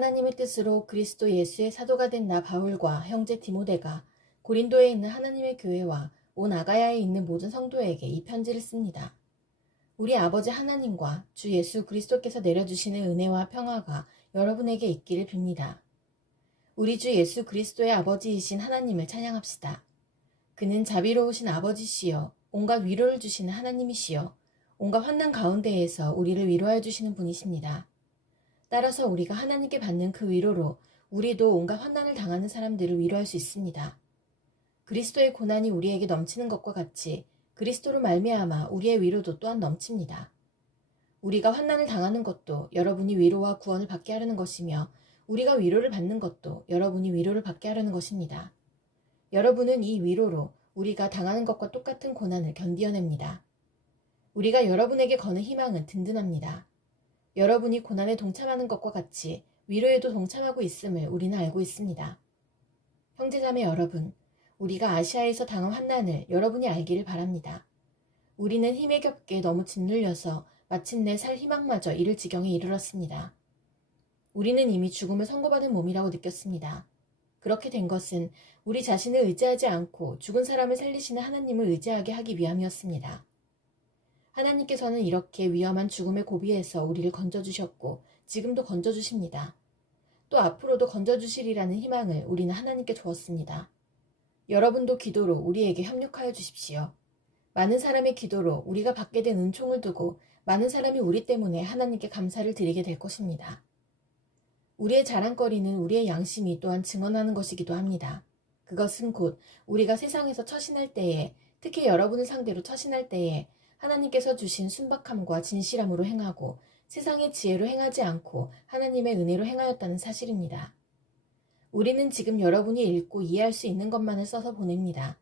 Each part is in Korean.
하나님의 뜻으로 그리스도 예수의 사도가 된 나 바울과 형제 디모데가 고린도에 있는 하나님의 교회와 온 아가야에 있는 모든 성도에게 이 편지를 씁니다. 우리 아버지 하나님과 주 예수 그리스도께서 내려주시는 은혜와 평화가 여러분에게 있기를 빕니다. 우리 주 예수 그리스도의 아버지이신 하나님을 찬양합시다. 그는 자비로우신 아버지시여 온갖 위로를 주시는 하나님이시여 온갖 환난 가운데에서 우리를 위로하여 주시는 분이십니다. 따라서 우리가 하나님께 받는 그 위로로 우리도 온갖 환난을 당하는 사람들을 위로할 수 있습니다. 그리스도의 고난이 우리에게 넘치는 것과 같이 그리스도로 말미암아 우리의 위로도 또한 넘칩니다. 우리가 환난을 당하는 것도 여러분이 위로와 구원을 받게 하려는 것이며 우리가 위로를 받는 것도 여러분이 위로를 받게 하려는 것입니다. 여러분은 이 위로로 우리가 당하는 것과 똑같은 고난을 견디어냅니다. 우리가 여러분에게 거는 희망은 든든합니다. 여러분이 고난에 동참하는 것과 같이 위로에도 동참하고 있음을 우리는 알고 있습니다. 형제자매 여러분, 우리가 아시아에서 당한 환난을 여러분이 알기를 바랍니다. 우리는 힘에 겹게 너무 짓눌려서 마침내 살 희망마저 잃을 지경에 이르렀습니다. 우리는 이미 죽음을 선고받은 몸이라고 느꼈습니다. 그렇게 된 것은 우리 자신을 의지하지 않고 죽은 사람을 살리시는 하나님을 의지하게 하기 위함이었습니다. 하나님께서는 이렇게 위험한 죽음의 고비에서 우리를 건져주셨고 지금도 건져주십니다. 또 앞으로도 건져주시리라는 희망을 우리는 하나님께 주었습니다. 여러분도 기도로 우리에게 협력하여 주십시오. 많은 사람의 기도로 우리가 받게 된 은총을 두고 많은 사람이 우리 때문에 하나님께 감사를 드리게 될 것입니다. 우리의 자랑거리는 우리의 양심이 또한 증언하는 것이기도 합니다. 그것은 곧 우리가 세상에서 처신할 때에, 특히 여러분을 상대로 처신할 때에 하나님께서 주신 순박함과 진실함으로 행하고 세상의 지혜로 행하지 않고 하나님의 은혜로 행하였다는 사실입니다. 우리는 지금 여러분이 읽고 이해할 수 있는 것만을 써서 보냅니다.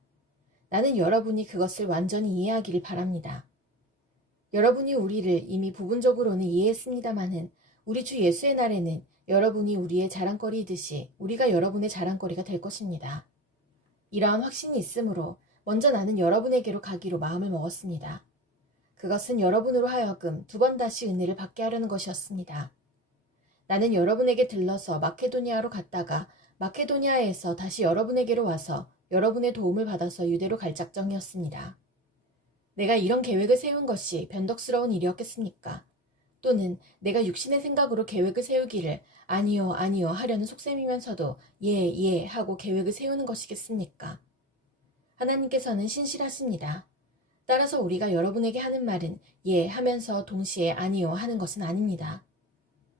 나는 여러분이 그것을 완전히 이해하기를 바랍니다. 여러분이 우리를 이미 부분적으로는 이해했습니다마는 우리 주 예수의 날에는 여러분이 우리의 자랑거리이듯이 우리가 여러분의 자랑거리가 될 것입니다. 이러한 확신이 있으므로 먼저 나는 여러분에게로 가기로 마음을 먹었습니다. 그것은 여러분으로 하여금 두 번 다시 은혜를 받게 하려는 것이었습니다. 나는 여러분에게 들러서 마케도니아로 갔다가 마케도니아에서 다시 여러분에게로 와서 여러분의 도움을 받아서 유대로 갈 작정이었습니다. 내가 이런 계획을 세운 것이 변덕스러운 일이었겠습니까? 또는 내가 육신의 생각으로 계획을 세우기를 아니요 아니요 하려는 속셈이면서도 예 하고 계획을 세우는 것이겠습니까? 하나님께서는 신실하십니다. 따라서 우리가 여러분에게 하는 말은 예 하면서 동시에 아니요 하는 것은 아닙니다.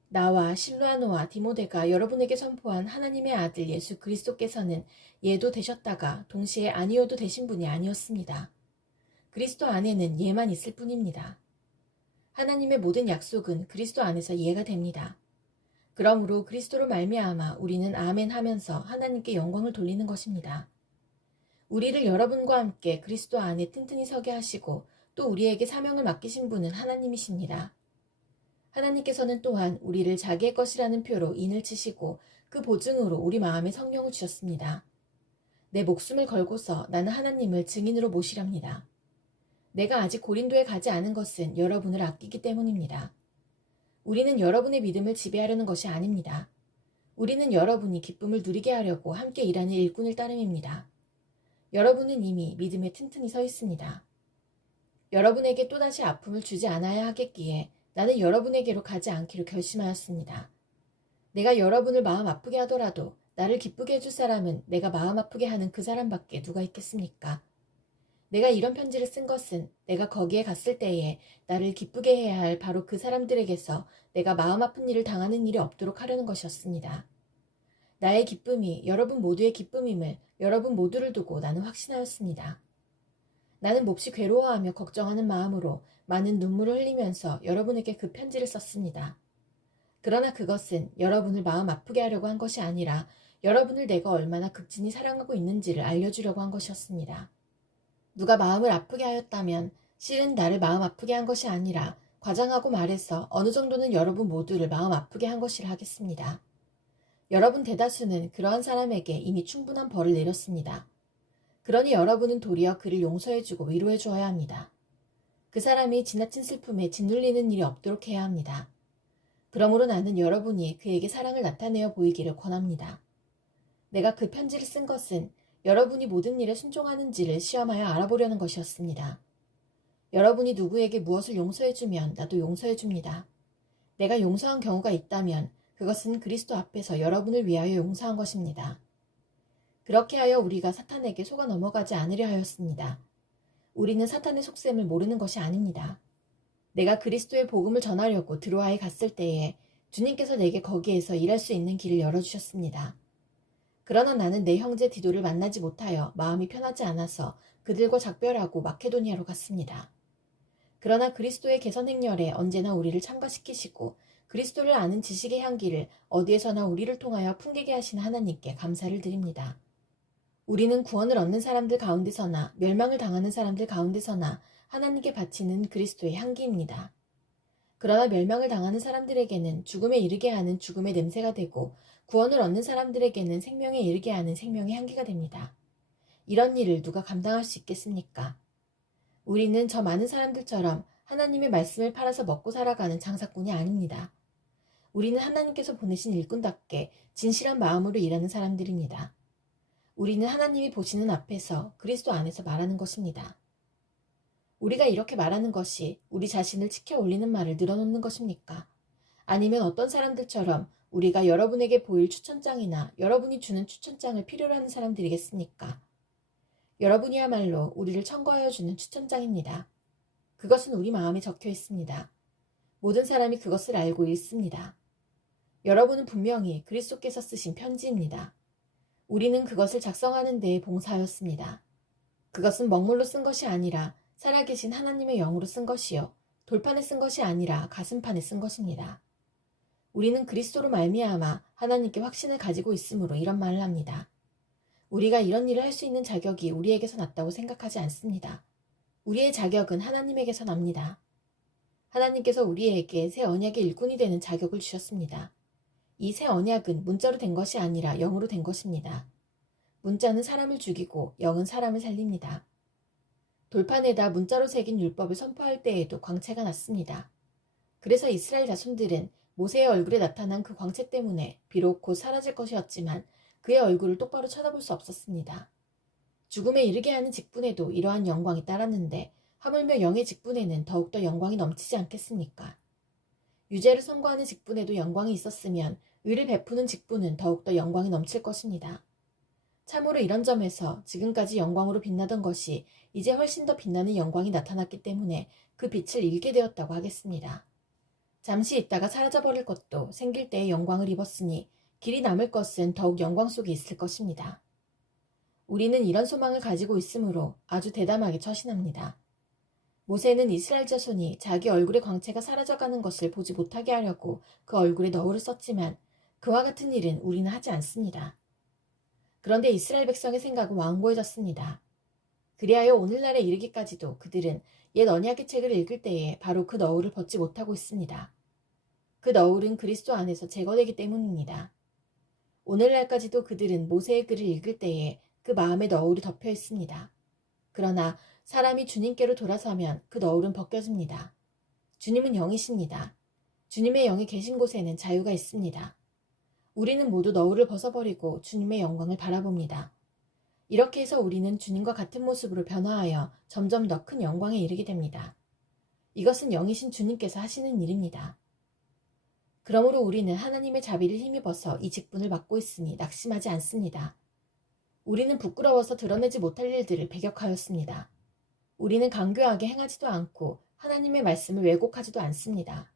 나와 실루아노와 디모데가 여러분에게 선포한 하나님의 아들 예수 그리스도께서는 예도 되셨다가 동시에 아니요도 되신 분이 아니었습니다. 그리스도 안에는 예만 있을 뿐입니다. 하나님의 모든 약속은 그리스도 안에서 이해가 됩니다. 그러므로 그리스도로 말미암아 우리는 아멘 하면서 하나님께 영광을 돌리는 것입니다. 우리를 여러분과 함께 그리스도 안에 튼튼히 서게 하시고 또 우리에게 사명을 맡기신 분은 하나님이십니다. 하나님께서는 또한 우리를 자기의 것이라는 표로 인을 치시고 그 보증으로 우리 마음에 성령을 주셨습니다. 내 목숨을 걸고서 나는 하나님을 증인으로 모시렵니다. 내가 아직 고린도에 가지 않은 것은 여러분을 아끼기 때문입니다. 우리는 여러분의 믿음을 지배하려는 것이 아닙니다. 우리는 여러분이 기쁨을 누리게 하려고 함께 일하는 일꾼을 따름입니다. 여러분은 이미 믿음에 튼튼히 서 있습니다. 여러분에게 또다시 아픔을 주지 않아야 하겠기에 나는 여러분에게로 가지 않기로 결심하였습니다. 내가 여러분을 마음 아프게 하더라도 나를 기쁘게 해줄 사람은 내가 마음 아프게 하는 그 사람밖에 누가 있겠습니까? 내가 이런 편지를 쓴 것은 내가 거기에 갔을 때에 나를 기쁘게 해야 할 바로 그 사람들에게서 내가 마음 아픈 일을 당하는 일이 없도록 하려는 것이었습니다. 나의 기쁨이 여러분 모두의 기쁨임을 여러분 모두를 두고 나는 확신하였습니다. 나는 몹시 괴로워하며 걱정하는 마음으로 많은 눈물을 흘리면서 여러분에게 그 편지를 썼습니다. 그러나 그것은 여러분을 마음 아프게 하려고 한 것이 아니라 여러분을 내가 얼마나 극진히 사랑하고 있는지를 알려주려고 한 것이었습니다. 누가 마음을 아프게 하였다면 실은 나를 마음 아프게 한 것이 아니라 과장하고 말해서 어느 정도는 여러분 모두를 마음 아프게 한 것이라 하겠습니다. 여러분 대다수는 그러한 사람에게 이미 충분한 벌을 내렸습니다. 그러니 여러분은 도리어 그를 용서해주고 위로해 주어야 합니다. 그 사람이 지나친 슬픔에 짓눌리는 일이 없도록 해야 합니다. 그러므로 나는 여러분이 그에게 사랑을 나타내어 보이기를 권합니다. 내가 그 편지를 쓴 것은 여러분이 모든 일에 순종하는지를 시험하여 알아보려는 것이었습니다. 여러분이 누구에게 무엇을 용서해주면 나도 용서해줍니다. 내가 용서한 경우가 있다면 그것은 그리스도 앞에서 여러분을 위하여 용서한 것입니다. 그렇게 하여 우리가 사탄에게 속아 넘어가지 않으려 하였습니다. 우리는 사탄의 속셈을 모르는 것이 아닙니다. 내가 그리스도의 복음을 전하려고 드로아에 갔을 때에 주님께서 내게 거기에서 일할 수 있는 길을 열어주셨습니다. 그러나 나는 내 형제 디도를 만나지 못하여 마음이 편하지 않아서 그들과 작별하고 마케도니아로 갔습니다. 그러나 그리스도의 개선 행렬에 언제나 우리를 참가시키시고 그리스도를 아는 지식의 향기를 어디에서나 우리를 통하여 풍기게 하시는 하나님께 감사를 드립니다. 우리는 구원을 얻는 사람들 가운데서나 멸망을 당하는 사람들 가운데서나 하나님께 바치는 그리스도의 향기입니다. 그러나 멸망을 당하는 사람들에게는 죽음에 이르게 하는 죽음의 냄새가 되고 구원을 얻는 사람들에게는 생명에 이르게 하는 생명의 향기가 됩니다. 이런 일을 누가 감당할 수 있겠습니까? 우리는 저 많은 사람들처럼 하나님의 말씀을 팔아서 먹고 살아가는 장사꾼이 아닙니다. 우리는 하나님께서 보내신 일꾼답게 진실한 마음으로 일하는 사람들입니다. 우리는 하나님이 보시는 앞에서 그리스도 안에서 말하는 것입니다. 우리가 이렇게 말하는 것이 우리 자신을 치켜 올리는 말을 늘어놓는 것입니까? 아니면 어떤 사람들처럼 우리가 여러분에게 보일 추천장이나 여러분이 주는 추천장을 필요로 하는 사람들이겠습니까? 여러분이야말로 우리를 청구하여 주는 추천장입니다. 그것은 우리 마음에 적혀 있습니다. 모든 사람이 그것을 알고 읽습니다. 여러분은 분명히 그리스도께서 쓰신 편지입니다. 우리는 그것을 작성하는 데에 봉사하였습니다. 그것은 먹물로 쓴 것이 아니라 살아계신 하나님의 영으로 쓴 것이요 돌판에 쓴 것이 아니라 가슴판에 쓴 것입니다. 우리는 그리스도로 말미암아 하나님께 확신을 가지고 있으므로 이런 말을 합니다. 우리가 이런 일을 할 수 있는 자격이 우리에게서 났다고 생각하지 않습니다. 우리의 자격은 하나님에게서 납니다. 하나님께서 우리에게 새 언약의 일꾼이 되는 자격을 주셨습니다. 이 새 언약은 문자로 된 것이 아니라 영으로 된 것입니다. 문자는 사람을 죽이고 영은 사람을 살립니다. 돌판에다 문자로 새긴 율법을 선포할 때에도 광채가 났습니다. 그래서 이스라엘 자손들은 모세의 얼굴에 나타난 그 광채 때문에 비록 곧 사라질 것이었지만 그의 얼굴을 똑바로 쳐다볼 수 없었습니다. 죽음에 이르게 하는 직분에도 이러한 영광이 따랐는데 하물며 영의 직분에는 더욱더 영광이 넘치지 않겠습니까? 유죄를 선고하는 직분에도 영광이 있었으면 의를 베푸는 직분은 더욱더 영광이 넘칠 것입니다. 참으로 이런 점에서 지금까지 영광으로 빛나던 것이 이제 훨씬 더 빛나는 영광이 나타났기 때문에 그 빛을 잃게 되었다고 하겠습니다. 잠시 있다가 사라져버릴 것도 생길 때의 영광을 입었으니 길이 남을 것은 더욱 영광 속에 있을 것입니다. 우리는 이런 소망을 가지고 있으므로 아주 대담하게 처신합니다. 모세는 이스라엘 자손이 자기 얼굴의 광채가 사라져가는 것을 보지 못하게 하려고 그 얼굴에 너울을 썼지만 그와 같은 일은 우리는 하지 않습니다. 그런데 이스라엘 백성의 생각은 완고해졌습니다. 그리하여 오늘날에 이르기까지도 그들은 옛 언약의 책을 읽을 때에 바로 그 너울을 벗지 못하고 있습니다. 그 너울은 그리스도 안에서 제거되기 때문입니다. 오늘날까지도 그들은 모세의 글을 읽을 때에 그 마음의 너울이 덮여 있습니다. 그러나 사람이 주님께로 돌아서면 그 너울은 벗겨집니다. 주님은 영이십니다. 주님의 영이 계신 곳에는 자유가 있습니다. 우리는 모두 너울을 벗어버리고 주님의 영광을 바라봅니다. 이렇게 해서 우리는 주님과 같은 모습으로 변화하여 점점 더 큰 영광에 이르게 됩니다. 이것은 영이신 주님께서 하시는 일입니다. 그러므로 우리는 하나님의 자비를 힘입어서 이 직분을 맡고 있으니 낙심하지 않습니다. 우리는 부끄러워서 드러내지 못할 일들을 배격하였습니다. 우리는 강교하게 행하지도 않고 하나님의 말씀을 왜곡하지도 않습니다.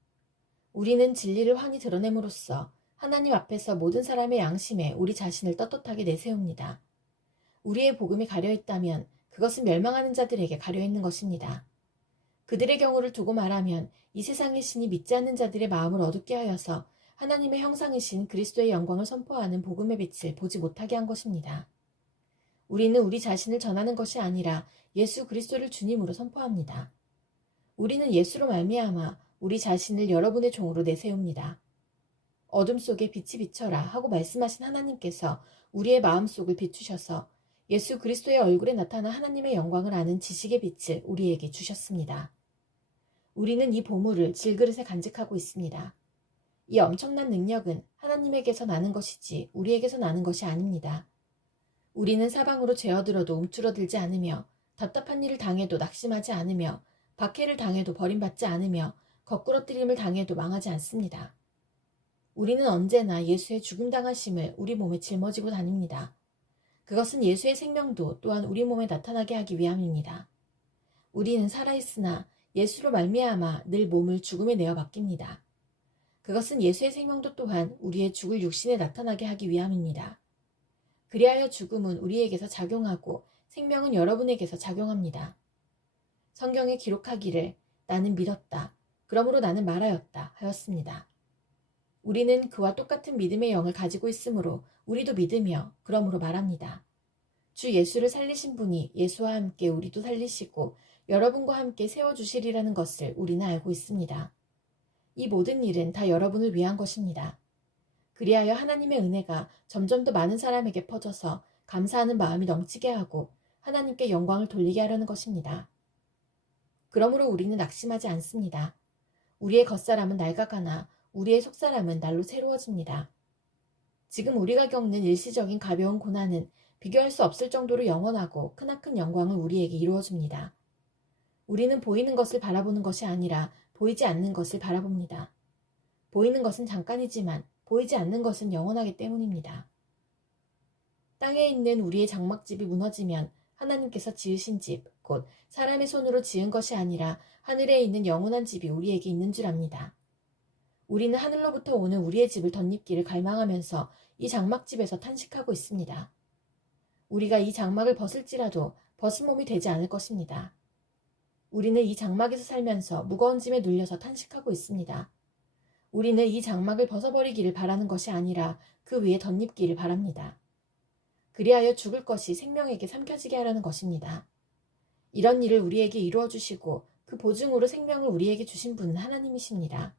우리는 진리를 환히 드러냄으로써 하나님 앞에서 모든 사람의 양심에 우리 자신을 떳떳하게 내세웁니다. 우리의 복음이 가려있다면 그것은 멸망하는 자들에게 가려있는 것입니다. 그들의 경우를 두고 말하면 이 세상의 신이 믿지 않는 자들의 마음을 어둡게 하여서 하나님의 형상이신 그리스도의 영광을 선포하는 복음의 빛을 보지 못하게 한 것입니다. 우리는 우리 자신을 전하는 것이 아니라 예수 그리스도를 주님으로 선포합니다. 우리는 예수로 말미암아 우리 자신을 여러분의 종으로 내세웁니다. 어둠 속에 빛이 비쳐라 하고 말씀하신 하나님께서 우리의 마음속을 비추셔서 예수 그리스도의 얼굴에 나타난 하나님의 영광을 아는 지식의 빛을 우리에게 주셨습니다. 우리는 이 보물을 질그릇에 간직하고 있습니다. 이 엄청난 능력은 하나님에게서 나는 것이지 우리에게서 나는 것이 아닙니다. 우리는 사방으로 죄어들어도 움츠러들지 않으며 답답한 일을 당해도 낙심하지 않으며 박해를 당해도 버림받지 않으며 거꾸러뜨림을 당해도 망하지 않습니다. 우리는 언제나 예수의 죽음 당하심을 우리 몸에 짊어지고 다닙니다. 그것은 예수의 생명도 또한 우리 몸에 나타나게 하기 위함입니다. 우리는 살아있으나 예수로 말미암아 늘 몸을 죽음에 내어 맡깁니다. 그것은 예수의 생명도 또한 우리의 죽을 육신에 나타나게 하기 위함입니다. 그리하여 죽음은 우리에게서 작용하고 생명은 여러분에게서 작용합니다. 성경에 기록하기를 나는 믿었다. 그러므로 나는 말하였다 하였습니다. 우리는 그와 똑같은 믿음의 영을 가지고 있으므로 우리도 믿으며 그러므로 말합니다. 주 예수를 살리신 분이 예수와 함께 우리도 살리시고 여러분과 함께 세워주시리라는 것을 우리는 알고 있습니다. 이 모든 일은 다 여러분을 위한 것입니다. 그리하여 하나님의 은혜가 점점 더 많은 사람에게 퍼져서 감사하는 마음이 넘치게 하고 하나님께 영광을 돌리게 하려는 것입니다. 그러므로 우리는 낙심하지 않습니다. 우리의 겉사람은 낡아가나 우리의 속사람은 날로 새로워집니다. 지금 우리가 겪는 일시적인 가벼운 고난은 비교할 수 없을 정도로 영원하고 크나큰 영광을 우리에게 이루어줍니다. 우리는 보이는 것을 바라보는 것이 아니라 보이지 않는 것을 바라봅니다. 보이는 것은 잠깐이지만 보이지 않는 것은 영원하기 때문입니다. 땅에 있는 우리의 장막집이 무너지면 하나님께서 지으신 집, 곧 사람의 손으로 지은 것이 아니라 하늘에 있는 영원한 집이 우리에게 있는 줄 압니다. 우리는 하늘로부터 오는 우리의 집을 덧입기를 갈망하면서 이 장막집에서 탄식하고 있습니다. 우리가 이 장막을 벗을지라도 벗은 몸이 되지 않을 것입니다. 우리는 이 장막에서 살면서 무거운 짐에 눌려서 탄식하고 있습니다. 우리는 이 장막을 벗어버리기를 바라는 것이 아니라 그 위에 덧입기를 바랍니다. 그리하여 죽을 것이 생명에게 삼켜지게 하라는 것입니다. 이런 일을 우리에게 이루어 주시고 그 보증으로 생명을 우리에게 주신 분은 하나님이십니다.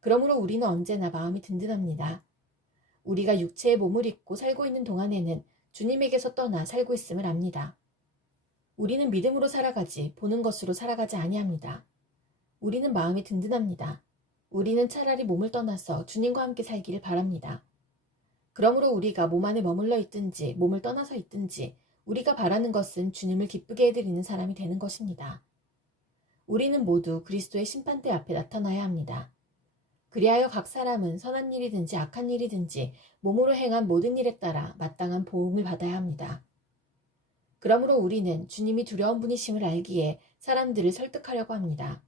그러므로 우리는 언제나 마음이 든든합니다. 우리가 육체의 몸을 입고 살고 있는 동안에는 주님에게서 떠나 살고 있음을 압니다. 우리는 믿음으로 살아가지 보는 것으로 살아가지 아니합니다. 우리는 마음이 든든합니다. 우리는 차라리 몸을 떠나서 주님과 함께 살기를 바랍니다. 그러므로 우리가 몸 안에 머물러 있든지 몸을 떠나서 있든지 우리가 바라는 것은 주님을 기쁘게 해드리는 사람이 되는 것입니다. 우리는 모두 그리스도의 심판대 앞에 나타나야 합니다. 그리하여 각 사람은 선한 일이든지 악한 일이든지 몸으로 행한 모든 일에 따라 마땅한 보응을 받아야 합니다. 그러므로 우리는 주님이 두려운 분이심을 알기에 사람들을 설득하려고 합니다.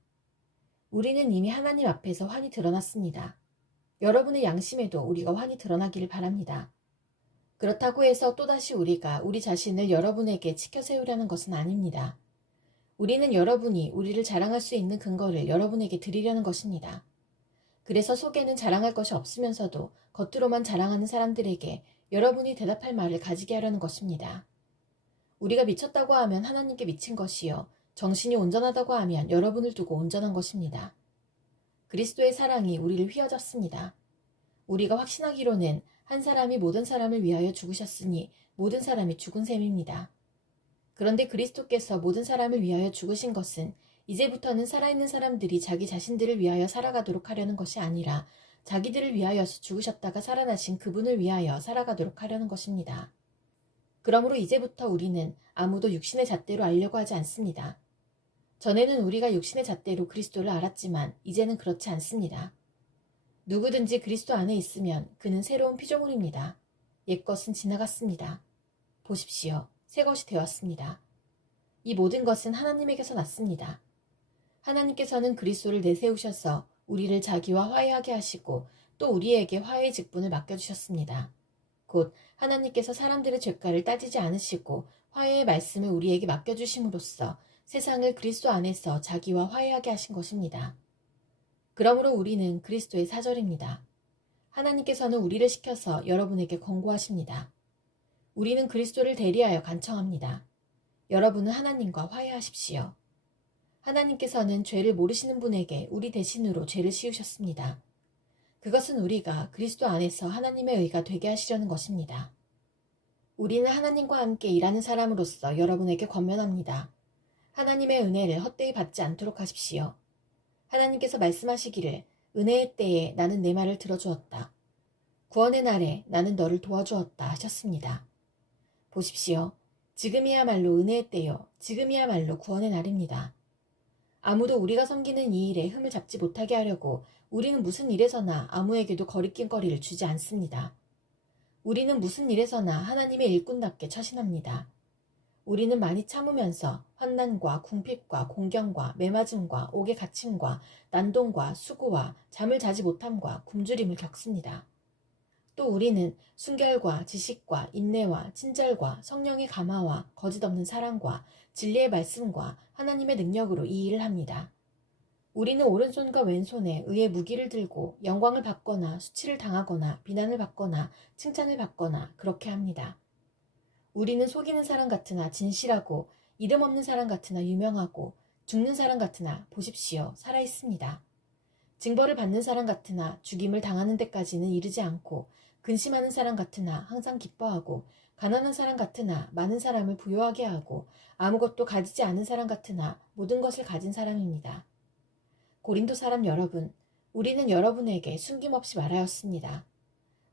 우리는 이미 하나님 앞에서 환히 드러났습니다. 여러분의 양심에도 우리가 환히 드러나기를 바랍니다. 그렇다고 해서 또다시 우리가 우리 자신을 여러분에게 치켜세우려는 것은 아닙니다. 우리는 여러분이 우리를 자랑할 수 있는 근거를 여러분에게 드리려는 것입니다. 그래서 속에는 자랑할 것이 없으면서도 겉으로만 자랑하는 사람들에게 여러분이 대답할 말을 가지게 하려는 것입니다. 우리가 미쳤다고 하면 하나님께 미친 것이요 정신이 온전하다고 하면 여러분을 두고 온전한 것입니다. 그리스도의 사랑이 우리를 휘어잡습니다. 우리가 확신하기로는 한 사람이 모든 사람을 위하여 죽으셨으니 모든 사람이 죽은 셈입니다. 그런데 그리스도께서 모든 사람을 위하여 죽으신 것은 이제부터는 살아있는 사람들이 자기 자신들을 위하여 살아가도록 하려는 것이 아니라 자기들을 위하여서 죽으셨다가 살아나신 그분을 위하여 살아가도록 하려는 것입니다. 그러므로 이제부터 우리는 아무도 육신의 잣대로 알려고 하지 않습니다. 전에는 우리가 육신의 잣대로 그리스도를 알았지만 이제는 그렇지 않습니다. 누구든지 그리스도 안에 있으면 그는 새로운 피조물입니다. 옛것은 지나갔습니다. 보십시오. 새 것이 되었습니다. 이 모든 것은 하나님에게서 났습니다. 하나님께서는 그리스도를 내세우셔서 우리를 자기와 화해하게 하시고 또 우리에게 화해의 직분을 맡겨주셨습니다. 곧 하나님께서 사람들의 죄가를 따지지 않으시고 화해의 말씀을 우리에게 맡겨주심으로써 세상을 그리스도 안에서 자기와 화해하게 하신 것입니다. 그러므로 우리는 그리스도의 사절입니다. 하나님께서는 우리를 시켜서 여러분에게 권고하십니다. 우리는 그리스도를 대리하여 간청합니다. 여러분은 하나님과 화해하십시오. 하나님께서는 죄를 모르시는 분에게 우리 대신으로 죄를 씌우셨습니다. 그것은 우리가 그리스도 안에서 하나님의 의가 되게 하시려는 것입니다. 우리는 하나님과 함께 일하는 사람으로서 여러분에게 권면합니다. 하나님의 은혜를 헛되이 받지 않도록 하십시오. 하나님께서 말씀하시기를 은혜의 때에 나는 내 말을 들어주었다. 구원의 날에 나는 너를 도와주었다 하셨습니다. 보십시오. 지금이야말로 은혜의 때요. 지금이야말로 구원의 날입니다. 아무도 우리가 섬기는 이 일에 흠을 잡지 못하게 하려고 우리는 무슨 일에서나 아무에게도 거리낀거리를 주지 않습니다. 우리는 무슨 일에서나 하나님의 일꾼답게 처신합니다. 우리는 많이 참으면서 환난과 궁핍과 공경과 매맞음과 옥의 갇힘과 난동과 수고와 잠을 자지 못함과 굶주림을 겪습니다. 또 우리는 순결과 지식과 인내와 친절과 성령의 감화와 거짓 없는 사랑과 진리의 말씀과 하나님의 능력으로 이 일을 합니다. 우리는 오른손과 왼손에 의의 무기를 들고 영광을 받거나 수치를 당하거나 비난을 받거나 칭찬을 받거나 그렇게 합니다. 우리는 속이는 사람 같으나 진실하고 이름 없는 사람 같으나 유명하고 죽는 사람 같으나 보십시오 살아있습니다. 징벌을 받는 사람 같으나 죽임을 당하는 데까지는 이르지 않고 근심하는 사람 같으나 항상 기뻐하고 가난한 사람 같으나 많은 사람을 부유하게 하고 아무것도 가지지 않은 사람 같으나 모든 것을 가진 사람입니다. 고린도 사람 여러분, 우리는 여러분에게 숨김없이 말하였습니다.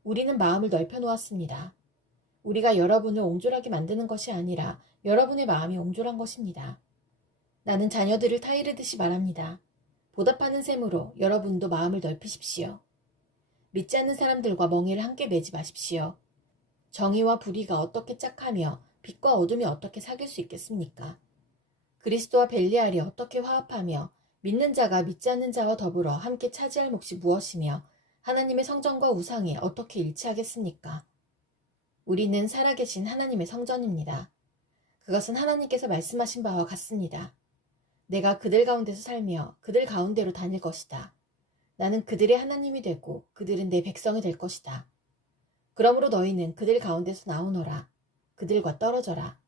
우리는 마음을 넓혀 놓았습니다. 우리가 여러분을 옹졸하게 만드는 것이 아니라 여러분의 마음이 옹졸한 것입니다. 나는 자녀들을 타이르듯이 말합니다. 보답하는 셈으로 여러분도 마음을 넓히십시오. 믿지 않는 사람들과 멍에를 함께 매지 마십시오. 정의와 불의가 어떻게 짝하며 빛과 어둠이 어떻게 사귈 수 있겠습니까? 그리스도와 벨리알이 어떻게 화합하며 믿는 자가 믿지 않는 자와 더불어 함께 차지할 몫이 무엇이며 하나님의 성전과 우상이 어떻게 일치하겠습니까? 우리는 살아계신 하나님의 성전입니다. 그것은 하나님께서 말씀하신 바와 같습니다. 내가 그들 가운데서 살며 그들 가운데로 다닐 것이다. 나는 그들의 하나님이 되고 그들은 내 백성이 될 것이다. 그러므로 너희는 그들 가운데서 나오너라. 그들과 떨어져라.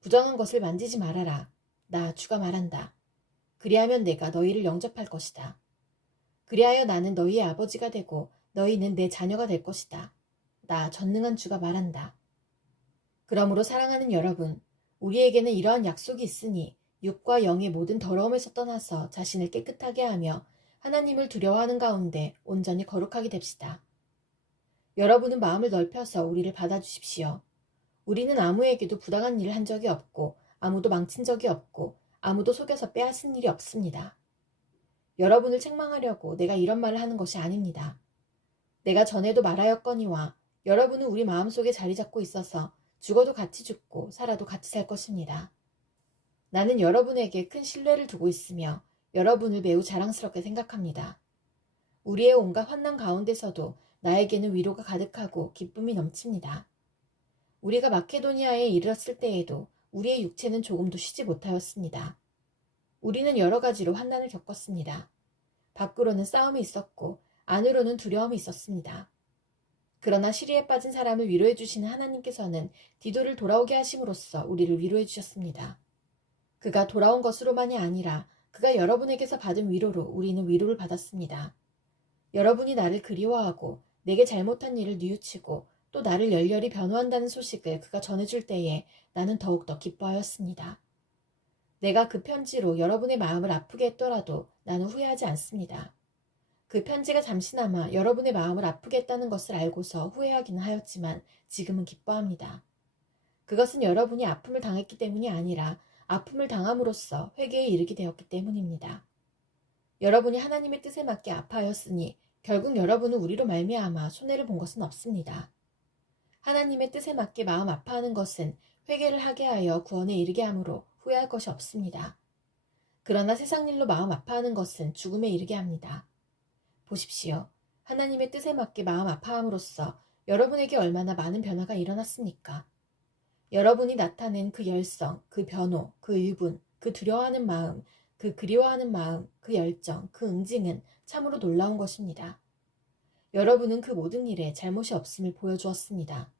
부정한 것을 만지지 말아라. 나 주가 말한다. 그리하면 내가 너희를 영접할 것이다. 그리하여 나는 너희의 아버지가 되고 너희는 내 자녀가 될 것이다. 나 전능한 주가 말한다. 그러므로 사랑하는 여러분, 우리에게는 이러한 약속이 있으니 육과 영의 모든 더러움에서 떠나서 자신을 깨끗하게 하며 하나님을 두려워하는 가운데 온전히 거룩하게 됩시다. 여러분은 마음을 넓혀서 우리를 받아주십시오. 우리는 아무에게도 부당한 일을 한 적이 없고 아무도 망친 적이 없고 아무도 속여서 빼앗은 일이 없습니다. 여러분을 책망하려고 내가 이런 말을 하는 것이 아닙니다. 내가 전에도 말하였거니와 여러분은 우리 마음속에 자리 잡고 있어서 죽어도 같이 죽고 살아도 같이 살 것입니다. 나는 여러분에게 큰 신뢰를 두고 있으며 여러분을 매우 자랑스럽게 생각합니다. 우리의 온갖 환난 가운데서도 나에게는 위로가 가득하고 기쁨이 넘칩니다. 우리가 마케도니아에 이르렀을 때에도 우리의 육체는 조금도 쉬지 못하였습니다. 우리는 여러 가지로 환난을 겪었습니다. 밖으로는 싸움이 있었고 안으로는 두려움이 있었습니다. 그러나 시리에 빠진 사람을 위로해 주시는 하나님께서는 디도를 돌아오게 하심으로써 우리를 위로해 주셨습니다. 그가 돌아온 것으로만이 아니라 그가 여러분에게서 받은 위로로 우리는 위로를 받았습니다. 여러분이 나를 그리워하고 내게 잘못한 일을 뉘우치고 또 나를 열렬히 변호한다는 소식을 그가 전해줄 때에 나는 더욱더 기뻐하였습니다. 내가 그 편지로 여러분의 마음을 아프게 했더라도 나는 후회하지 않습니다. 그 편지가 잠시나마 여러분의 마음을 아프게 했다는 것을 알고서 후회하기는 하였지만 지금은 기뻐합니다. 그것은 여러분이 아픔을 당했기 때문이 아니라 아픔을 당함으로써 회개에 이르게 되었기 때문입니다. 여러분이 하나님의 뜻에 맞게 아파하였으니 결국 여러분은 우리로 말미암아 손해를 본 것은 없습니다. 하나님의 뜻에 맞게 마음 아파하는 것은 회개를 하게 하여 구원에 이르게 하므로 후회할 것이 없습니다. 그러나 세상 일로 마음 아파하는 것은 죽음에 이르게 합니다. 보십시오. 하나님의 뜻에 맞게 마음 아파함으로써 여러분에게 얼마나 많은 변화가 일어났습니까? 여러분이 나타낸 그 열성, 그 변호, 그 일분, 그 두려워하는 마음, 그 그리워하는 마음, 그 열정, 그 응징은 참으로 놀라운 것입니다. 여러분은 그 모든 일에 잘못이 없음을 보여주었습니다.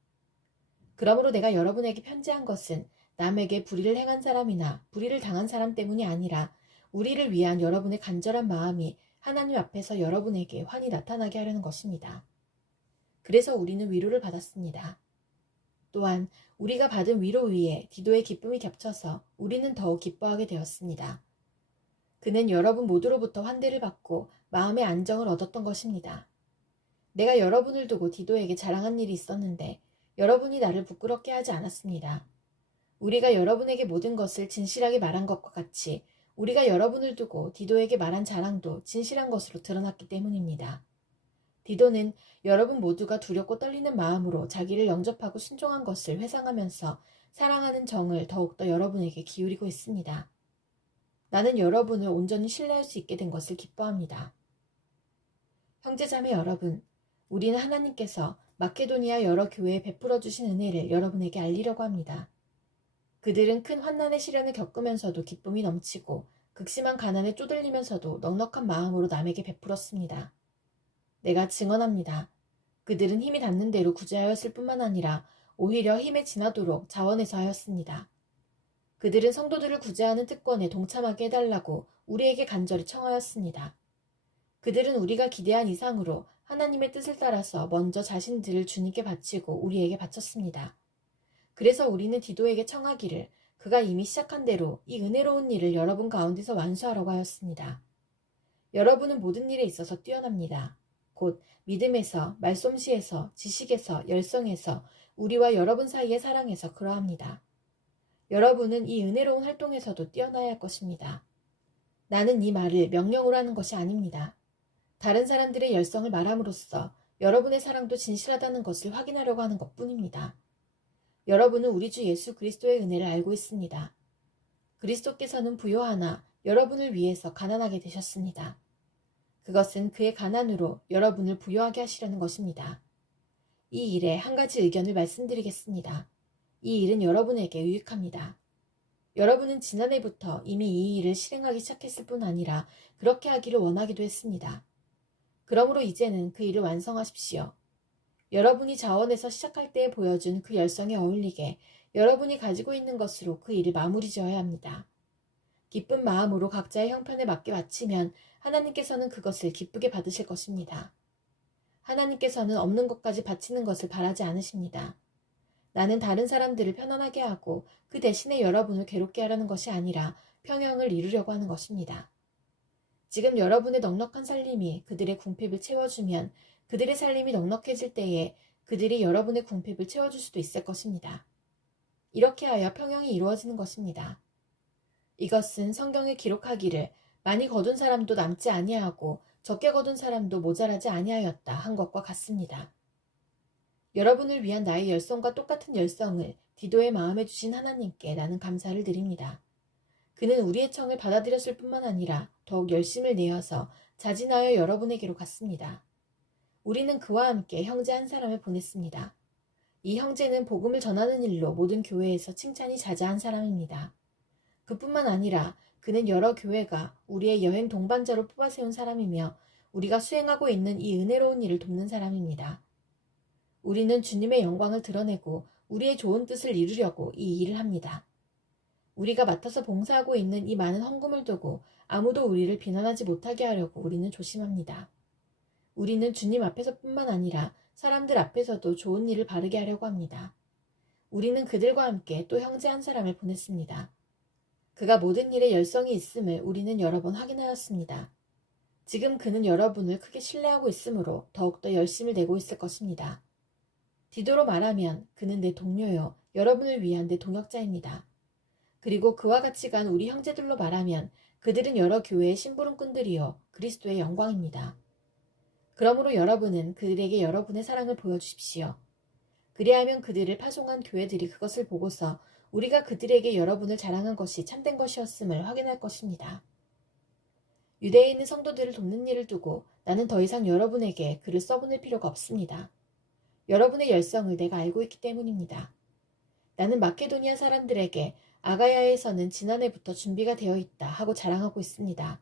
그러므로 내가 여러분에게 편지한 것은 남에게 불의를 행한 사람이나 불의를 당한 사람 때문이 아니라 우리를 위한 여러분의 간절한 마음이 하나님 앞에서 여러분에게 환히 나타나게 하려는 것입니다. 그래서 우리는 위로를 받았습니다. 또한 우리가 받은 위로 위에 디도의 기쁨이 겹쳐서 우리는 더욱 기뻐하게 되었습니다. 그는 여러분 모두로부터 환대를 받고 마음의 안정을 얻었던 것입니다. 내가 여러분을 두고 디도에게 자랑한 일이 있었는데 여러분이 나를 부끄럽게 하지 않았습니다. 우리가 여러분에게 모든 것을 진실하게 말한 것과 같이 우리가 여러분을 두고 디도에게 말한 자랑도 진실한 것으로 드러났기 때문입니다. 디도는 여러분 모두가 두렵고 떨리는 마음으로 자기를 영접하고 순종한 것을 회상하면서 사랑하는 정을 더욱더 여러분에게 기울이고 있습니다. 나는 여러분을 온전히 신뢰할 수 있게 된 것을 기뻐합니다. 형제자매 여러분, 우리는 하나님께서 마케도니아 여러 교회에 베풀어 주신 은혜를 여러분에게 알리려고 합니다. 그들은 큰 환난의 시련을 겪으면서도 기쁨이 넘치고 극심한 가난에 쪼들리면서도 넉넉한 마음으로 남에게 베풀었습니다. 내가 증언합니다. 그들은 힘이 닿는 대로 구제하였을 뿐만 아니라 오히려 힘에 지나도록 자원해서 하였습니다. 그들은 성도들을 구제하는 특권에 동참하게 해달라고 우리에게 간절히 청하였습니다. 그들은 우리가 기대한 이상으로 하나님의 뜻을 따라서 먼저 자신들을 주님께 바치고 우리에게 바쳤습니다. 그래서 우리는 디도에게 청하기를 그가 이미 시작한 대로 이 은혜로운 일을 여러분 가운데서 완수하라고 하였습니다. 여러분은 모든 일에 있어서 뛰어납니다. 곧 믿음에서, 말솜씨에서, 지식에서, 열성에서, 우리와 여러분 사이의 사랑에서 그러합니다. 여러분은 이 은혜로운 활동에서도 뛰어나야 할 것입니다. 나는 이 말을 명령으로 하는 것이 아닙니다. 다른 사람들의 열성을 말함으로써 여러분의 사랑도 진실하다는 것을 확인하려고 하는 것뿐입니다. 여러분은 우리 주 예수 그리스도의 은혜를 알고 있습니다. 그리스도께서는 부요하나 여러분을 위해서 가난하게 되셨습니다. 그것은 그의 가난으로 여러분을 부요하게 하시려는 것입니다. 이 일에 한 가지 의견을 말씀드리겠습니다. 이 일은 여러분에게 유익합니다. 여러분은 지난해부터 이미 이 일을 실행하기 시작했을 뿐 아니라 그렇게 하기를 원하기도 했습니다. 그러므로 이제는 그 일을 완성하십시오. 여러분이 자원해서 시작할 때에 보여준 그 열성에 어울리게 여러분이 가지고 있는 것으로 그 일을 마무리 지어야 합니다. 기쁜 마음으로 각자의 형편에 맞게 바치면 하나님께서는 그것을 기쁘게 받으실 것입니다. 하나님께서는 없는 것까지 바치는 것을 바라지 않으십니다. 나는 다른 사람들을 편안하게 하고 그 대신에 여러분을 괴롭게 하려는 것이 아니라 평형을 이루려고 하는 것입니다. 지금 여러분의 넉넉한 살림이 그들의 궁핍을 채워주면 그들의 살림이 넉넉해질 때에 그들이 여러분의 궁핍을 채워줄 수도 있을 것입니다. 이렇게 하여 평형이 이루어지는 것입니다. 이것은 성경에 기록하기를 많이 거둔 사람도 남지 아니하고 적게 거둔 사람도 모자라지 아니하였다 한 것과 같습니다. 여러분을 위한 나의 열성과 똑같은 열성을 디도의 마음에 주신 하나님께 나는 감사를 드립니다. 그는 우리의 청을 받아들였을 뿐만 아니라 더욱 열심을 내어서 자진하여 여러분에게로 갔습니다. 우리는 그와 함께 형제 한 사람을 보냈습니다. 이 형제는 복음을 전하는 일로 모든 교회에서 칭찬이 자자한 사람입니다. 그뿐만 아니라 그는 여러 교회가 우리의 여행 동반자로 뽑아세운 사람이며 우리가 수행하고 있는 이 은혜로운 일을 돕는 사람입니다. 우리는 주님의 영광을 드러내고 우리의 좋은 뜻을 이루려고 이 일을 합니다. 우리가 맡아서 봉사하고 있는 이 많은 헌금을 두고 아무도 우리를 비난하지 못하게 하려고 우리는 조심합니다. 우리는 주님 앞에서뿐만 아니라 사람들 앞에서도 좋은 일을 바르게 하려고 합니다. 우리는 그들과 함께 또 형제 한 사람을 보냈습니다. 그가 모든 일에 열성이 있음을 우리는 여러 번 확인하였습니다. 지금 그는 여러분을 크게 신뢰하고 있으므로 더욱더 열심을 내고 있을 것입니다. 디도로 말하면 그는 내 동료요, 여러분을 위한 내 동역자입니다. 그리고 그와 같이 간 우리 형제들로 말하면 그들은 여러 교회의 심부름꾼들이요, 그리스도의 영광입니다. 그러므로 여러분은 그들에게 여러분의 사랑을 보여주십시오. 그리하면 그들을 파송한 교회들이 그것을 보고서 우리가 그들에게 여러분을 자랑한 것이 참된 것이었음을 확인할 것입니다. 유대에 있는 성도들을 돕는 일을 두고 나는 더 이상 여러분에게 글을 써보낼 필요가 없습니다. 여러분의 열성을 내가 알고 있기 때문입니다. 나는 마케도니아 사람들에게 아가야에서는 지난해부터 준비가 되어 있다 하고 자랑하고 있습니다.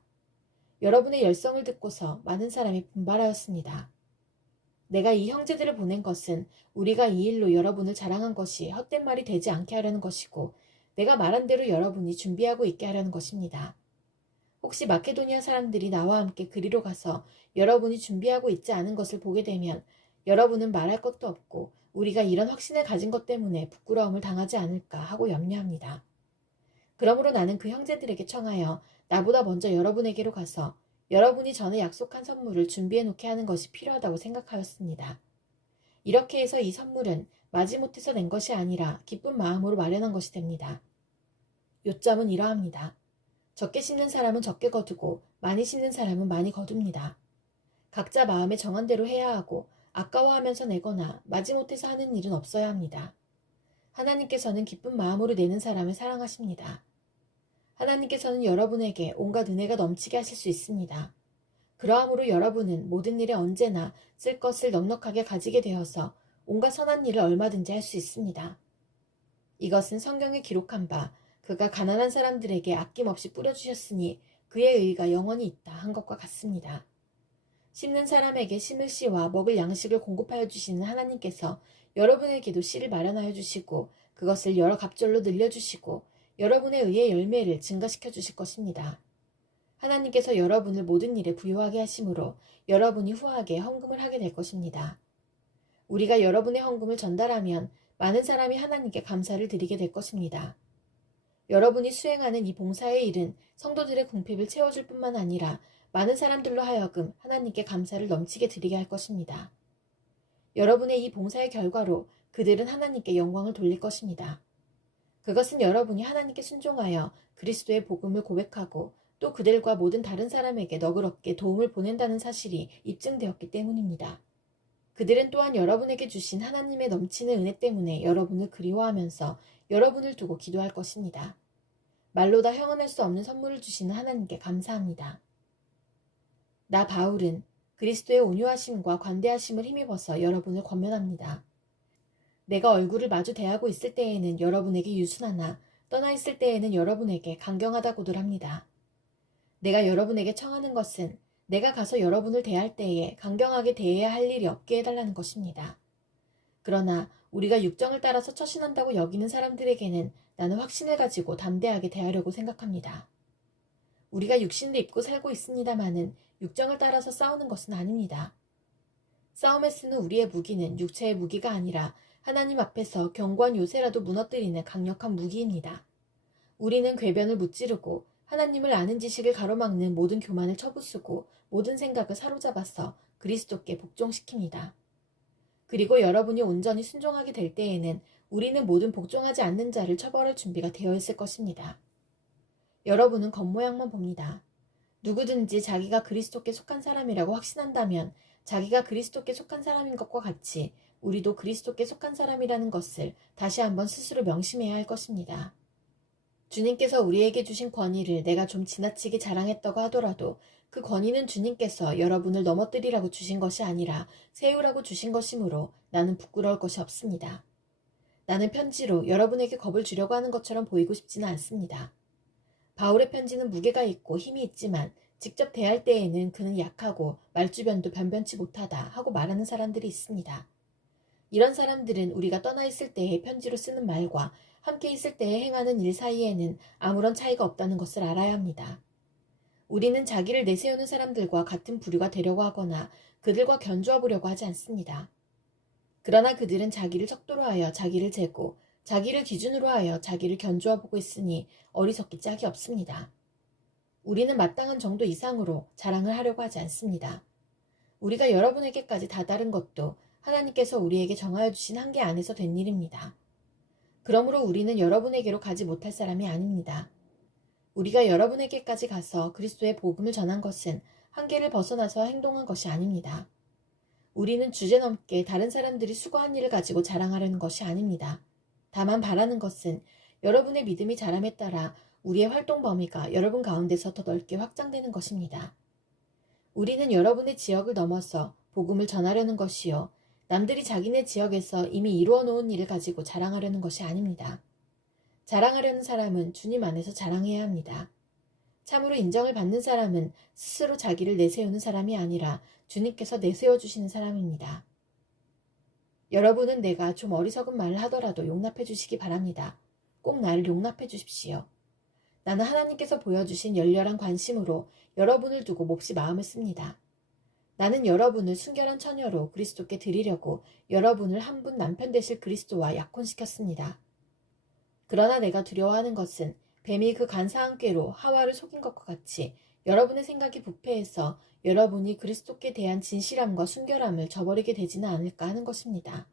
여러분의 열성을 듣고서 많은 사람이 분발하였습니다. 내가 이 형제들을 보낸 것은 우리가 이 일로 여러분을 자랑한 것이 헛된 말이 되지 않게 하려는 것이고 내가 말한 대로 여러분이 준비하고 있게 하려는 것입니다. 혹시 마케도니아 사람들이 나와 함께 그리로 가서 여러분이 준비하고 있지 않은 것을 보게 되면 여러분은 말할 것도 없고 우리가 이런 확신을 가진 것 때문에 부끄러움을 당하지 않을까 하고 염려합니다. 그러므로 나는 그 형제들에게 청하여 나보다 먼저 여러분에게로 가서 여러분이 전에 약속한 선물을 준비해 놓게 하는 것이 필요하다고 생각하였습니다. 이렇게 해서 이 선물은 마지못해서 낸 것이 아니라 기쁜 마음으로 마련한 것이 됩니다. 요점은 이러합니다. 적게 심는 사람은 적게 거두고 많이 심는 사람은 많이 거둡니다. 각자 마음에 정한 대로 해야 하고 아까워하면서 내거나 마지못해서 하는 일은 없어야 합니다. 하나님께서는 기쁜 마음으로 내는 사람을 사랑하십니다. 하나님께서는 여러분에게 온갖 은혜가 넘치게 하실 수 있습니다. 그러함으로 여러분은 모든 일에 언제나 쓸 것을 넉넉하게 가지게 되어서 온갖 선한 일을 얼마든지 할 수 있습니다. 이것은 성경에 기록한 바 그가 가난한 사람들에게 아낌없이 뿌려주셨으니 그의 의의가 영원히 있다 한 것과 같습니다. 심는 사람에게 심을 씨와 먹을 양식을 공급하여 주시는 하나님께서 여러분에게도 씨를 마련하여 주시고 그것을 여러 갑절로 늘려주시고 여러분의 의의 열매를 증가시켜 주실 것입니다. 하나님께서 여러분을 모든 일에 부유하게 하심으로 여러분이 후하게 헌금을 하게 될 것입니다. 우리가 여러분의 헌금을 전달하면 많은 사람이 하나님께 감사를 드리게 될 것입니다. 여러분이 수행하는 이 봉사의 일은 성도들의 궁핍을 채워줄 뿐만 아니라 많은 사람들로 하여금 하나님께 감사를 넘치게 드리게 할 것입니다. 여러분의 이 봉사의 결과로 그들은 하나님께 영광을 돌릴 것입니다. 그것은 여러분이 하나님께 순종하여 그리스도의 복음을 고백하고 또 그들과 모든 다른 사람에게 너그럽게 도움을 보낸다는 사실이 입증되었기 때문입니다. 그들은 또한 여러분에게 주신 하나님의 넘치는 은혜 때문에 여러분을 그리워하면서 여러분을 두고 기도할 것입니다. 말로 다 형언할 수 없는 선물을 주시는 하나님께 감사합니다. 나 바울은 그리스도의 온유하심과 관대하심을 힘입어서 여러분을 권면합니다. 내가 얼굴을 마주 대하고 있을 때에는 여러분에게 유순하나 떠나 있을 때에는 여러분에게 강경하다고들 합니다. 내가 여러분에게 청하는 것은 내가 가서 여러분을 대할 때에 강경하게 대해야 할 일이 없게 해달라는 것입니다. 그러나 우리가 육정을 따라서 처신한다고 여기는 사람들에게는 나는 확신을 가지고 담대하게 대하려고 생각합니다. 우리가 육신도 입고 살고 있습니다마는 육정을 따라서 싸우는 것은 아닙니다. 싸움에 쓰는 우리의 무기는 육체의 무기가 아니라 하나님 앞에서 견고한 요새라도 무너뜨리는 강력한 무기입니다. 우리는 궤변을 무찌르고 하나님을 아는 지식을 가로막는 모든 교만을 쳐부수고 모든 생각을 사로잡아서 그리스도께 복종시킵니다. 그리고 여러분이 온전히 순종하게 될 때에는 우리는 모든 복종하지 않는 자를 처벌할 준비가 되어 있을 것입니다. 여러분은 겉모양만 봅니다. 누구든지 자기가 그리스도께 속한 사람이라고 확신한다면 자기가 그리스도께 속한 사람인 것과 같이 우리도 그리스도께 속한 사람이라는 것을 다시 한번 스스로 명심해야 할 것입니다. 주님께서 우리에게 주신 권위를 내가 좀 지나치게 자랑했다고 하더라도 그 권위는 주님께서 여러분을 넘어뜨리라고 주신 것이 아니라 세우라고 주신 것이므로 나는 부끄러울 것이 없습니다. 나는 편지로 여러분에게 겁을 주려고 하는 것처럼 보이고 싶지는 않습니다. 바울의 편지는 무게가 있고 힘이 있지만 직접 대할 때에는 그는 약하고 말주변도 변변치 못하다 하고 말하는 사람들이 있습니다. 이런 사람들은 우리가 떠나 있을 때의 편지로 쓰는 말과 함께 있을 때에 행하는 일 사이에는 아무런 차이가 없다는 것을 알아야 합니다. 우리는 자기를 내세우는 사람들과 같은 부류가 되려고 하거나 그들과 견주어 보려고 하지 않습니다. 그러나 그들은 자기를 척도로 하여 자기를 재고 자기를 기준으로 하여 자기를 견주어 보고 있으니 어리석기 짝이 없습니다. 우리는 마땅한 정도 이상으로 자랑을 하려고 하지 않습니다. 우리가 여러분에게까지 다다른 것도 하나님께서 우리에게 정하여 주신 한계 안에서 된 일입니다. 그러므로 우리는 여러분에게로 가지 못할 사람이 아닙니다. 우리가 여러분에게까지 가서 그리스도의 복음을 전한 것은 한계를 벗어나서 행동한 것이 아닙니다. 우리는 주제넘게 다른 사람들이 수고한 일을 가지고 자랑하려는 것이 아닙니다. 다만 바라는 것은 여러분의 믿음이 자람에 따라 우리의 활동 범위가 여러분 가운데서 더 넓게 확장되는 것입니다. 우리는 여러분의 지역을 넘어서 복음을 전하려는 것이요. 남들이 자기네 지역에서 이미 이루어 놓은 일을 가지고 자랑하려는 것이 아닙니다. 자랑하려는 사람은 주님 안에서 자랑해야 합니다. 참으로 인정을 받는 사람은 스스로 자기를 내세우는 사람이 아니라 주님께서 내세워 주시는 사람입니다. 여러분은 내가 좀 어리석은 말을 하더라도 용납해 주시기 바랍니다. 꼭 나를 용납해 주십시오. 나는 하나님께서 보여주신 열렬한 관심으로 여러분을 두고 몹시 마음을 씁니다. 나는 여러분을 순결한 처녀로 그리스도께 드리려고 여러분을 한 분 남편 되실 그리스도와 약혼시켰습니다. 그러나 내가 두려워하는 것은 뱀이 그 간사한 꾀로 하와를 속인 것과 같이 여러분의 생각이 부패해서 여러분이 그리스도께 대한 진실함과 순결함을 저버리게 되지는 않을까 하는 것입니다.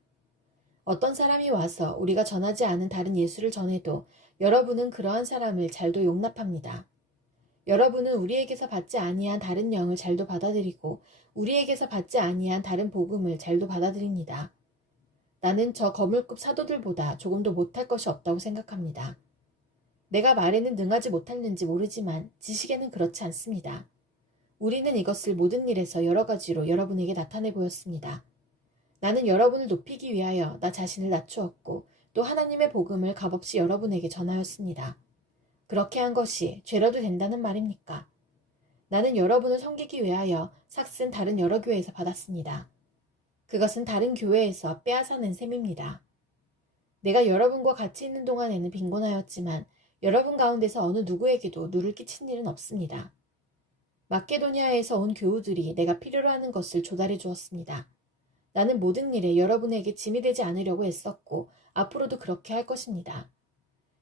어떤 사람이 와서 우리가 전하지 않은 다른 예수를 전해도 여러분은 그러한 사람을 잘도 용납합니다. 여러분은 우리에게서 받지 아니한 다른 영을 잘도 받아들이고 우리에게서 받지 아니한 다른 복음을 잘도 받아들입니다. 나는 저 거물급 사도들보다 조금도 못할 것이 없다고 생각합니다. 내가 말에는 능하지 못했는지 모르지만 지식에는 그렇지 않습니다. 우리는 이것을 모든 일에서 여러 가지로 여러분에게 나타내 보였습니다. 나는 여러분을 높이기 위하여 나 자신을 낮추었고 또 하나님의 복음을 값없이 여러분에게 전하였습니다. 그렇게 한 것이 죄라도 된다는 말입니까? 나는 여러분을 섬기기 위하여 삭슨 다른 여러 교회에서 받았습니다. 그것은 다른 교회에서 빼앗아낸 셈입니다. 내가 여러분과 같이 있는 동안에는 빈곤하였지만 여러분 가운데서 어느 누구에게도 누를 끼친 일은 없습니다. 마케도니아에서 온 교우들이 내가 필요로 하는 것을 조달해 주었습니다. 나는 모든 일에 여러분에게 짐이 되지 않으려고 애썼고 앞으로도 그렇게 할 것입니다.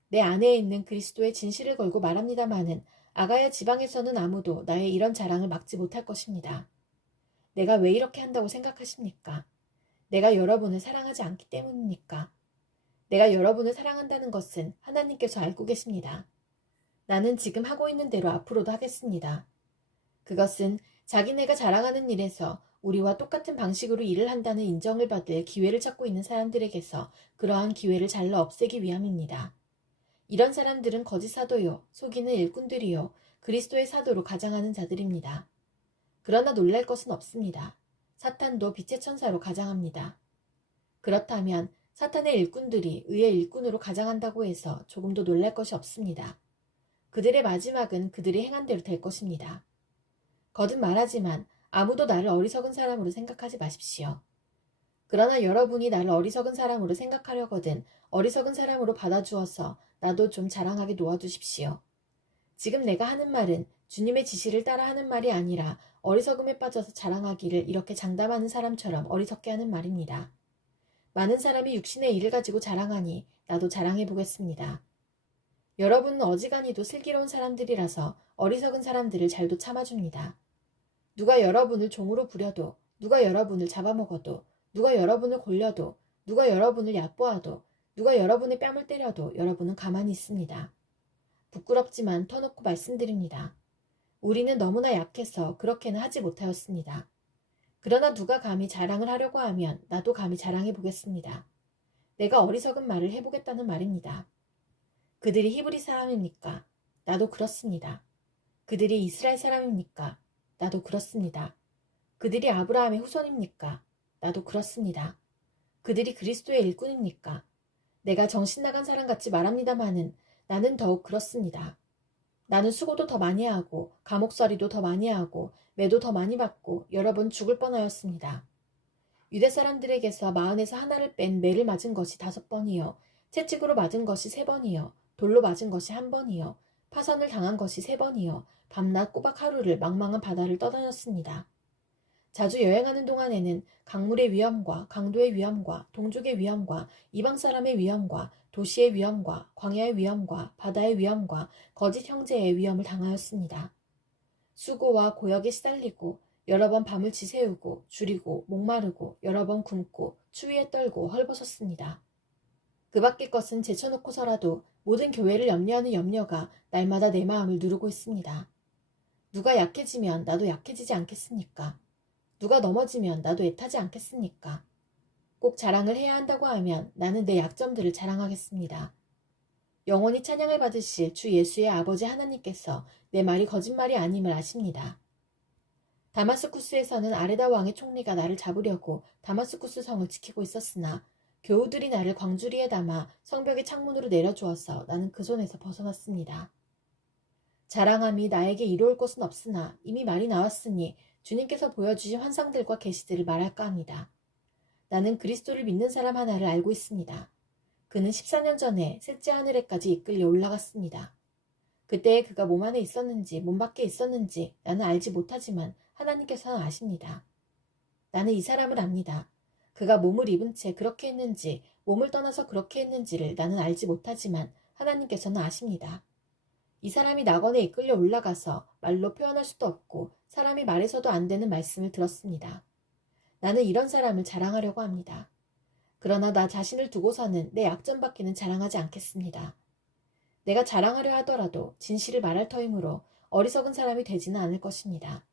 내 안에 있는 그리스도의 진실을 걸고 말합니다마는 아가야 지방에서는 아무도 나의 이런 자랑을 막지 못할 것입니다. 내가 왜 이렇게 한다고 생각하십니까? 내가 여러분을 사랑하지 않기 때문입니까? 내가 여러분을 사랑한다는 것은 하나님께서 알고 계십니다. 나는 지금 하고 있는 대로 앞으로도 하겠습니다. 그것은 자기네가 자랑하는 일에서 우리와 똑같은 방식으로 일을 한다는 인정을 받을 기회를 찾고 있는 사람들에게서 그러한 기회를 잘라 없애기 위함입니다. 이런 사람들은 거짓 사도요, 속이는 일꾼들이요, 그리스도의 사도로 가장하는 자들입니다. 그러나 놀랄 것은 없습니다. 사탄도 빛의 천사로 가장합니다. 그렇다면 사탄의 일꾼들이 의의 일꾼으로 가장한다고 해서 조금도 놀랄 것이 없습니다. 그들의 마지막은 그들이 행한 대로 될 것입니다. 거듭 말하지만 아무도 나를 어리석은 사람으로 생각하지 마십시오. 그러나 여러분이 나를 어리석은 사람으로 생각하려거든 어리석은 사람으로 받아주어서 나도 좀 자랑하게 놓아두십시오. 지금 내가 하는 말은 주님의 지시를 따라 하는 말이 아니라 어리석음에 빠져서 자랑하기를 이렇게 장담하는 사람처럼 어리석게 하는 말입니다. 많은 사람이 육신의 일을 가지고 자랑하니 나도 자랑해 보겠습니다. 여러분은 어지간히도 슬기로운 사람들이라서 어리석은 사람들을 잘도 참아줍니다. 누가 여러분을 종으로 부려도, 누가 여러분을 잡아먹어도, 누가 여러분을 골려도, 누가 여러분을 얕보아도, 누가 여러분의 뺨을 때려도 여러분은 가만히 있습니다. 부끄럽지만 터놓고 말씀드립니다. 우리는 너무나 약해서 그렇게는 하지 못하였습니다. 그러나 누가 감히 자랑을 하려고 하면 나도 감히 자랑해 보겠습니다. 내가 어리석은 말을 해보겠다는 말입니다. 그들이 히브리 사람입니까? 나도 그렇습니다. 그들이 이스라엘 사람입니까? 나도 그렇습니다. 그들이 아브라함의 후손입니까? 나도 그렇습니다. 그들이 그리스도의 일꾼입니까? 내가 정신 나간 사람같이 말합니다마는 나는 더욱 그렇습니다. 나는 수고도 더 많이 하고 감옥살이도 더 많이 하고 매도 더 많이 받고 여러 번 죽을 뻔하였습니다. 유대 사람들에게서 마흔에서 하나를 뺀 매를 맞은 것이 5번이요, 채찍으로 맞은 것이 3번이요, 돌로 맞은 것이 1번이요, 파선을 당한 것이 3번이요, 밤낮 꼬박 하루를 망망한 바다를 떠다녔습니다. 자주 여행하는 동안에는 강물의 위험과 강도의 위험과 동족의 위험과 이방 사람의 위험과 도시의 위험과 광야의 위험과 바다의 위험과 거짓 형제의 위험을 당하였습니다. 수고와 고역에 시달리고 여러 번 밤을 지새우고 줄이고 목마르고 여러 번 굶고 추위에 떨고 헐벗었습니다. 그 밖의 것은 제쳐놓고서라도 모든 교회를 염려하는 염려가 날마다 내 마음을 누르고 있습니다. 누가 약해지면 나도 약해지지 않겠습니까? 누가 넘어지면 나도 애타지 않겠습니까? 꼭 자랑을 해야 한다고 하면 나는 내 약점들을 자랑하겠습니다. 영원히 찬양을 받으실 주 예수의 아버지 하나님께서 내 말이 거짓말이 아님을 아십니다. 다마스쿠스에서는 아레다 왕의 총리가 나를 잡으려고 다마스쿠스 성을 지키고 있었으나 교우들이 나를 광주리에 담아 성벽의 창문으로 내려주어서 나는 그 손에서 벗어났습니다. 자랑함이 나에게 이로울 것은 없으나 이미 말이 나왔으니 주님께서 보여주신 환상들과 계시들을 말할까 합니다. 나는 그리스도를 믿는 사람 하나를 알고 있습니다. 그는 14년 전에 셋째 하늘에까지 이끌려 올라갔습니다. 그때에 그가 몸 안에 있었는지 몸 밖에 있었는지 나는 알지 못하지만 하나님께서는 아십니다. 나는 이 사람을 압니다. 그가 몸을 입은 채 그렇게 했는지 몸을 떠나서 그렇게 했는지를 나는 알지 못하지만 하나님께서는 아십니다. 이 사람이 낙원에 이끌려 올라가서 말로 표현할 수도 없고 사람이 말해서도 안 되는 말씀을 들었습니다. 나는 이런 사람을 자랑하려고 합니다. 그러나 나 자신을 두고서는 내 약점밖에는 자랑하지 않겠습니다. 내가 자랑하려 하더라도 진실을 말할 터이므로 어리석은 사람이 되지는 않을 것입니다.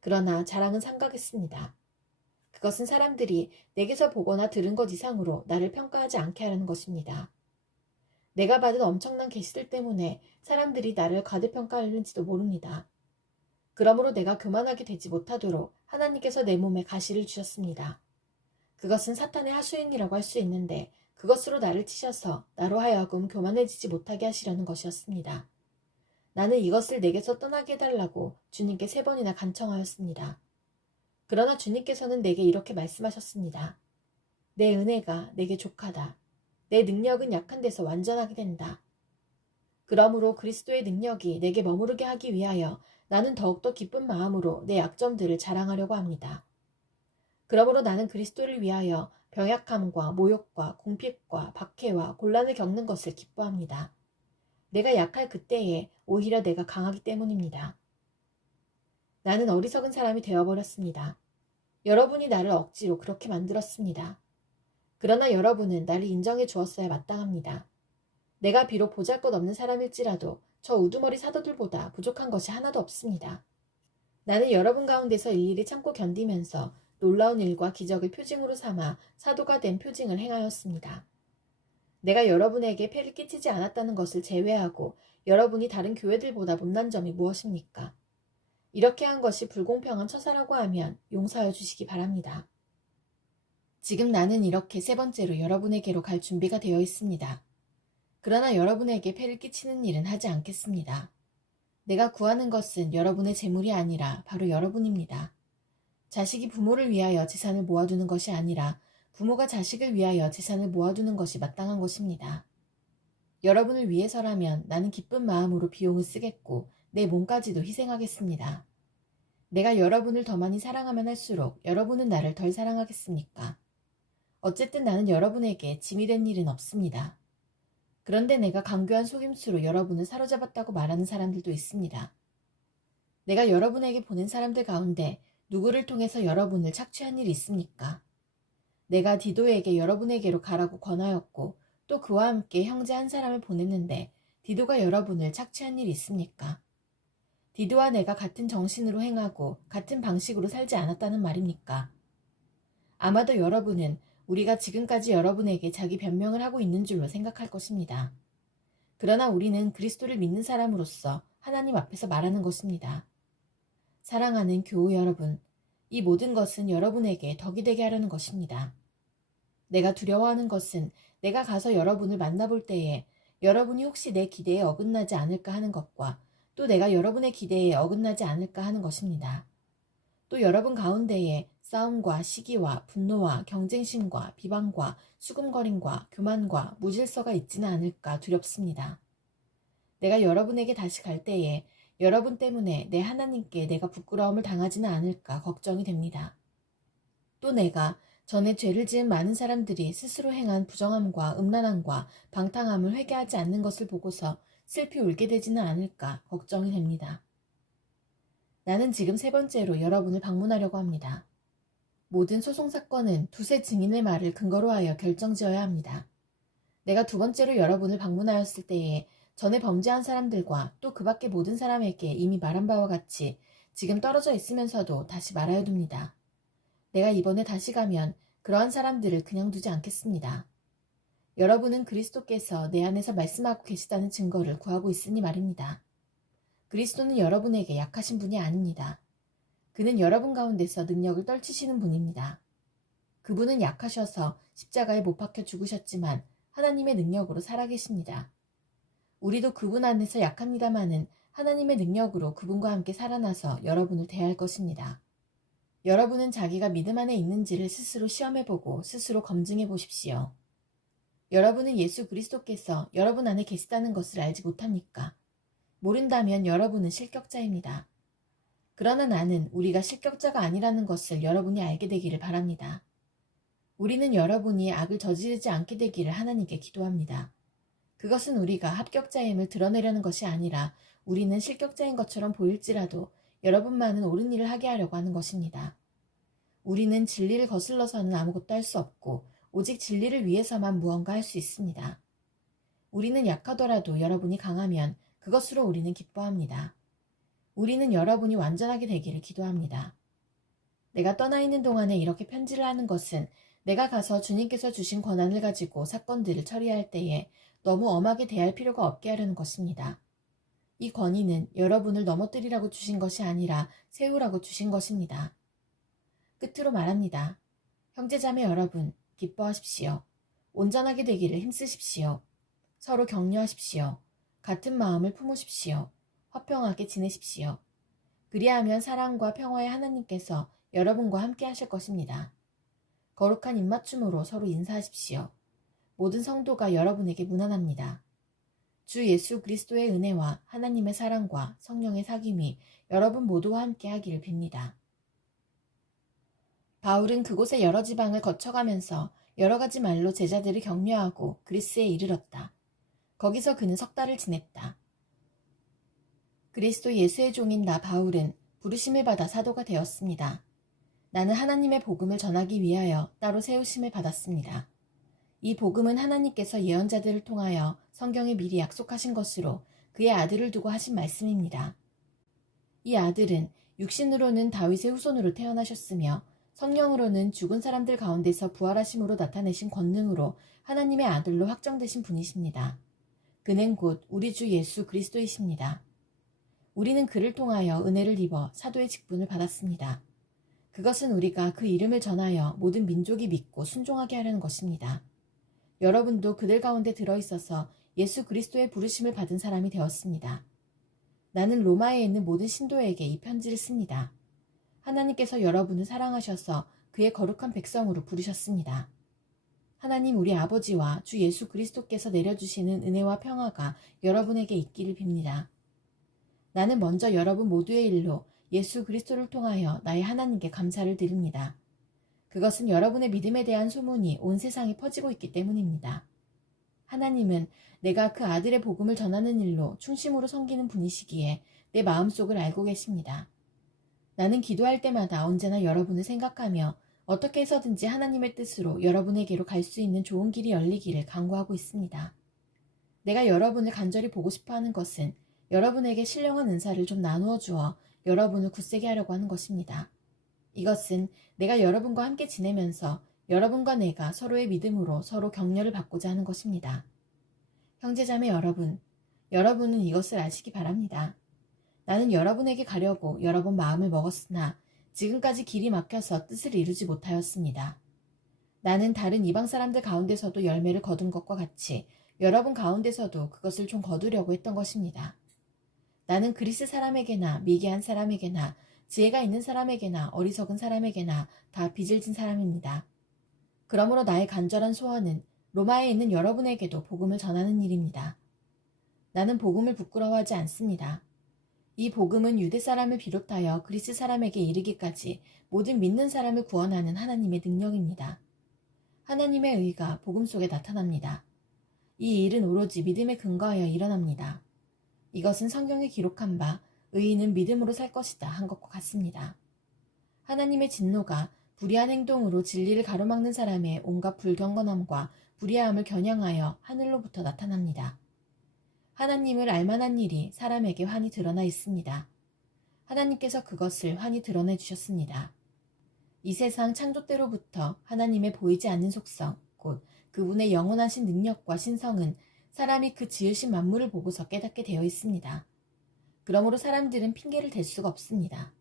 그러나 자랑은 삼가겠습니다. 그것은 사람들이 내게서 보거나 들은 것 이상으로 나를 평가하지 않게 하려는 것입니다. 내가 받은 엄청난 계시들 때문에 사람들이 나를 과대평가하는지도 모릅니다. 그러므로 내가 교만하게 되지 못하도록 하나님께서 내 몸에 가시를 주셨습니다. 그것은 사탄의 하수인이라고 할 수 있는데 그것으로 나를 치셔서 나로 하여금 교만해지지 못하게 하시려는 것이었습니다. 나는 이것을 내게서 떠나게 해달라고 주님께 3번이나 간청하였습니다. 그러나 주님께서는 내게 이렇게 말씀하셨습니다. 내 은혜가 내게 족하다. 내 능력은 약한 데서 완전하게 된다. 그러므로 그리스도의 능력이 내게 머무르게 하기 위하여 나는 더욱더 기쁜 마음으로 내 약점들을 자랑하려고 합니다. 그러므로 나는 그리스도를 위하여 병약함과 모욕과 궁핍과 박해와 곤란을 겪는 것을 기뻐합니다. 내가 약할 그때에 오히려 내가 강하기 때문입니다. 나는 어리석은 사람이 되어버렸습니다. 여러분이 나를 억지로 그렇게 만들었습니다. 그러나 여러분은 나를 인정해 주었어야 마땅합니다. 내가 비록 보잘것없는 사람일지라도 저 우두머리 사도들보다 부족한 것이 하나도 없습니다. 나는 여러분 가운데서 일일이 참고 견디면서 놀라운 일과 기적을 표징으로 삼아 사도가 된 표징을 행하였습니다. 내가 여러분에게 폐를 끼치지 않았다는 것을 제외하고 여러분이 다른 교회들보다 못난 점이 무엇입니까? 이렇게 한 것이 불공평한 처사라고 하면 용서하여 주시기 바랍니다. 지금 나는 이렇게 3번째로 여러분에게로 갈 준비가 되어 있습니다. 그러나 여러분에게 폐를 끼치는 일은 하지 않겠습니다. 내가 구하는 것은 여러분의 재물이 아니라 바로 여러분입니다. 자식이 부모를 위하여 재산을 모아두는 것이 아니라 부모가 자식을 위하여 재산을 모아두는 것이 마땅한 것입니다. 여러분을 위해서라면 나는 기쁜 마음으로 비용을 쓰겠고 내 몸까지도 희생하겠습니다. 내가 여러분을 더 많이 사랑하면 할수록 여러분은 나를 덜 사랑하겠습니까? 어쨌든 나는 여러분에게 짐이 된 일은 없습니다. 그런데 내가 강교한 속임수로 여러분을 사로잡았다고 말하는 사람들도 있습니다. 내가 여러분에게 보낸 사람들 가운데 누구를 통해서 여러분을 착취한 일이 있습니까? 내가 디도에게 여러분에게로 가라고 권하였고 또 그와 함께 형제 한 사람을 보냈는데 디도가 여러분을 착취한 일이 있습니까? 디도와 내가 같은 정신으로 행하고 같은 방식으로 살지 않았다는 말입니까? 아마도 여러분은 우리가 지금까지 여러분에게 자기 변명을 하고 있는 줄로 생각할 것입니다. 그러나 우리는 그리스도를 믿는 사람으로서 하나님 앞에서 말하는 것입니다. 사랑하는 교우 여러분, 이 모든 것은 여러분에게 덕이 되게 하려는 것입니다. 내가 두려워하는 것은 내가 가서 여러분을 만나볼 때에 여러분이 혹시 내 기대에 어긋나지 않을까 하는 것과 또 내가 여러분의 기대에 어긋나지 않을까 하는 것입니다. 또 여러분 가운데에 싸움과 시기와 분노와 경쟁심과 비방과 수금거림과 교만과 무질서가 있지는 않을까 두렵습니다. 내가 여러분에게 다시 갈 때에 여러분 때문에 내 하나님께 내가 부끄러움을 당하지는 않을까 걱정이 됩니다. 또 내가 전에 죄를 지은 많은 사람들이 스스로 행한 부정함과 음란함과 방탕함을 회개하지 않는 것을 보고서 슬피 울게 되지는 않을까 걱정이 됩니다. 나는 지금 3번째로 여러분을 방문하려고 합니다. 모든 소송사건은 두세 증인의 말을 근거로 하여 결정지어야 합니다. 내가 2번째로 여러분을 방문하였을 때에 전에 범죄한 사람들과 또 그 밖의 모든 사람에게 이미 말한 바와 같이 지금 떨어져 있으면서도 다시 말하여 둡니다. 내가 이번에 다시 가면 그러한 사람들을 그냥 두지 않겠습니다. 여러분은 그리스도께서 내 안에서 말씀하고 계시다는 증거를 구하고 있으니 말입니다. 그리스도는 여러분에게 약하신 분이 아닙니다. 그는 여러분 가운데서 능력을 떨치시는 분입니다. 그분은 약하셔서 십자가에 못 박혀 죽으셨지만 하나님의 능력으로 살아계십니다. 우리도 그분 안에서 약합니다마는 하나님의 능력으로 그분과 함께 살아나서 여러분을 대할 것입니다. 여러분은 자기가 믿음 안에 있는지를 스스로 시험해보고 스스로 검증해 보십시오. 여러분은 예수 그리스도께서 여러분 안에 계시다는 것을 알지 못합니까? 모른다면 여러분은 실격자입니다. 그러나 나는 우리가 실격자가 아니라는 것을 여러분이 알게 되기를 바랍니다. 우리는 여러분이 악을 저지르지 않게 되기를 하나님께 기도합니다. 그것은 우리가 합격자임을 드러내려는 것이 아니라 우리는 실격자인 것처럼 보일지라도 여러분만은 옳은 일을 하게 하려고 하는 것입니다. 우리는 진리를 거슬러서는 아무것도 할 수 없고 오직 진리를 위해서만 무언가 할 수 있습니다. 우리는 약하더라도 여러분이 강하면 그것으로 우리는 기뻐합니다. 우리는 여러분이 완전하게 되기를 기도합니다. 내가 떠나 있는 동안에 이렇게 편지를 하는 것은 내가 가서 주님께서 주신 권한을 가지고 사건들을 처리할 때에 너무 엄하게 대할 필요가 없게 하려는 것입니다. 이 권위는 여러분을 넘어뜨리라고 주신 것이 아니라 세우라고 주신 것입니다. 끝으로 말합니다. 형제자매 여러분, 기뻐하십시오. 온전하게 되기를 힘쓰십시오. 서로 격려하십시오. 같은 마음을 품으십시오. 화평하게 지내십시오. 그리하면 사랑과 평화의 하나님께서 여러분과 함께 하실 것입니다. 거룩한 입맞춤으로 서로 인사하십시오. 모든 성도가 여러분에게 문안합니다. 주 예수 그리스도의 은혜와 하나님의 사랑과 성령의 사귐이 여러분 모두와 함께 하기를 빕니다. 바울은 그곳의 여러 지방을 거쳐가면서 여러 가지 말로 제자들을 격려하고 그리스에 이르렀다. 거기서 그는 석 달을 지냈다. 그리스도 예수의 종인 나 바울은 부르심을 받아 사도가 되었습니다. 나는 하나님의 복음을 전하기 위하여 따로 세우심을 받았습니다. 이 복음은 하나님께서 예언자들을 통하여 성경에 미리 약속하신 것으로 그의 아들을 두고 하신 말씀입니다. 이 아들은 육신으로는 다윗의 후손으로 태어나셨으며 성령으로는 죽은 사람들 가운데서 부활하심으로 나타내신 권능으로 하나님의 아들로 확정되신 분이십니다. 그는 곧 우리 주 예수 그리스도이십니다. 우리는 그를 통하여 은혜를 입어 사도의 직분을 받았습니다. 그것은 우리가 그 이름을 전하여 모든 민족이 믿고 순종하게 하려는 것입니다. 여러분도 그들 가운데 들어있어서 예수 그리스도의 부르심을 받은 사람이 되었습니다. 나는 로마에 있는 모든 신도에게 이 편지를 씁니다. 하나님께서 여러분을 사랑하셔서 그의 거룩한 백성으로 부르셨습니다. 하나님 우리 아버지와 주 예수 그리스도께서 내려주시는 은혜와 평화가 여러분에게 있기를 빕니다. 나는 먼저 여러분 모두의 일로 예수 그리스도를 통하여 나의 하나님께 감사를 드립니다. 그것은 여러분의 믿음에 대한 소문이 온 세상에 퍼지고 있기 때문입니다. 하나님은 내가 그 아들의 복음을 전하는 일로 충심으로 섬기는 분이시기에 내 마음속을 알고 계십니다. 나는 기도할 때마다 언제나 여러분을 생각하며 어떻게 해서든지 하나님의 뜻으로 여러분에게로 갈 수 있는 좋은 길이 열리기를 간구하고 있습니다. 내가 여러분을 간절히 보고 싶어 하는 것은 여러분에게 신령한 은사를 좀 나누어 주어 여러분을 굳세게 하려고 하는 것입니다. 이것은 내가 여러분과 함께 지내면서 여러분과 내가 서로의 믿음으로 서로 격려를 받고자 하는 것입니다. 형제자매 여러분, 여러분은 이것을 아시기 바랍니다. 나는 여러분에게 가려고 여러 번 마음을 먹었으나 지금까지 길이 막혀서 뜻을 이루지 못하였습니다. 나는 다른 이방 사람들 가운데서도 열매를 거둔 것과 같이 여러분 가운데서도 그것을 좀 거두려고 했던 것입니다. 나는 그리스 사람에게나 미개한 사람에게나 지혜가 있는 사람에게나 어리석은 사람에게나 다 빚을 진 사람입니다. 그러므로 나의 간절한 소원은 로마에 있는 여러분에게도 복음을 전하는 일입니다. 나는 복음을 부끄러워하지 않습니다. 이 복음은 유대 사람을 비롯하여 그리스 사람에게 이르기까지 모든 믿는 사람을 구원하는 하나님의 능력입니다. 하나님의 의가 복음 속에 나타납니다. 이 일은 오로지 믿음에 근거하여 일어납니다. 이것은 성경에 기록한 바 의인은 믿음으로 살 것이다 한 것과 같습니다. 하나님의 진노가 불의한 행동으로 진리를 가로막는 사람의 온갖 불경건함과 불의함을 겨냥하여 하늘로부터 나타납니다. 하나님을 알만한 일이 사람에게 환히 드러나 있습니다. 하나님께서 그것을 환히 드러내 주셨습니다. 이 세상 창조 때로부터 하나님의 보이지 않는 속성, 곧 그분의 영원하신 능력과 신성은 사람이 그 지으신 만물을 보고서 깨닫게 되어 있습니다. 그러므로 사람들은 핑계를 댈 수가 없습니다.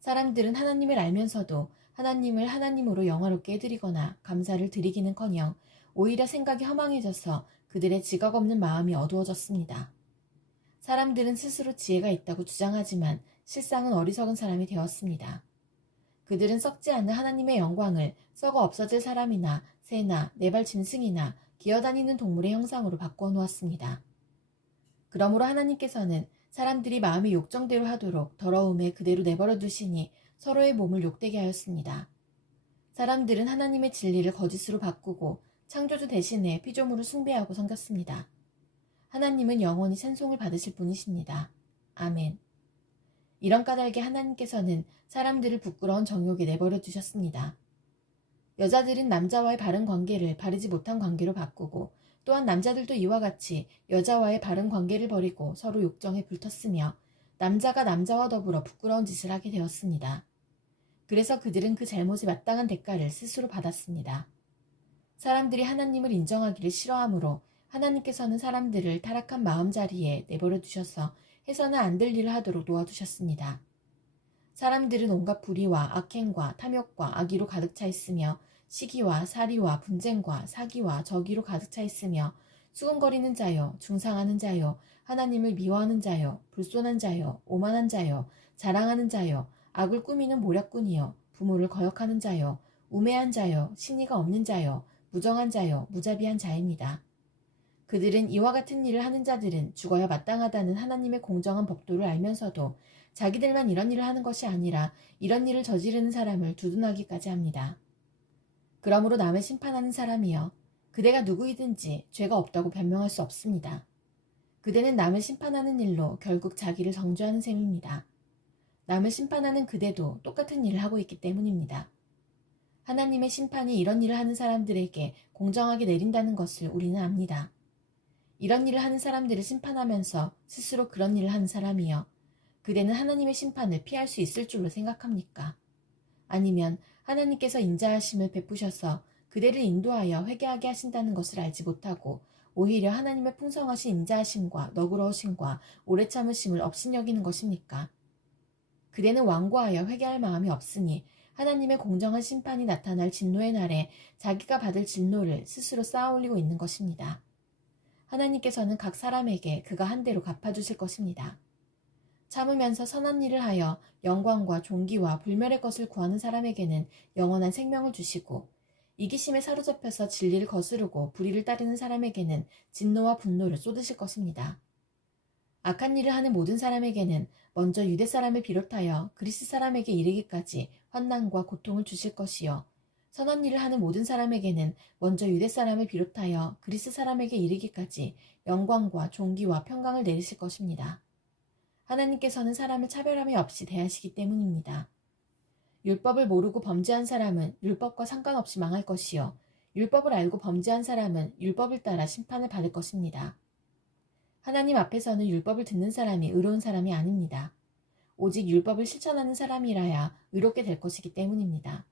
사람들은 하나님을 알면서도 하나님을 하나님으로 영화롭게 해드리거나 감사를 드리기는커녕 오히려 생각이 허망해져서 그들의 지각 없는 마음이 어두워졌습니다. 사람들은 스스로 지혜가 있다고 주장하지만 실상은 어리석은 사람이 되었습니다. 그들은 썩지 않는 하나님의 영광을 썩어 없어질 사람이나 새나 네발 짐승이나 기어다니는 동물의 형상으로 바꾸어 놓았습니다. 그러므로 하나님께서는 사람들이 마음의 욕정대로 하도록 더러움에 그대로 내버려 두시니 서로의 몸을 욕되게 하였습니다. 사람들은 하나님의 진리를 거짓으로 바꾸고 창조주 대신에 피조물을 숭배하고 섬겼습니다. 하나님은 영원히 찬송을 받으실 분이십니다. 아멘. 이런 까닭에 하나님께서는 사람들을 부끄러운 정욕에 내버려 두셨습니다. 여자들은 남자와의 바른 관계를 바르지 못한 관계로 바꾸고 또한 남자들도 이와 같이 여자와의 바른 관계를 버리고 서로 욕정에 불탔으며 남자가 남자와 더불어 부끄러운 짓을 하게 되었습니다. 그래서 그들은 그 잘못에 마땅한 대가를 스스로 받았습니다. 사람들이 하나님을 인정하기를 싫어하므로 하나님께서는 사람들을 타락한 마음자리에 내버려 두셔서 해서는 안 될 일을 하도록 놓아두셨습니다. 사람들은 온갖 불의와 악행과 탐욕과 악의로 가득 차 있으며 시기와 살이와 분쟁과 사기와 저기로 가득 차 있으며 수군거리는 자요, 중상하는 자요, 하나님을 미워하는 자요, 불손한 자요, 오만한 자요, 자랑하는 자요, 악을 꾸미는 모략꾼이요, 부모를 거역하는 자요, 우매한 자요, 신의가 없는 자요, 무정한 자요, 무자비한 자입니다. 그들은 이와 같은 일을 하는 자들은 죽어야 마땅하다는 하나님의 공정한 법도를 알면서도 자기들만 이런 일을 하는 것이 아니라 이런 일을 저지르는 사람을 두둔하기까지 합니다. 그러므로 남을 심판하는 사람이여, 그대가 누구이든지 죄가 없다고 변명할 수 없습니다. 그대는 남을 심판하는 일로 결국 자기를 정죄하는 셈입니다. 남을 심판하는 그대도 똑같은 일을 하고 있기 때문입니다. 하나님의 심판이 이런 일을 하는 사람들에게 공정하게 내린다는 것을 우리는 압니다. 이런 일을 하는 사람들을 심판하면서 스스로 그런 일을 하는 사람이여, 그대는 하나님의 심판을 피할 수 있을 줄로 생각합니까? 아니면 하나님께서 인자하심을 베푸셔서 그대를 인도하여 회개하게 하신다는 것을 알지 못하고 오히려 하나님의 풍성하신 인자하심과 너그러우심과 오래 참으심을 업신여기는 것입니까? 그대는 완고하여 회개할 마음이 없으니 하나님의 공정한 심판이 나타날 진노의 날에 자기가 받을 진노를 스스로 쌓아올리고 있는 것입니다. 하나님께서는 각 사람에게 그가 한 대로 갚아주실 것입니다. 참으면서 선한 일을 하여 영광과 존귀와 불멸의 것을 구하는 사람에게는 영원한 생명을 주시고 이기심에 사로잡혀서 진리를 거스르고 불의를 따르는 사람에게는 진노와 분노를 쏟으실 것입니다. 악한 일을 하는 모든 사람에게는 먼저 유대 사람을 비롯하여 그리스 사람에게 이르기까지 환난과 고통을 주실 것이요, 선한 일을 하는 모든 사람에게는 먼저 유대 사람을 비롯하여 그리스 사람에게 이르기까지 영광과 존귀와 평강을 내리실 것입니다. 하나님께서는 사람을 차별함이 없이 대하시기 때문입니다. 율법을 모르고 범죄한 사람은 율법과 상관없이 망할 것이요, 율법을 알고 범죄한 사람은 율법을 따라 심판을 받을 것입니다. 하나님 앞에서는 율법을 듣는 사람이 의로운 사람이 아닙니다. 오직 율법을 실천하는 사람이라야 의롭게 될 것이기 때문입니다.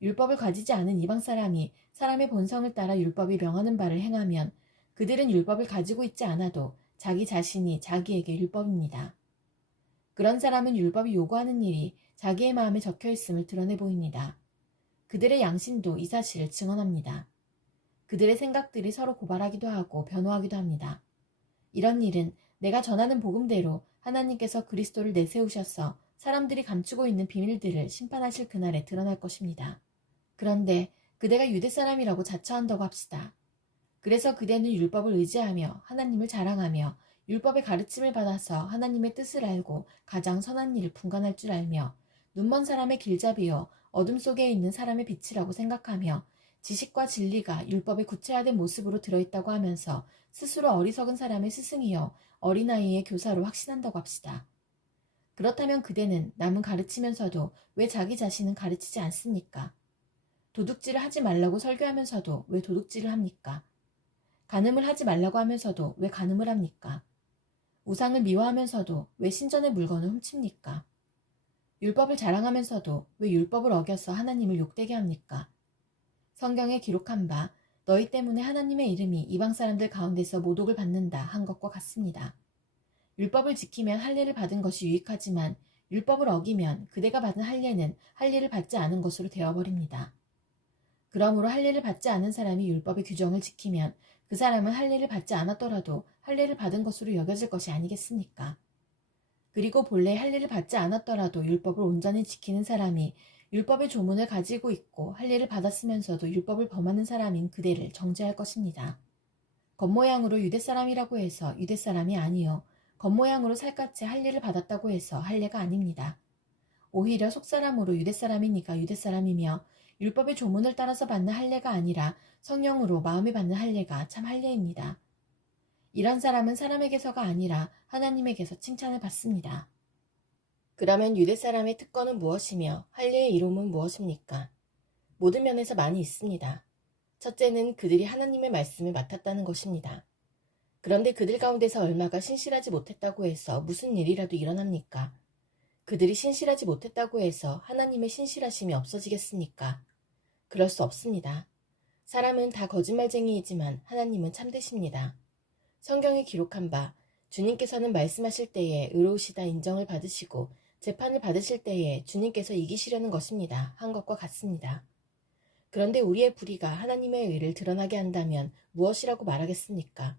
율법을 가지지 않은 이방 사람이 사람의 본성을 따라 율법이 명하는 바를 행하면 그들은 율법을 가지고 있지 않아도 자기 자신이 자기에게 율법입니다. 그런 사람은 율법이 요구하는 일이 자기의 마음에 적혀 있음을 드러내 보입니다. 그들의 양심도 이 사실을 증언합니다. 그들의 생각들이 서로 고발하기도 하고 변호하기도 합니다. 이런 일은 내가 전하는 복음대로 하나님께서 그리스도를 내세우셔서 사람들이 감추고 있는 비밀들을 심판하실 그날에 드러날 것입니다. 그런데 그대가 유대 사람이라고 자처한다고 합시다. 그래서 그대는 율법을 의지하며 하나님을 자랑하며 율법의 가르침을 받아서 하나님의 뜻을 알고 가장 선한 일을 분간할 줄 알며 눈먼 사람의 길잡이요 어둠 속에 있는 사람의 빛이라고 생각하며 지식과 진리가 율법의 구체화된 모습으로 들어있다고 하면서 스스로 어리석은 사람의 스승이요 어린아이의 교사로 확신한다고 합시다. 그렇다면 그대는 남은 가르치면서도 왜 자기 자신은 가르치지 않습니까? 도둑질을 하지 말라고 설교하면서도 왜 도둑질을 합니까? 간음을 하지 말라고 하면서도 왜 간음을 합니까? 우상을 미워하면서도 왜 신전의 물건을 훔칩니까? 율법을 자랑하면서도 왜 율법을 어겨서 하나님을 욕되게 합니까? 성경에 기록한 바 너희 때문에 하나님의 이름이 이방 사람들 가운데서 모독을 받는다 한 것과 같습니다. 율법을 지키면 할례를 받은 것이 유익하지만 율법을 어기면 그대가 받은 할례는 할례를 받지 않은 것으로 되어버립니다. 그러므로 할례를 받지 않은 사람이 율법의 규정을 지키면 그 사람은 할례를 받지 않았더라도 할례를 받은 것으로 여겨질 것이 아니겠습니까? 그리고 본래 할례를 받지 않았더라도 율법을 온전히 지키는 사람이 율법의 조문을 가지고 있고 할례를 받았으면서도 율법을 범하는 사람인 그대를 정죄할 것입니다. 겉모양으로 유대 사람이라고 해서 유대 사람이 아니요 겉모양으로 살갗에 할례를 받았다고 해서 할례가 아닙니다. 오히려 속사람으로 유대 사람이니까 유대 사람이며 율법의 조문을 따라서 받는 할례가 아니라 성령으로 마음에 받는 할례가 참 할례입니다. 이런 사람은 사람에게서가 아니라 하나님에게서 칭찬을 받습니다. 그러면 유대 사람의 특권은 무엇이며 할례의 이름은 무엇입니까? 모든 면에서 많이 있습니다. 첫째는 그들이 하나님의 말씀을 맡았다는 것입니다. 그런데 그들 가운데서 얼마가 신실하지 못했다고 해서 무슨 일이라도 일어납니까? 그들이 신실하지 못했다고 해서 하나님의 신실하심이 없어지겠습니까? 그럴 수 없습니다. 사람은 다 거짓말쟁이이지만 하나님은 참되십니다. 성경에 기록한 바 주님께서는 말씀하실 때에 의로우시다 인정을 받으시고 재판을 받으실 때에 주님께서 이기시려는 것입니다. 한 것과 같습니다. 그런데 우리의 불의가 하나님의 의를 드러나게 한다면 무엇이라고 말하겠습니까?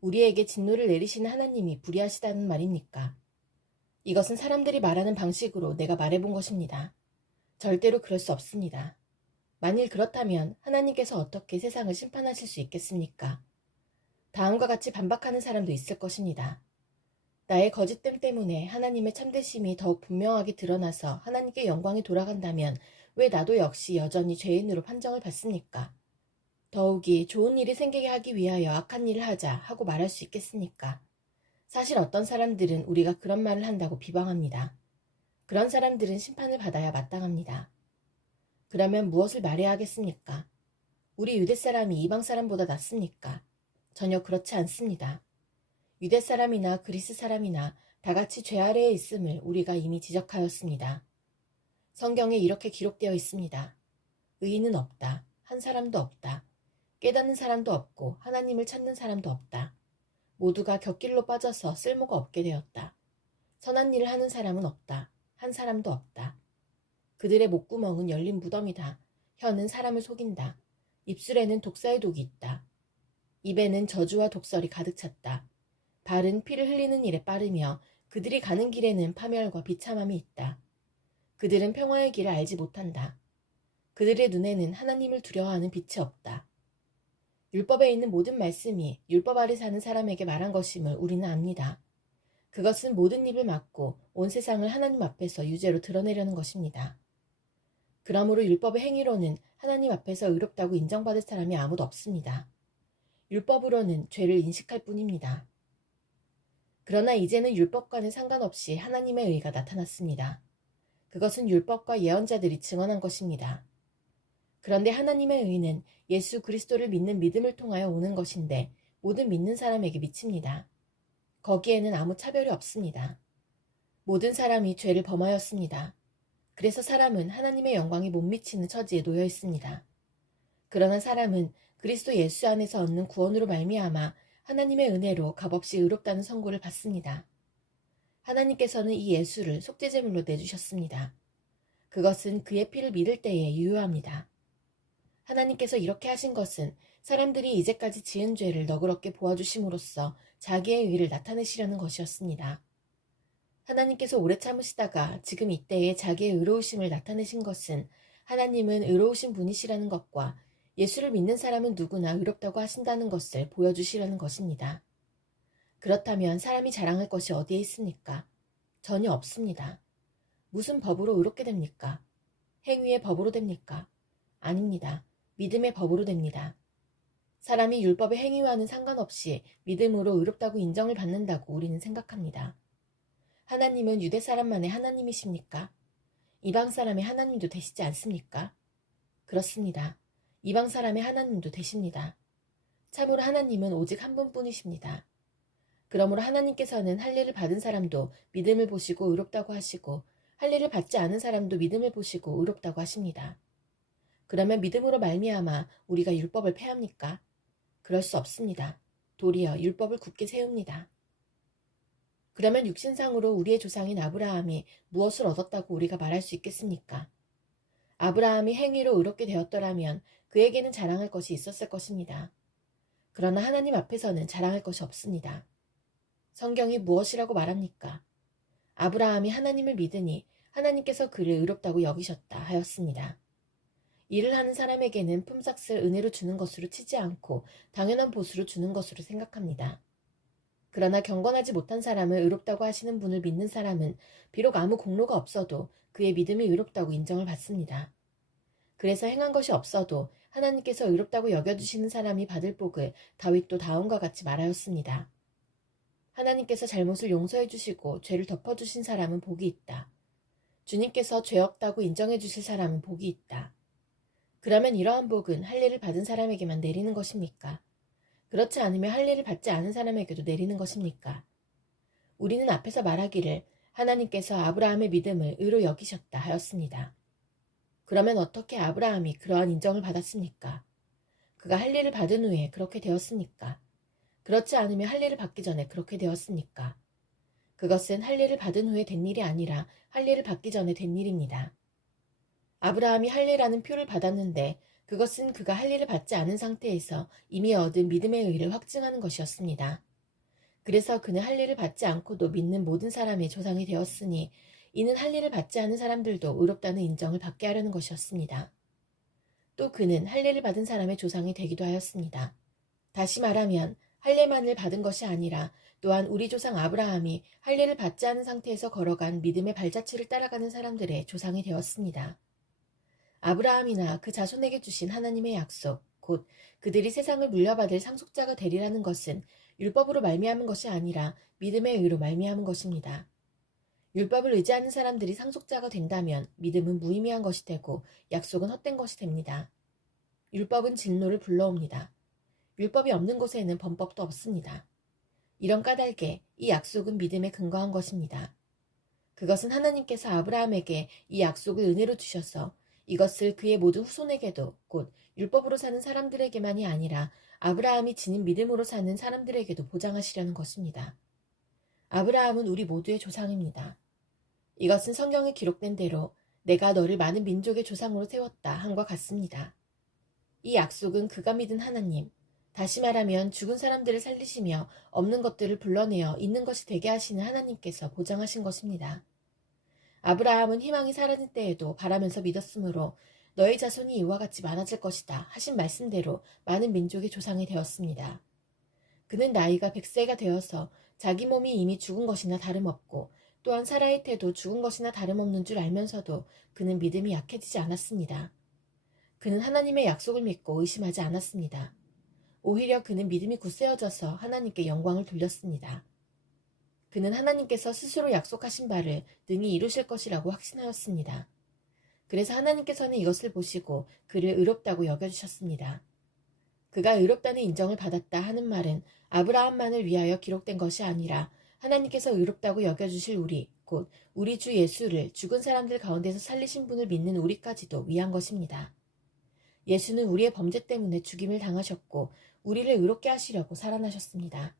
우리에게 진노를 내리시는 하나님이 불의하시다는 말입니까? 이것은 사람들이 말하는 방식으로 내가 말해본 것입니다. 절대로 그럴 수 없습니다. 만일 그렇다면 하나님께서 어떻게 세상을 심판하실 수 있겠습니까? 다음과 같이 반박하는 사람도 있을 것입니다. 나의 거짓됨 때문에 하나님의 참되심이 더욱 분명하게 드러나서 하나님께 영광이 돌아간다면 왜 나도 역시 여전히 죄인으로 판정을 받습니까? 더욱이 좋은 일이 생기게 하기 위하여 악한 일을 하자 하고 말할 수 있겠습니까? 사실 어떤 사람들은 우리가 그런 말을 한다고 비방합니다. 그런 사람들은 심판을 받아야 마땅합니다. 그러면 무엇을 말해야 하겠습니까? 우리 유대 사람이 이방 사람보다 낫습니까? 전혀 그렇지 않습니다. 유대 사람이나 그리스 사람이나 다 같이 죄 아래에 있음을 우리가 이미 지적하였습니다. 성경에 이렇게 기록되어 있습니다. 의인은 없다. 한 사람도 없다. 깨닫는 사람도 없고 하나님을 찾는 사람도 없다. 모두가 곁길로 빠져서 쓸모가 없게 되었다. 선한 일을 하는 사람은 없다. 한 사람도 없다. 그들의 목구멍은 열린 무덤이다. 혀는 사람을 속인다. 입술에는 독사의 독이 있다. 입에는 저주와 독설이 가득 찼다. 발은 피를 흘리는 일에 빠르며 그들이 가는 길에는 파멸과 비참함이 있다. 그들은 평화의 길을 알지 못한다. 그들의 눈에는 하나님을 두려워하는 빛이 없다. 율법에 있는 모든 말씀이 율법 아래 사는 사람에게 말한 것임을 우리는 압니다. 그것은 모든 입을 막고 온 세상을 하나님 앞에서 유죄로 드러내려는 것입니다. 그러므로 율법의 행위로는 하나님 앞에서 의롭다고 인정받을 사람이 아무도 없습니다. 율법으로는 죄를 인식할 뿐입니다. 그러나 이제는 율법과는 상관없이 하나님의 의가 나타났습니다. 그것은 율법과 예언자들이 증언한 것입니다. 그런데 하나님의 의는 예수 그리스도를 믿는 믿음을 통하여 오는 것인데 모든 믿는 사람에게 미칩니다. 거기에는 아무 차별이 없습니다. 모든 사람이 죄를 범하였습니다. 그래서 사람은 하나님의 영광이 못 미치는 처지에 놓여 있습니다. 그러나 사람은 그리스도 예수 안에서 얻는 구원으로 말미암아 하나님의 은혜로 값없이 의롭다는 선고를 받습니다. 하나님께서는 이 예수를 속죄제물로 내주셨습니다. 그것은 그의 피를 믿을 때에 유효합니다. 하나님께서 이렇게 하신 것은 사람들이 이제까지 지은 죄를 너그럽게 보아주심으로써 자기의 의를 나타내시려는 것이었습니다. 하나님께서 오래 참으시다가 지금 이때에 자기의 의로우심을 나타내신 것은 하나님은 의로우신 분이시라는 것과 예수를 믿는 사람은 누구나 의롭다고 하신다는 것을 보여주시려는 것입니다. 그렇다면 사람이 자랑할 것이 어디에 있습니까? 전혀 없습니다. 무슨 법으로 의롭게 됩니까? 행위의 법으로 됩니까? 아닙니다. 믿음의 법으로 됩니다. 사람이 율법의 행위와는 상관없이 믿음으로 의롭다고 인정을 받는다고 우리는 생각합니다. 하나님은 유대 사람만의 하나님이십니까? 이방 사람의 하나님도 되시지 않습니까? 그렇습니다. 이방 사람의 하나님도 되십니다. 참으로 하나님은 오직 한 분뿐이십니다. 그러므로 하나님께서는 할례를 받은 사람도 믿음을 보시고 의롭다고 하시고 할례를 받지 않은 사람도 믿음을 보시고 의롭다고 하십니다. 그러면 믿음으로 말미암아 우리가 율법을 폐합니까? 그럴 수 없습니다. 도리어 율법을 굳게 세웁니다. 그러면 육신상으로 우리의 조상인 아브라함이 무엇을 얻었다고 우리가 말할 수 있겠습니까? 아브라함이 행위로 의롭게 되었더라면 그에게는 자랑할 것이 있었을 것입니다. 그러나 하나님 앞에서는 자랑할 것이 없습니다. 성경이 무엇이라고 말합니까? 아브라함이 하나님을 믿으니 하나님께서 그를 의롭다고 여기셨다 하였습니다. 일을 하는 사람에게는 품삯을 은혜로 주는 것으로 치지 않고 당연한 보수로 주는 것으로 생각합니다. 그러나 경건하지 못한 사람을 의롭다고 하시는 분을 믿는 사람은 비록 아무 공로가 없어도 그의 믿음이 의롭다고 인정을 받습니다. 그래서 행한 것이 없어도 하나님께서 의롭다고 여겨주시는 사람이 받을 복을 다윗도 다음과 같이 말하였습니다. 하나님께서 잘못을 용서해 주시고 죄를 덮어주신 사람은 복이 있다. 주님께서 죄 없다고 인정해 주실 사람은 복이 있다. 그러면 이러한 복은 할례를 받은 사람에게만 내리는 것입니까? 그렇지 않으면 할례를 받지 않은 사람에게도 내리는 것입니까? 우리는 앞에서 말하기를 하나님께서 아브라함의 믿음을 의로 여기셨다 하였습니다. 그러면 어떻게 아브라함이 그러한 인정을 받았습니까? 그가 할례를 받은 후에 그렇게 되었습니까? 그렇지 않으면 할례를 받기 전에 그렇게 되었습니까? 그것은 할례를 받은 후에 된 일이 아니라 할례를 받기 전에 된 일입니다. 아브라함이 할례라는 표를 받았는데 그것은 그가 할례를 받지 않은 상태에서 이미 얻은 믿음의 의를 확증하는 것이었습니다. 그래서 그는 할례를 받지 않고도 믿는 모든 사람의 조상이 되었으니 이는 할례를 받지 않은 사람들도 의롭다는 인정을 받게 하려는 것이었습니다. 또 그는 할례를 받은 사람의 조상이 되기도 하였습니다. 다시 말하면 할례만을 받은 것이 아니라 또한 우리 조상 아브라함이 할례를 받지 않은 상태에서 걸어간 믿음의 발자취를 따라가는 사람들의 조상이 되었습니다. 아브라함이나 그 자손에게 주신 하나님의 약속, 곧 그들이 세상을 물려받을 상속자가 되리라는 것은 율법으로 말미암은 것이 아니라 믿음의 의로 말미암은 것입니다. 율법을 의지하는 사람들이 상속자가 된다면 믿음은 무의미한 것이 되고 약속은 헛된 것이 됩니다. 율법은 진노를 불러옵니다. 율법이 없는 곳에는 범법도 없습니다. 이런 까닭에 이 약속은 믿음에 근거한 것입니다. 그것은 하나님께서 아브라함에게 이 약속을 은혜로 주셔서 이것을 그의 모든 후손에게도 곧 율법으로 사는 사람들에게만이 아니라 아브라함이 지닌 믿음으로 사는 사람들에게도 보장하시려는 것입니다. 아브라함은 우리 모두의 조상입니다. 이것은 성경에 기록된 대로 내가 너를 많은 민족의 조상으로 세웠다 함과 같습니다. 이 약속은 그가 믿은 하나님, 다시 말하면 죽은 사람들을 살리시며 없는 것들을 불러내어 있는 것이 되게 하시는 하나님께서 보장하신 것입니다. 아브라함은 희망이 사라진 때에도 바라면서 믿었으므로 너의 자손이 이와 같이 많아질 것이다 하신 말씀대로 많은 민족의 조상이 되었습니다. 그는 나이가 100세가 되어서 자기 몸이 이미 죽은 것이나 다름없고 또한 사라의 태도 죽은 것이나 다름없는 줄 알면서도 그는 믿음이 약해지지 않았습니다. 그는 하나님의 약속을 믿고 의심하지 않았습니다. 오히려 그는 믿음이 굳세어져서 하나님께 영광을 돌렸습니다. 그는 하나님께서 스스로 약속하신 바를 능히 이루실 것이라고 확신하였습니다. 그래서 하나님께서는 이것을 보시고 그를 의롭다고 여겨주셨습니다. 그가 의롭다는 인정을 받았다 하는 말은 아브라함만을 위하여 기록된 것이 아니라 하나님께서 의롭다고 여겨주실 우리, 곧 우리 주 예수를 죽은 사람들 가운데서 살리신 분을 믿는 우리까지도 위한 것입니다. 예수는 우리의 범죄 때문에 죽임을 당하셨고 우리를 의롭게 하시려고 살아나셨습니다.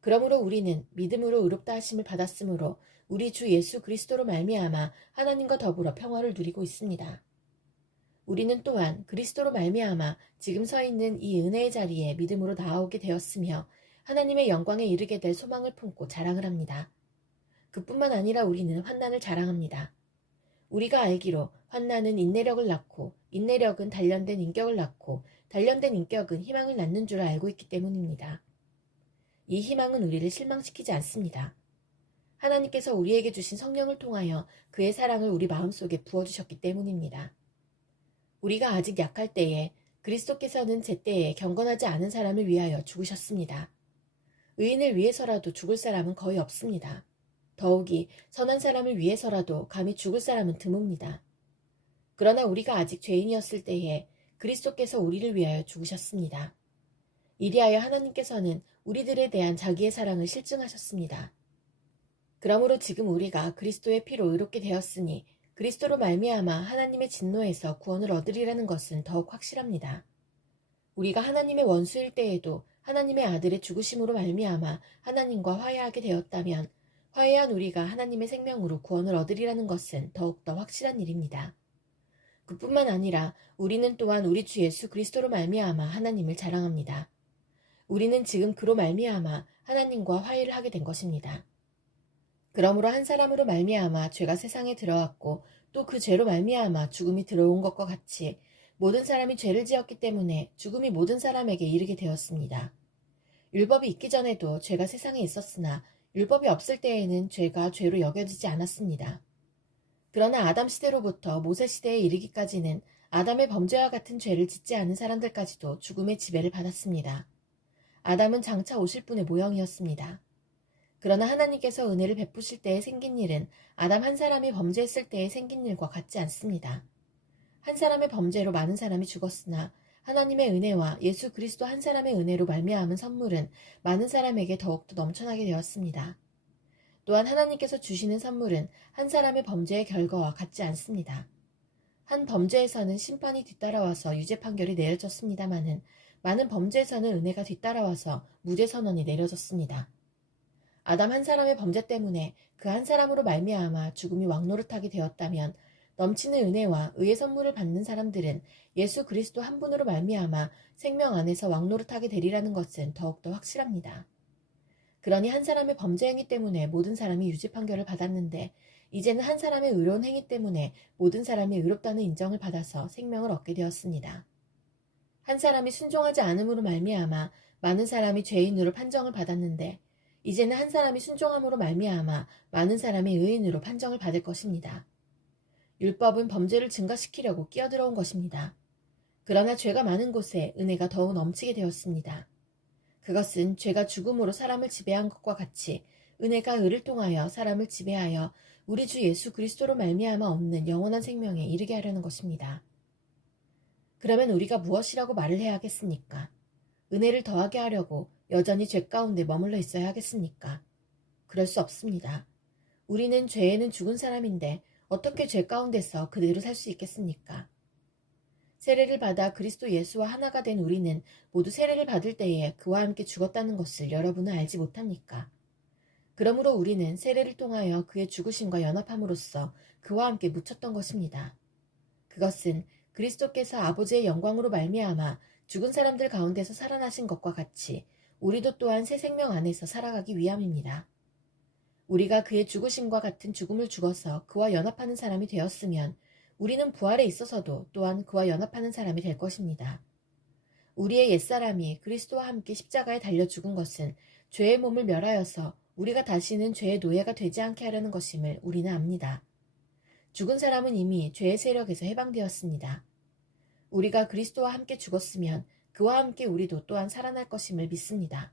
그러므로 우리는 믿음으로 의롭다 하심을 받았으므로 우리 주 예수 그리스도로 말미암아 하나님과 더불어 평화를 누리고 있습니다. 우리는 또한 그리스도로 말미암아 지금 서 있는 이 은혜의 자리에 믿음으로 나아오게 되었으며 하나님의 영광에 이르게 될 소망을 품고 자랑을 합니다. 그뿐만 아니라 우리는 환난을 자랑합니다. 우리가 알기로 환난은 인내력을 낳고 인내력은 단련된 인격을 낳고 단련된 인격은 희망을 낳는 줄 알고 있기 때문입니다. 이 희망은 우리를 실망시키지 않습니다. 하나님께서 우리에게 주신 성령을 통하여 그의 사랑을 우리 마음속에 부어주셨기 때문입니다. 우리가 아직 약할 때에 그리스도께서는 제때에 경건하지 않은 사람을 위하여 죽으셨습니다. 의인을 위해서라도 죽을 사람은 거의 없습니다. 더욱이 선한 사람을 위해서라도 감히 죽을 사람은 드뭅니다. 그러나 우리가 아직 죄인이었을 때에 그리스도께서 우리를 위하여 죽으셨습니다. 이리하여 하나님께서는 우리들에 대한 자기의 사랑을 실증하셨습니다. 그러므로 지금 우리가 그리스도의 피로 의롭게 되었으니 그리스도로 말미암아 하나님의 진노에서 구원을 얻으리라는 것은 더욱 확실합니다. 우리가 하나님의 원수일 때에도 하나님의 아들의 죽으심으로 말미암아 하나님과 화해하게 되었다면 화해한 우리가 하나님의 생명으로 구원을 얻으리라는 것은 더욱더 확실한 일입니다. 그뿐만 아니라 우리는 또한 우리 주 예수 그리스도로 말미암아 하나님을 자랑합니다. 우리는 지금 그로 말미암아 하나님과 화해를 하게 된 것입니다. 그러므로 한 사람으로 말미암아 죄가 세상에 들어왔고 또 그 죄로 말미암아 죽음이 들어온 것과 같이 모든 사람이 죄를 지었기 때문에 죽음이 모든 사람에게 이르게 되었습니다. 율법이 있기 전에도 죄가 세상에 있었으나 율법이 없을 때에는 죄가 죄로 여겨지지 않았습니다. 그러나 아담 시대로부터 모세 시대에 이르기까지는 아담의 범죄와 같은 죄를 짓지 않은 사람들까지도 죽음의 지배를 받았습니다. 아담은 장차 오실 분의 모형이었습니다. 그러나 하나님께서 은혜를 베푸실 때에 생긴 일은 아담 한 사람이 범죄했을 때에 생긴 일과 같지 않습니다. 한 사람의 범죄로 많은 사람이 죽었으나 하나님의 은혜와 예수 그리스도 한 사람의 은혜로 말미암은 선물은 많은 사람에게 더욱더 넘쳐나게 되었습니다. 또한 하나님께서 주시는 선물은 한 사람의 범죄의 결과와 같지 않습니다. 한 범죄에서는 심판이 뒤따라와서 유죄 판결이 내려졌습니다마는 많은 범죄에서는 은혜가 뒤따라와서 무죄 선언이 내려졌습니다. 아담 한 사람의 범죄 때문에 그 한 사람으로 말미암아 죽음이 왕노릇하게 되었다면 넘치는 은혜와 의의 선물을 받는 사람들은 예수 그리스도 한 분으로 말미암아 생명 안에서 왕노릇하게 되리라는 것은 더욱더 확실합니다. 그러니 한 사람의 범죄 행위 때문에 모든 사람이 유죄 판결을 받았는데 이제는 한 사람의 의로운 행위 때문에 모든 사람이 의롭다는 인정을 받아서 생명을 얻게 되었습니다. 한 사람이 순종하지 않음으로 말미암아 많은 사람이 죄인으로 판정을 받았는데 이제는 한 사람이 순종함으로 말미암아 많은 사람이 의인으로 판정을 받을 것입니다. 율법은 범죄를 증가시키려고 끼어들어온 것입니다. 그러나 죄가 많은 곳에 은혜가 더욱 넘치게 되었습니다. 그것은 죄가 죽음으로 사람을 지배한 것과 같이 은혜가 의를 통하여 사람을 지배하여 우리 주 예수 그리스도로 말미암아 얻는 영원한 생명에 이르게 하려는 것입니다. 그러면 우리가 무엇이라고 말을 해야 하겠습니까? 은혜를 더하게 하려고 여전히 죄 가운데 머물러 있어야 하겠습니까? 그럴 수 없습니다. 우리는 죄에는 죽은 사람인데 어떻게 죄 가운데서 그대로 살 수 있겠습니까? 세례를 받아 그리스도 예수와 하나가 된 우리는 모두 세례를 받을 때에 그와 함께 죽었다는 것을 여러분은 알지 못합니까? 그러므로 우리는 세례를 통하여 그의 죽으심과 연합함으로써 그와 함께 묻혔던 것입니다. 그것은 그리스도께서 아버지의 영광으로 말미암아 죽은 사람들 가운데서 살아나신 것과 같이 우리도 또한 새 생명 안에서 살아가기 위함입니다. 우리가 그의 죽으심과 같은 죽음을 죽어서 그와 연합하는 사람이 되었으면 우리는 부활에 있어서도 또한 그와 연합하는 사람이 될 것입니다. 우리의 옛사람이 그리스도와 함께 십자가에 달려 죽은 것은 죄의 몸을 멸하여서 우리가 다시는 죄의 노예가 되지 않게 하려는 것임을 우리는 압니다. 죽은 사람은 이미 죄의 세력에서 해방되었습니다. 우리가 그리스도와 함께 죽었으면 그와 함께 우리도 또한 살아날 것임을 믿습니다.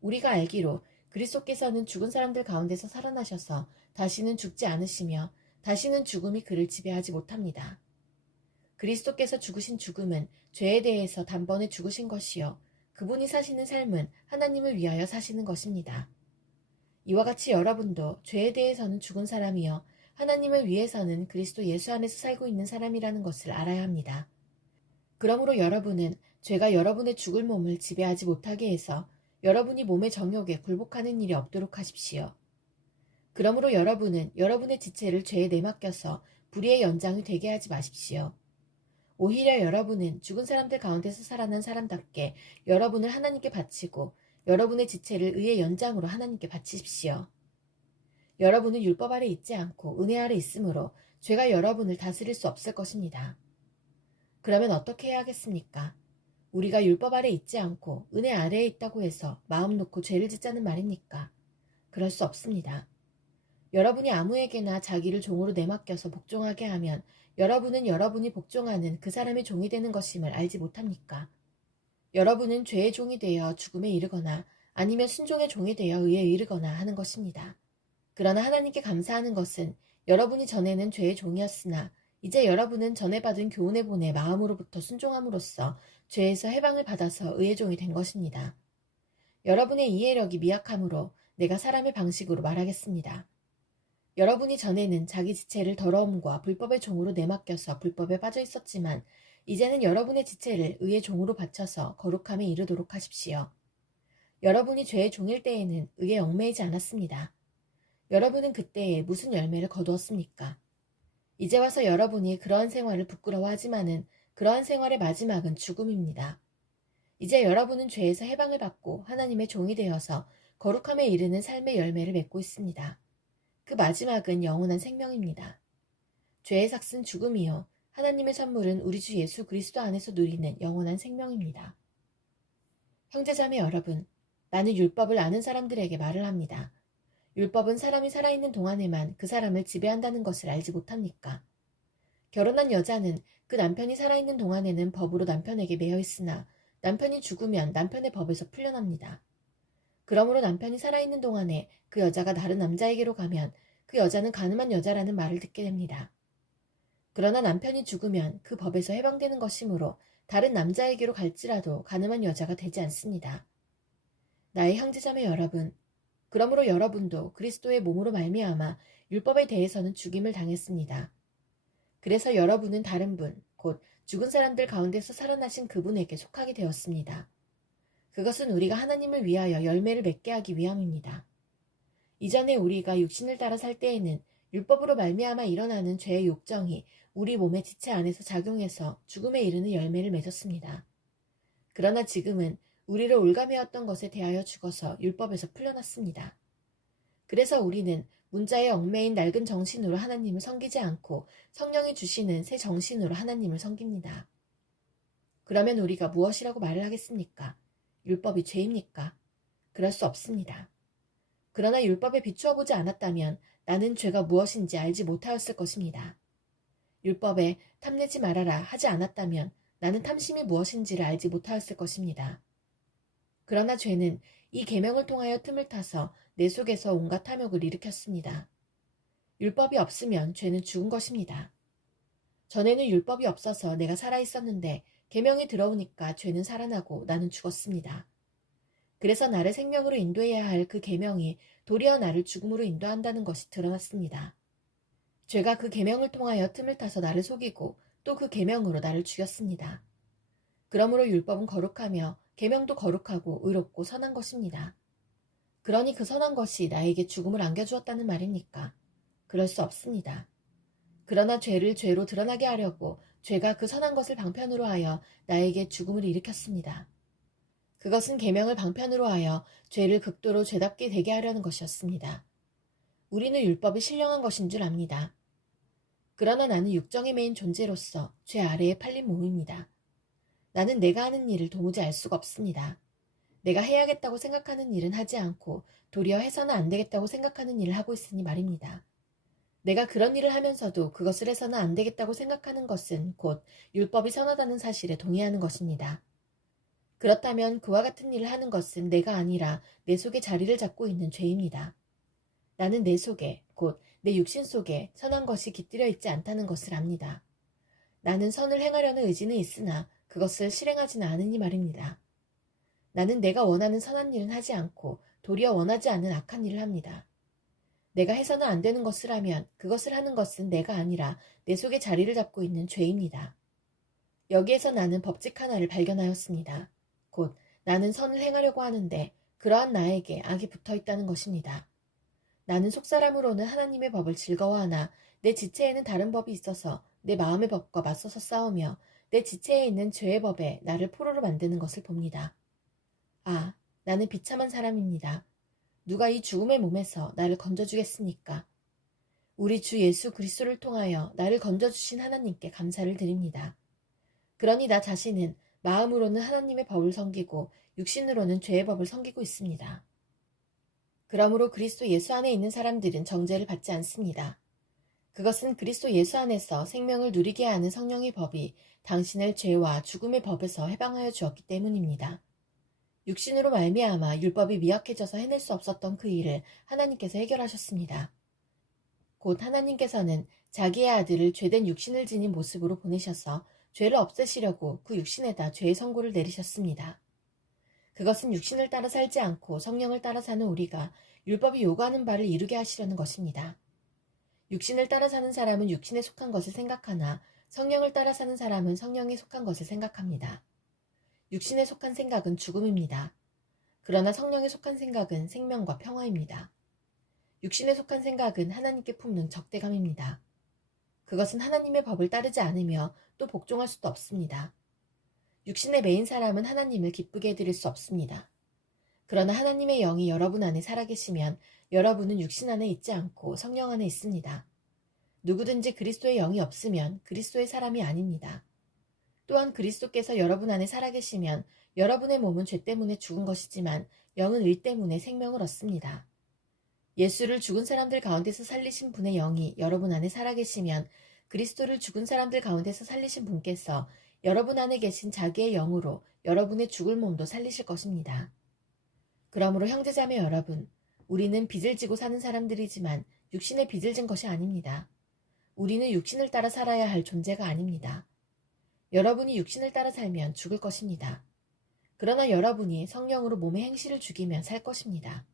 우리가 알기로 그리스도께서는 죽은 사람들 가운데서 살아나셔서 다시는 죽지 않으시며 다시는 죽음이 그를 지배하지 못합니다. 그리스도께서 죽으신 죽음은 죄에 대해서 단번에 죽으신 것이요 그분이 사시는 삶은 하나님을 위하여 사시는 것입니다. 이와 같이 여러분도 죄에 대해서는 죽은 사람이요 하나님을 위해서는 그리스도 예수 안에서 살고 있는 사람이라는 것을 알아야 합니다. 그러므로 여러분은 죄가 여러분의 죽을 몸을 지배하지 못하게 해서 여러분이 몸의 정욕에 굴복하는 일이 없도록 하십시오. 그러므로 여러분은 여러분의 지체를 죄에 내맡겨서 불의의 연장이 되게 하지 마십시오. 오히려 여러분은 죽은 사람들 가운데서 살아난 사람답게 여러분을 하나님께 바치고 여러분의 지체를 의의 연장으로 하나님께 바치십시오. 여러분은 율법 아래 있지 않고 은혜 아래 있으므로 죄가 여러분을 다스릴 수 없을 것입니다. 그러면 어떻게 해야 하겠습니까? 우리가 율법 아래 있지 않고 은혜 아래에 있다고 해서 마음 놓고 죄를 짓자는 말입니까? 그럴 수 없습니다. 여러분이 아무에게나 자기를 종으로 내맡겨서 복종하게 하면 여러분은 여러분이 복종하는 그 사람의 종이 되는 것임을 알지 못합니까? 여러분은 죄의 종이 되어 죽음에 이르거나 아니면 순종의 종이 되어 의에 이르거나 하는 것입니다. 그러나 하나님께 감사하는 것은 여러분이 전에는 죄의 종이었으나 이제 여러분은 전에 받은 교훈의 본의 마음으로부터 순종함으로써 죄에서 해방을 받아서 의의 종이 된 것입니다. 여러분의 이해력이 미약함으로 내가 사람의 방식으로 말하겠습니다. 여러분이 전에는 자기 지체를 더러움과 불법의 종으로 내맡겨서 불법에 빠져 있었지만 이제는 여러분의 지체를 의의 종으로 바쳐서 거룩함에 이르도록 하십시오. 여러분이 죄의 종일 때에는 의에 얽매이지 않았습니다. 여러분은 그때에 무슨 열매를 거두었습니까? 이제 와서 여러분이 그러한 생활을 부끄러워하지만은 그러한 생활의 마지막은 죽음입니다. 이제 여러분은 죄에서 해방을 받고 하나님의 종이 되어서 거룩함에 이르는 삶의 열매를 맺고 있습니다. 그 마지막은 영원한 생명입니다. 죄의 삭은 죽음이요 하나님의 선물은 우리 주 예수 그리스도 안에서 누리는 영원한 생명입니다. 형제자매 여러분, 나는 율법을 아는 사람들에게 말을 합니다. 율법은 사람이 살아있는 동안에만 그 사람을 지배한다는 것을 알지 못합니까? 결혼한 여자는 그 남편이 살아있는 동안에는 법으로 남편에게 매여 있으나 남편이 죽으면 남편의 법에서 풀려납니다. 그러므로 남편이 살아있는 동안에 그 여자가 다른 남자에게로 가면 그 여자는 간음한 여자라는 말을 듣게 됩니다. 그러나 남편이 죽으면 그 법에서 해방되는 것이므로 다른 남자에게로 갈지라도 간음한 여자가 되지 않습니다. 나의 형제자매 여러분, 그러므로 여러분도 그리스도의 몸으로 말미암아 율법에 대해서는 죽임을 당했습니다. 그래서 여러분은 다른 분, 곧 죽은 사람들 가운데서 살아나신 그분에게 속하게 되었습니다. 그것은 우리가 하나님을 위하여 열매를 맺게 하기 위함입니다. 이전에 우리가 육신을 따라 살 때에는 율법으로 말미암아 일어나는 죄의 욕정이 우리 몸의 지체 안에서 작용해서 죽음에 이르는 열매를 맺었습니다. 그러나 지금은 우리를 올가매었던 것에 대하여 죽어서 율법에서 풀려났습니다. 그래서 우리는 문자의 얽매인 낡은 정신으로 하나님을 섬기지 않고 성령이 주시는 새 정신으로 하나님을 섬깁니다. 그러면 우리가 무엇이라고 말을 하겠습니까? 율법이 죄입니까? 그럴 수 없습니다. 그러나 율법에 비추어 보지 않았다면 나는 죄가 무엇인지 알지 못하였을 것입니다. 율법에 탐내지 말아라 하지 않았다면 나는 탐심이 무엇인지를 알지 못하였을 것입니다. 그러나 죄는 이 계명을 통하여 틈을 타서 내 속에서 온갖 탐욕을 일으켰습니다. 율법이 없으면 죄는 죽은 것입니다. 전에는 율법이 없어서 내가 살아 있었는데 계명이 들어오니까 죄는 살아나고 나는 죽었습니다. 그래서 나를 생명으로 인도해야 할 그 계명이 도리어 나를 죽음으로 인도한다는 것이 드러났습니다. 죄가 그 계명을 통하여 틈을 타서 나를 속이고 또 그 계명으로 나를 죽였습니다. 그러므로 율법은 거룩하며 계명도 거룩하고 의롭고 선한 것입니다. 그러니 그 선한 것이 나에게 죽음을 안겨주었다는 말입니까? 그럴 수 없습니다. 그러나 죄를 죄로 드러나게 하려고 죄가 그 선한 것을 방편으로 하여 나에게 죽음을 일으켰습니다. 그것은 계명을 방편으로 하여 죄를 극도로 죄답게 되게 하려는 것이었습니다. 우리는 율법이 신령한 것인 줄 압니다. 그러나 나는 육정에 매인 존재로서 죄 아래에 팔린 몸입니다. 나는 내가 하는 일을 도무지 알 수가 없습니다. 내가 해야겠다고 생각하는 일은 하지 않고 도리어 해서는 안 되겠다고 생각하는 일을 하고 있으니 말입니다. 내가 그런 일을 하면서도 그것을 해서는 안 되겠다고 생각하는 것은 곧 율법이 선하다는 사실에 동의하는 것입니다. 그렇다면 그와 같은 일을 하는 것은 내가 아니라 내 속에 자리를 잡고 있는 죄입니다. 나는 내 속에, 곧 내 육신 속에 선한 것이 깃들여 있지 않다는 것을 압니다. 나는 선을 행하려는 의지는 있으나 그것을 실행하지는 않으니 말입니다. 나는 내가 원하는 선한 일은 하지 않고 도리어 원하지 않는 악한 일을 합니다. 내가 해서는 안 되는 것을 하면 그것을 하는 것은 내가 아니라 내 속에 자리를 잡고 있는 죄입니다. 여기에서 나는 법칙 하나를 발견하였습니다. 곧 나는 선을 행하려고 하는데 그러한 나에게 악이 붙어 있다는 것입니다. 나는 속사람으로는 하나님의 법을 즐거워하나 내 지체에는 다른 법이 있어서 내 마음의 법과 맞서서 싸우며 내 지체에 있는 죄의 법에 나를 포로로 만드는 것을 봅니다. 아, 나는 비참한 사람입니다. 누가 이 죽음의 몸에서 나를 건져주겠습니까? 우리 주 예수 그리스도를 통하여 나를 건져주신 하나님께 감사를 드립니다. 그러니 나 자신은 마음으로는 하나님의 법을 섬기고 육신으로는 죄의 법을 섬기고 있습니다. 그러므로 그리스도 예수 안에 있는 사람들은 정죄를 받지 않습니다. 그것은 그리스도 예수 안에서 생명을 누리게 하는 성령의 법이 당신을 죄와 죽음의 법에서 해방하여 주었기 때문입니다. 육신으로 말미암아 율법이 미약해져서 해낼 수 없었던 그 일을 하나님께서 해결하셨습니다. 곧 하나님께서는 자기의 아들을 죄된 육신을 지닌 모습으로 보내셔서 죄를 없애시려고 그 육신에다 죄의 선고를 내리셨습니다. 그것은 육신을 따라 살지 않고 성령을 따라 사는 우리가 율법이 요구하는 바를 이루게 하시려는 것입니다. 육신을 따라 사는 사람은 육신에 속한 것을 생각하나 성령을 따라 사는 사람은 성령에 속한 것을 생각합니다. 육신에 속한 생각은 죽음입니다. 그러나 성령에 속한 생각은 생명과 평화입니다. 육신에 속한 생각은 하나님께 품는 적대감입니다. 그것은 하나님의 법을 따르지 않으며 또 복종할 수도 없습니다. 육신의 매인 사람은 하나님을 기쁘게 해드릴 수 없습니다. 그러나 하나님의 영이 여러분 안에 살아계시면 여러분은 육신 안에 있지 않고 성령 안에 있습니다. 누구든지 그리스도의 영이 없으면 그리스도의 사람이 아닙니다. 또한 그리스도께서 여러분 안에 살아계시면 여러분의 몸은 죄 때문에 죽은 것이지만 영은 의 때문에 생명을 얻습니다. 예수를 죽은 사람들 가운데서 살리신 분의 영이 여러분 안에 살아계시면 그리스도를 죽은 사람들 가운데서 살리신 분께서 여러분 안에 계신 자기의 영으로 여러분의 죽을 몸도 살리실 것입니다. 그러므로 형제자매 여러분, 우리는 빚을 지고 사는 사람들이지만 육신의 빚을 진 것이 아닙니다. 우리는 육신을 따라 살아야 할 존재가 아닙니다. 여러분이 육신을 따라 살면 죽을 것입니다. 그러나 여러분이 성령으로 몸의 행실을 죽이면 살 것입니다.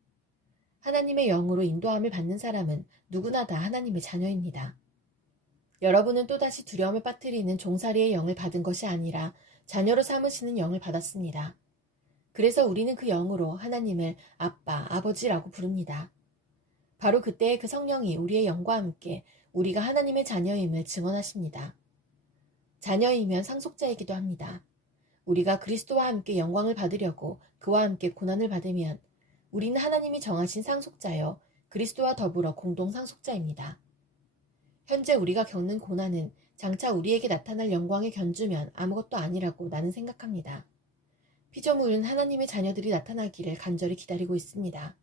하나님의 영으로 인도함을 받는 사람은 누구나 다 하나님의 자녀입니다. 여러분은 또다시 두려움에 빠뜨리는 종살이의 영을 받은 것이 아니라 자녀로 삼으시는 영을 받았습니다. 그래서 우리는 그 영으로 하나님을 아빠, 아버지라고 부릅니다. 바로 그때의 그 성령이 우리의 영과 함께 우리가 하나님의 자녀임을 증언하십니다. 자녀이면 상속자이기도 합니다. 우리가 그리스도와 함께 영광을 받으려고 그와 함께 고난을 받으면 우리는 하나님이 정하신 상속자여 그리스도와 더불어 공동 상속자입니다. 현재 우리가 겪는 고난은 장차 우리에게 나타날 영광에 견주면 아무것도 아니라고 나는 생각합니다. 피조물은 하나님의 자녀들이 나타나기를 간절히 기다리고 있습니다.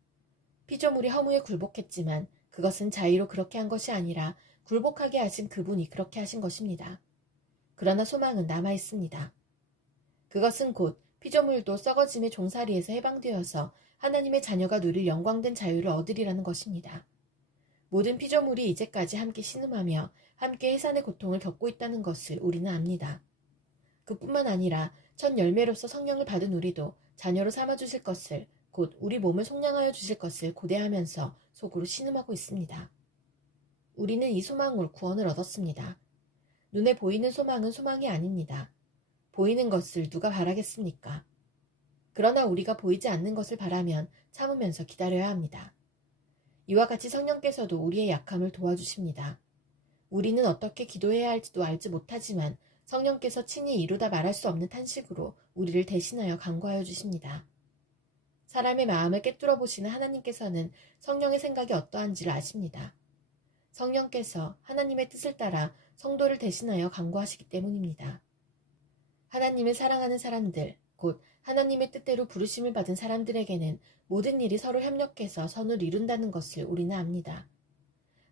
피조물이 허무에 굴복했지만 그것은 자의로 그렇게 한 것이 아니라 굴복하게 하신 그분이 그렇게 하신 것입니다. 그러나 소망은 남아 있습니다. 그것은 곧 피조물도 썩어짐의 종살이에서 해방되어서 하나님의 자녀가 누릴 영광된 자유를 얻으리라는 것입니다. 모든 피조물이 이제까지 함께 신음하며 함께 해산의 고통을 겪고 있다는 것을 우리는 압니다. 그뿐만 아니라 첫 열매로서 성령을 받은 우리도 자녀로 삼아주실 것을, 곧 우리 몸을 속량하여 주실 것을 고대하면서 속으로 신음하고 있습니다. 우리는 이 소망으로 구원을 얻었습니다. 눈에 보이는 소망은 소망이 아닙니다. 보이는 것을 누가 바라겠습니까? 그러나 우리가 보이지 않는 것을 바라면 참으면서 기다려야 합니다. 이와 같이 성령께서도 우리의 약함을 도와주십니다. 우리는 어떻게 기도해야 할지도 알지 못하지만 성령께서 친히 이루다 말할 수 없는 탄식으로 우리를 대신하여 간구하여 주십니다. 사람의 마음을 꿰뚫어 보시는 하나님께서는 성령의 생각이 어떠한지를 아십니다. 성령께서 하나님의 뜻을 따라 성도를 대신하여 간구하시기 때문입니다. 하나님을 사랑하는 사람들, 곧 하나님의 뜻대로 부르심을 받은 사람들에게는 모든 일이 서로 협력해서 선을 이룬다는 것을 우리는 압니다.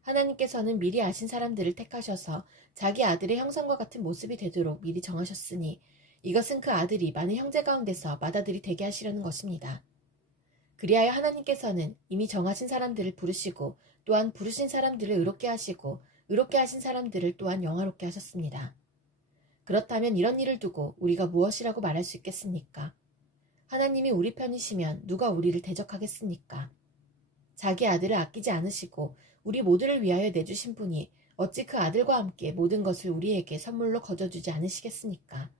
하나님께서는 미리 아신 사람들을 택하셔서 자기 아들의 형상과 같은 모습이 되도록 미리 정하셨으니 이것은 그 아들이 많은 형제 가운데서 맏아들이 되게 하시려는 것입니다. 그리하여 하나님께서는 이미 정하신 사람들을 부르시고 또한 부르신 사람들을 의롭게 하시고 의롭게 하신 사람들을 또한 영화롭게 하셨습니다. 그렇다면 이런 일을 두고 우리가 무엇이라고 말할 수 있겠습니까? 하나님이 우리 편이시면 누가 우리를 대적하겠습니까? 자기 아들을 아끼지 않으시고 우리 모두를 위하여 내주신 분이 어찌 그 아들과 함께 모든 것을 우리에게 선물로 거저주지 않으시겠습니까?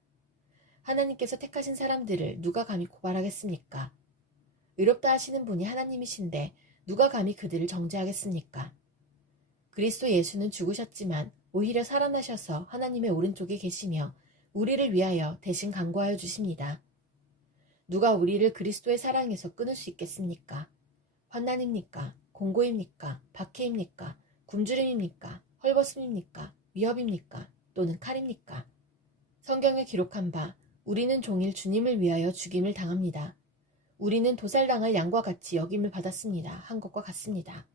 하나님께서 택하신 사람들을 누가 감히 고발하겠습니까? 의롭다 하시는 분이 하나님이신데 누가 감히 그들을 정죄하겠습니까? 그리스도 예수는 죽으셨지만 오히려 살아나셔서 하나님의 오른쪽에 계시며 우리를 위하여 대신 간구하여 주십니다. 누가 우리를 그리스도의 사랑에서 끊을 수 있겠습니까? 환난입니까? 공고입니까? 박해입니까? 굶주림입니까? 헐벗음입니까? 위협입니까? 또는 칼입니까? 성경에 기록한 바 우리는 종일 주님을 위하여 죽임을 당합니다. 우리는 도살당할 양과 같이 여김을 받았습니다. 한 것과 같습니다.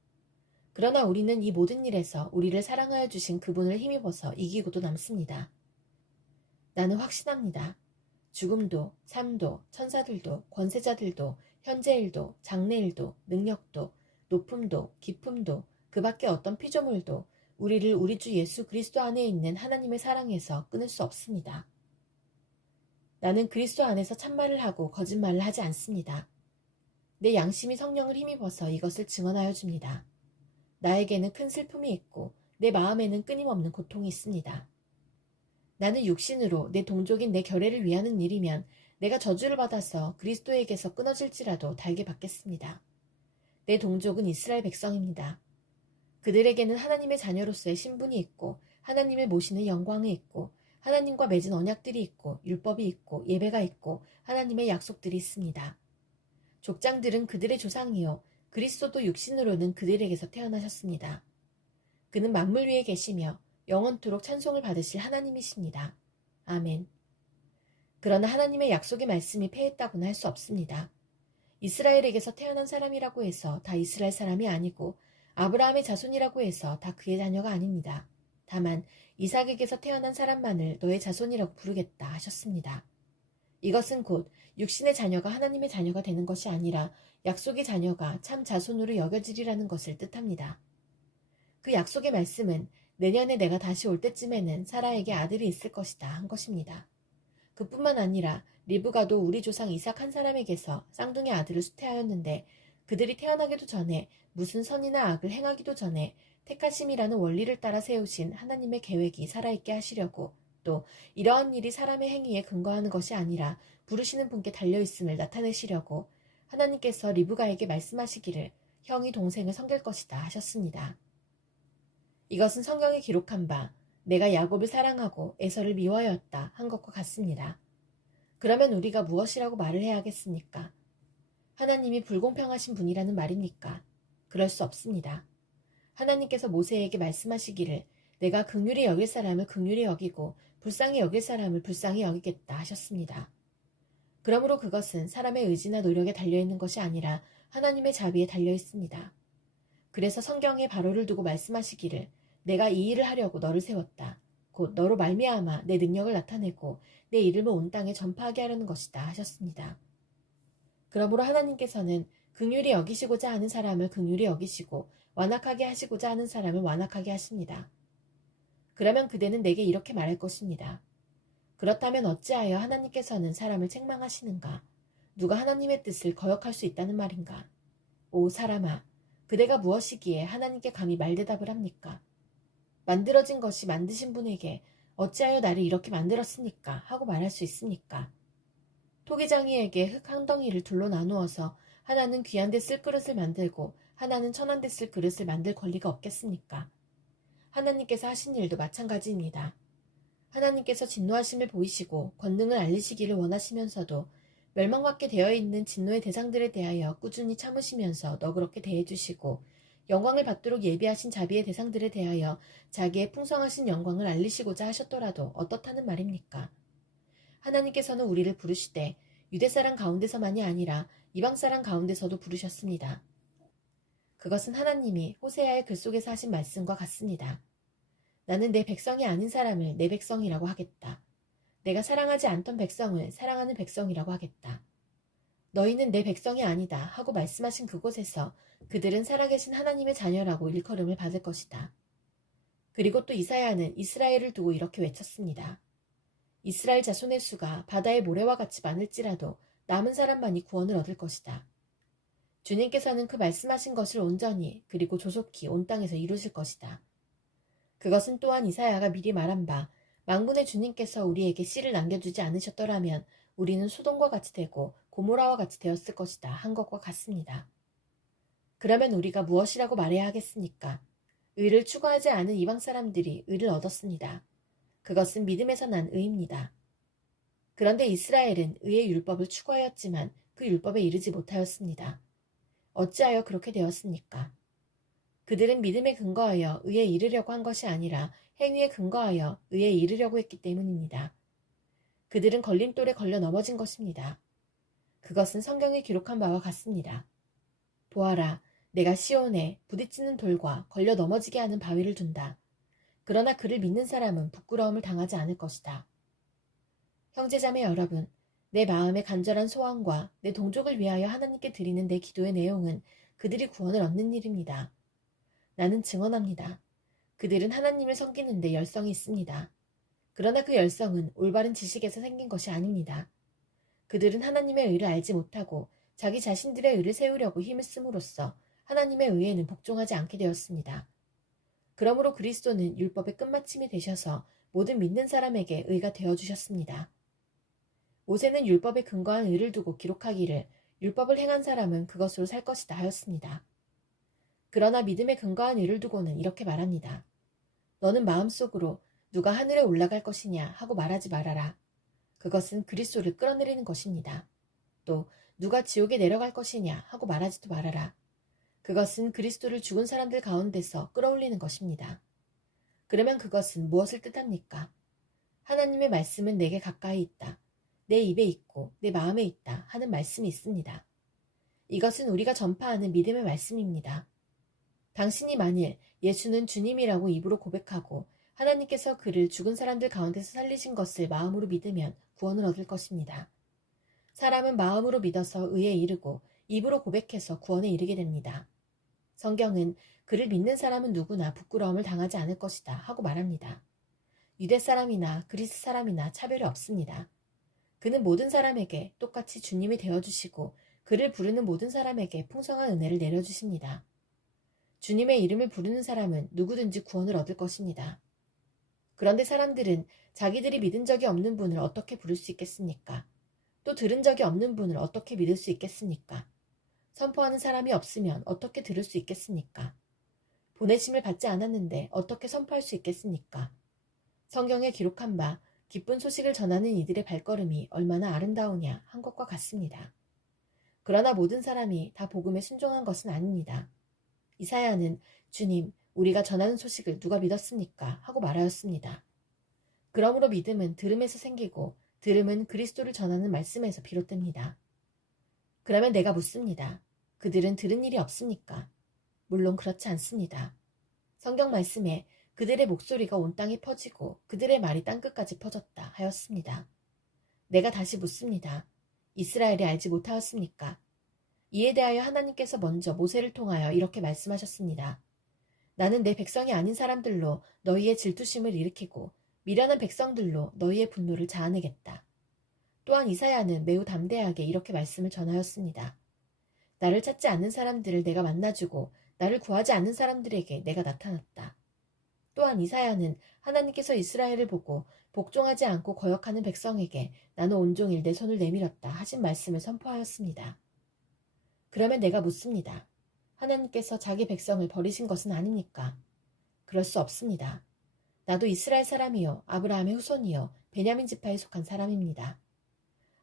그러나 우리는 이 모든 일에서 우리를 사랑하여 주신 그분을 힘입어서 이기고도 남습니다. 나는 확신합니다. 죽음도, 삶도, 천사들도, 권세자들도, 현재일도, 장래일도, 능력도, 높음도, 깊음도, 그 밖에 어떤 피조물도 우리를 우리 주 예수 그리스도 안에 있는 하나님의 사랑에서 끊을 수 없습니다. 나는 그리스도 안에서 참말을 하고 거짓말을 하지 않습니다. 내 양심이 성령을 힘입어서 이것을 증언하여 줍니다. 나에게는 큰 슬픔이 있고 내 마음에는 끊임없는 고통이 있습니다. 나는 육신으로 내 동족인 내 결례를 위하는 일이면 내가 저주를 받아서 그리스도에게서 끊어질지라도 달게 받겠습니다. 내 동족은 이스라엘 백성입니다. 그들에게는 하나님의 자녀로서의 신분이 있고 하나님을 모시는 영광이 있고 하나님과 맺은 언약들이 있고 율법이 있고 예배가 있고 하나님의 약속들이 있습니다. 족장들은 그들의 조상이요 그리스도도 육신으로는 그들에게서 태어나셨습니다. 그는 만물 위에 계시며 영원토록 찬송을 받으실 하나님이십니다. 아멘. 그러나 하나님의 약속의 말씀이 패했다고는 할 수 없습니다. 이스라엘에게서 태어난 사람이라고 해서 다 이스라엘 사람이 아니고 아브라함의 자손이라고 해서 다 그의 자녀가 아닙니다. 다만 이삭에게서 태어난 사람만을 너의 자손이라고 부르겠다 하셨습니다. 이것은 곧 육신의 자녀가 하나님의 자녀가 되는 것이 아니라 약속의 자녀가 참 자손으로 여겨지리라는 것을 뜻합니다. 그 약속의 말씀은 내년에 내가 다시 올 때쯤에는 사라에게 아들이 있을 것이다 한 것입니다. 그뿐만 아니라 리브가도 우리 조상 이삭 한 사람에게서 쌍둥이 아들을 수태하였는데 그들이 태어나기도 전에 무슨 선이나 악을 행하기도 전에 택하심이라는 원리를 따라 세우신 하나님의 계획이 살아있게 하시려고 또 이러한 일이 사람의 행위에 근거하는 것이 아니라 부르시는 분께 달려있음을 나타내시려고 하나님께서 리브가에게 말씀하시기를 형이 동생을 섬길 것이다 하셨습니다. 이것은 성경에 기록한 바 내가 야곱을 사랑하고 에서를 미워하였다 한 것과 같습니다. 그러면 우리가 무엇이라고 말을 해야겠습니까? 하나님이 불공평하신 분이라는 말입니까? 그럴 수 없습니다. 하나님께서 모세에게 말씀하시기를 내가 긍휼히 여길 사람을 긍휼히 여기고 불쌍히 여길 사람을 불쌍히 여기겠다 하셨습니다. 그러므로 그것은 사람의 의지나 노력에 달려있는 것이 아니라 하나님의 자비에 달려있습니다. 그래서 성경에 바로를 두고 말씀하시기를 내가 이 일을 하려고 너를 세웠다. 곧 너로 말미암아 내 능력을 나타내고 내 이름을 온 땅에 전파하게 하려는 것이다 하셨습니다. 그러므로 하나님께서는 긍휼히 여기시고자 하는 사람을 긍휼히 여기시고 완악하게 하시고자 하는 사람을 완악하게 하십니다. 그러면 그대는 내게 이렇게 말할 것입니다. 그렇다면 어찌하여 하나님께서는 사람을 책망하시는가? 누가 하나님의 뜻을 거역할 수 있다는 말인가? 오 사람아, 그대가 무엇이기에 하나님께 감히 말대답을 합니까? 만들어진 것이 만드신 분에게 어찌하여 나를 이렇게 만들었습니까? 하고 말할 수 있습니까? 토기장이에게 흙 한 덩이를 둘로 나누어서 하나는 귀한 데 쓸 그릇을 만들고 하나는 천한 데 쓸 그릇을 만들 권리가 없겠습니까? 하나님께서 하신 일도 마찬가지입니다. 하나님께서 진노하심을 보이시고 권능을 알리시기를 원하시면서도 멸망받게 되어 있는 진노의 대상들에 대하여 꾸준히 참으시면서 너그럽게 대해주시고 영광을 받도록 예비하신 자비의 대상들에 대하여 자기의 풍성하신 영광을 알리시고자 하셨더라도 어떻다는 말입니까? 하나님께서는 우리를 부르시되 유대사람 가운데서만이 아니라 이방사람 가운데서도 부르셨습니다. 그것은 하나님이 호세아의 글 속에서 하신 말씀과 같습니다. 나는 내 백성이 아닌 사람을 내 백성이라고 하겠다. 내가 사랑하지 않던 백성을 사랑하는 백성이라고 하겠다. 너희는 내 백성이 아니다 하고 말씀하신 그곳에서 그들은 살아계신 하나님의 자녀라고 일컬음을 받을 것이다. 그리고 또 이사야는 이스라엘을 두고 이렇게 외쳤습니다. 이스라엘 자손의 수가 바다의 모래와 같이 많을지라도 남은 사람만이 구원을 얻을 것이다. 주님께서는 그 말씀하신 것을 온전히 그리고 조속히 온 땅에서 이루실 것이다. 그것은 또한 이사야가 미리 말한 바 만군의 주님께서 우리에게 씨를 남겨주지 않으셨더라면 우리는 소돔과 같이 되고 고모라와 같이 되었을 것이다 한 것과 같습니다. 그러면 우리가 무엇이라고 말해야 하겠습니까? 의를 추구하지 않은 이방 사람들이 의를 얻었습니다. 그것은 믿음에서 난 의입니다. 그런데 이스라엘은 의의 율법을 추구하였지만 그 율법에 이르지 못하였습니다. 어찌하여 그렇게 되었습니까? 그들은 믿음에 근거하여 의에 이르려고 한 것이 아니라 행위에 근거하여 의에 이르려고 했기 때문입니다. 그들은 걸림돌에 걸려 넘어진 것입니다. 그것은 성경에 기록한 바와 같습니다. 보아라, 내가 시온에 부딪히는 돌과 걸려 넘어지게 하는 바위를 둔다. 그러나 그를 믿는 사람은 부끄러움을 당하지 않을 것이다. 형제자매 여러분, 내 마음의 간절한 소원과 내 동족을 위하여 하나님께 드리는 내 기도의 내용은 그들이 구원을 얻는 일입니다. 나는 증언합니다. 그들은 하나님을 섬기는 데 열성이 있습니다. 그러나 그 열성은 올바른 지식에서 생긴 것이 아닙니다. 그들은 하나님의 의를 알지 못하고 자기 자신들의 의를 세우려고 힘을 씀으로써 하나님의 의에는 복종하지 않게 되었습니다. 그러므로 그리스도는 율법의 끝마침이 되셔서 모든 믿는 사람에게 의가 되어주셨습니다. 모세는 율법에 근거한 의를 두고 기록하기를 율법을 행한 사람은 그것으로 살 것이다 하였습니다. 그러나 믿음에 근거한 의를 두고는 이렇게 말합니다. 너는 마음속으로 누가 하늘에 올라갈 것이냐 하고 말하지 말아라. 그것은 그리스도를 끌어내리는 것입니다. 또 누가 지옥에 내려갈 것이냐 하고 말하지도 말아라. 그것은 그리스도를 죽은 사람들 가운데서 끌어올리는 것입니다. 그러면 그것은 무엇을 뜻합니까? 하나님의 말씀은 내게 가까이 있다. 내 입에 있고 내 마음에 있다 하는 말씀이 있습니다. 이것은 우리가 전파하는 믿음의 말씀입니다. 당신이 만일 예수는 주님이라고 입으로 고백하고 하나님께서 그를 죽은 사람들 가운데서 살리신 것을 마음으로 믿으면 구원을 얻을 것입니다. 사람은 마음으로 믿어서 의에 이르고 입으로 고백해서 구원에 이르게 됩니다. 성경은 그를 믿는 사람은 누구나 부끄러움을 당하지 않을 것이다 하고 말합니다. 유대 사람이나 그리스 사람이나 차별이 없습니다. 그는 모든 사람에게 똑같이 주님이 되어주시고 그를 부르는 모든 사람에게 풍성한 은혜를 내려주십니다. 주님의 이름을 부르는 사람은 누구든지 구원을 얻을 것입니다. 그런데 사람들은 자기들이 믿은 적이 없는 분을 어떻게 부를 수 있겠습니까? 또 들은 적이 없는 분을 어떻게 믿을 수 있겠습니까? 선포하는 사람이 없으면 어떻게 들을 수 있겠습니까? 보내심을 받지 않았는데 어떻게 선포할 수 있겠습니까? 성경에 기록한 바 기쁜 소식을 전하는 이들의 발걸음이 얼마나 아름다우냐 한 것과 같습니다. 그러나 모든 사람이 다 복음에 순종한 것은 아닙니다. 이사야는 주님, 우리가 전하는 소식을 누가 믿었습니까? 하고 말하였습니다. 그러므로 믿음은 들음에서 생기고 들음은 그리스도를 전하는 말씀에서 비롯됩니다. 그러면 내가 묻습니다. 그들은 들은 일이 없습니까? 물론 그렇지 않습니다. 성경 말씀에 그들의 목소리가 온 땅에 퍼지고 그들의 말이 땅끝까지 퍼졌다 하였습니다. 내가 다시 묻습니다. 이스라엘이 알지 못하였습니까? 이에 대하여 하나님께서 먼저 모세를 통하여 이렇게 말씀하셨습니다. 나는 내 백성이 아닌 사람들로 너희의 질투심을 일으키고 미련한 백성들로 너희의 분노를 자아내겠다. 또한 이사야는 매우 담대하게 이렇게 말씀을 전하였습니다. 나를 찾지 않는 사람들을 내가 만나주고 나를 구하지 않는 사람들에게 내가 나타났다. 또한 이사야는 하나님께서 이스라엘을 보고 복종하지 않고 거역하는 백성에게 나는 온종일 내 손을 내밀었다 하신 말씀을 선포하였습니다. 그러면 내가 묻습니다. 하나님께서 자기 백성을 버리신 것은 아닙니까? 그럴 수 없습니다. 나도 이스라엘 사람이요 아브라함의 후손이요 베냐민 지파에 속한 사람입니다.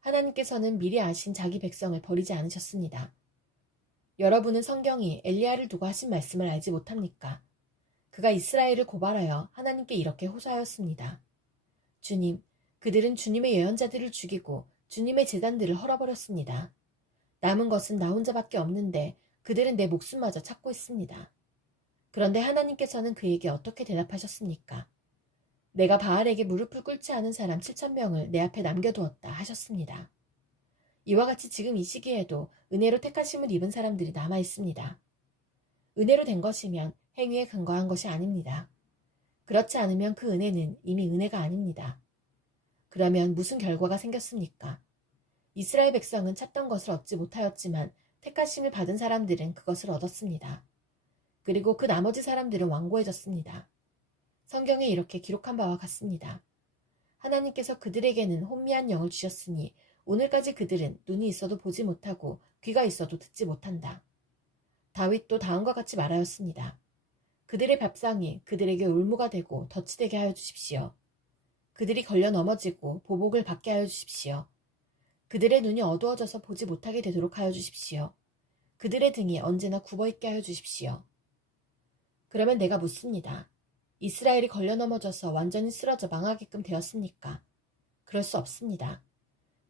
하나님께서는 미리 아신 자기 백성을 버리지 않으셨습니다. 여러분은 성경이 엘리야를 두고 하신 말씀을 알지 못합니까? 그가 이스라엘을 고발하여 하나님께 이렇게 호소하였습니다. 주님, 그들은 주님의 예언자들을 죽이고 주님의 제단들을 헐어버렸습니다. 남은 것은 나 혼자밖에 없는데 그들은 내 목숨마저 찾고 있습니다. 그런데 하나님께서는 그에게 어떻게 대답하셨습니까? 내가 바알에게 무릎을 꿇지 않은 사람 7,000명을 내 앞에 남겨두었다 하셨습니다. 이와 같이 지금 이 시기에도 은혜로 택하심을 입은 사람들이 남아 있습니다. 은혜로 된 것이면 행위에 근거한 것이 아닙니다. 그렇지 않으면 그 은혜는 이미 은혜가 아닙니다. 그러면 무슨 결과가 생겼습니까? 이스라엘 백성은 찾던 것을 얻지 못하였지만 택하심을 받은 사람들은 그것을 얻었습니다. 그리고 그 나머지 사람들은 완고해졌습니다. 성경에 이렇게 기록한 바와 같습니다. 하나님께서 그들에게는 혼미한 영을 주셨으니 오늘까지 그들은 눈이 있어도 보지 못하고 귀가 있어도 듣지 못한다. 다윗도 다음과 같이 말하였습니다. 그들의 밥상이 그들에게 울무가 되고 덫이 되게 하여 주십시오. 그들이 걸려 넘어지고 보복을 받게 하여 주십시오. 그들의 눈이 어두워져서 보지 못하게 되도록 하여 주십시오. 그들의 등이 언제나 굽어있게 하여 주십시오. 그러면 내가 묻습니다. 이스라엘이 걸려 넘어져서 완전히 쓰러져 망하게끔 되었습니까? 그럴 수 없습니다.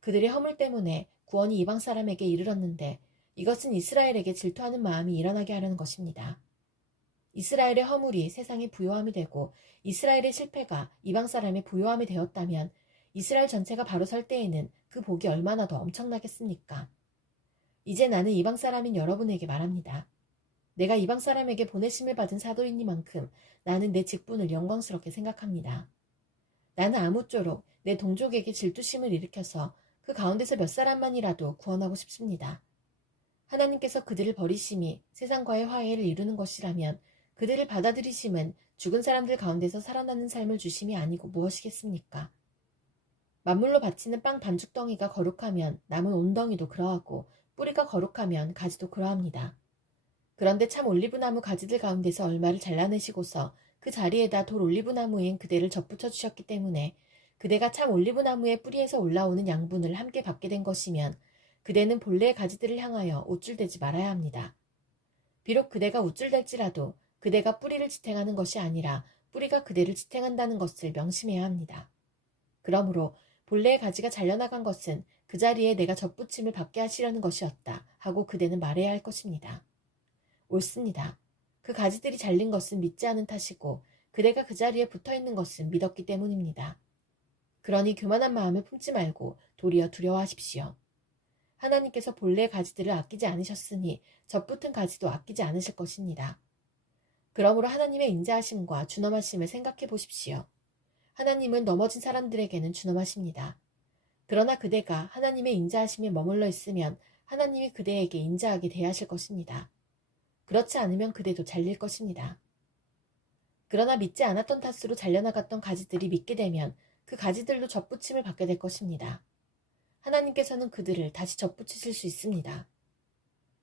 그들의 허물 때문에 구원이 이방 사람에게 이르렀는데 이것은 이스라엘에게 질투하는 마음이 일어나게 하려는 것입니다. 이스라엘의 허물이 세상의 부요함이 되고 이스라엘의 실패가 이방 사람의 부요함이 되었다면 이스라엘 전체가 바로 설 때에는 그 복이 얼마나 더 엄청나겠습니까? 이제 나는 이방 사람인 여러분에게 말합니다. 내가 이방 사람에게 보내심을 받은 사도이니만큼 나는 내 직분을 영광스럽게 생각합니다. 나는 아무쪼록 내 동족에게 질투심을 일으켜서 그 가운데서 몇 사람만이라도 구원하고 싶습니다. 하나님께서 그들을 버리심이 세상과의 화해를 이루는 것이라면 그들을 받아들이심은 죽은 사람들 가운데서 살아나는 삶을 주심이 아니고 무엇이겠습니까? 만물로 바치는 빵 반죽덩이가 거룩하면 남은 온덩이도 그러하고 뿌리가 거룩하면 가지도 그러합니다. 그런데 참 올리브나무 가지들 가운데서 얼마를 잘라내시고서 그 자리에다 돌 올리브나무인 그대를 접붙여 주셨기 때문에 그대가 참 올리브나무의 뿌리에서 올라오는 양분을 함께 받게 된 것이면 그대는 본래의 가지들을 향하여 우쭐대지 말아야 합니다. 비록 그대가 우쭐댈지라도 그대가 뿌리를 지탱하는 것이 아니라 뿌리가 그대를 지탱한다는 것을 명심해야 합니다. 그러므로 본래의 가지가 잘려나간 것은 그 자리에 내가 접붙임을 받게 하시려는 것이었다 하고 그대는 말해야 할 것입니다. 옳습니다. 그 가지들이 잘린 것은 믿지 않은 탓이고 그대가 그 자리에 붙어있는 것은 믿었기 때문입니다. 그러니 교만한 마음을 품지 말고 도리어 두려워하십시오. 하나님께서 본래의 가지들을 아끼지 않으셨으니 젖붙은 가지도 아끼지 않으실 것입니다. 그러므로 하나님의 인자하심과 준엄하심을 생각해 보십시오. 하나님은 넘어진 사람들에게는 준엄하십니다. 그러나 그대가 하나님의 인자하심에 머물러 있으면 하나님이 그대에게 인자하게 대하실 것입니다. 그렇지 않으면 그대도 잘릴 것입니다. 그러나 믿지 않았던 탓으로 잘려나갔던 가지들이 믿게 되면 그 가지들로 젖붙임을 받게 될 것입니다. 하나님께서는 그들을 다시 젖붙이실 수 있습니다.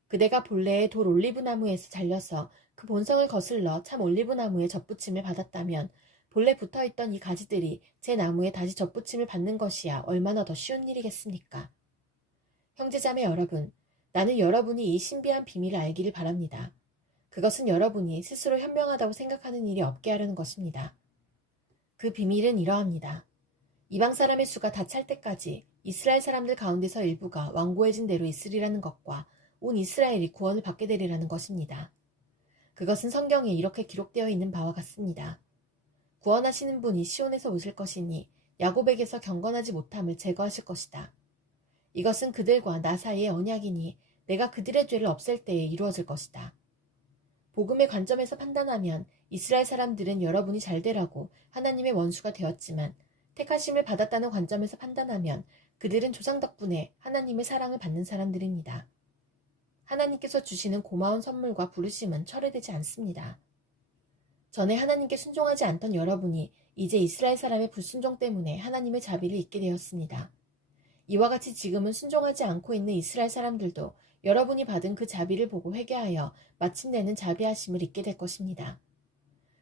그대가 본래의 돌 올리브나무에서 잘려서 그 본성을 거슬러 참 올리브나무에 젖붙임을 받았다면 본래 붙어있던 이 가지들이 제 나무에 다시 젖붙임을 받는 것이야 얼마나 더 쉬운 일이겠습니까? 형제자매 여러분, 나는 여러분이 이 신비한 비밀을 알기를 바랍니다. 그것은 여러분이 스스로 현명하다고 생각하는 일이 없게 하려는 것입니다. 그 비밀은 이러합니다. 이방 사람의 수가 다 찰 때까지 이스라엘 사람들 가운데서 일부가 완고해진 대로 있으리라는 것과 온 이스라엘이 구원을 받게 되리라는 것입니다. 그것은 성경에 이렇게 기록되어 있는 바와 같습니다. 구원하시는 분이 시온에서 오실 것이니 야곱에게서 경건하지 못함을 제거하실 것이다. 이것은 그들과 나 사이의 언약이니 내가 그들의 죄를 없앨 때에 이루어질 것이다. 복음의 관점에서 판단하면 이스라엘 사람들은 여러분이 잘되라고 하나님의 원수가 되었지만 택하심을 받았다는 관점에서 판단하면 그들은 조상 덕분에 하나님의 사랑을 받는 사람들입니다. 하나님께서 주시는 고마운 선물과 부르심은 철회되지 않습니다. 전에 하나님께 순종하지 않던 여러분이 이제 이스라엘 사람의 불순종 때문에 하나님의 자비를 잊게 되었습니다. 이와 같이 지금은 순종하지 않고 있는 이스라엘 사람들도 여러분이 받은 그 자비를 보고 회개하여 마침내는 자비하심을 잊게 될 것입니다.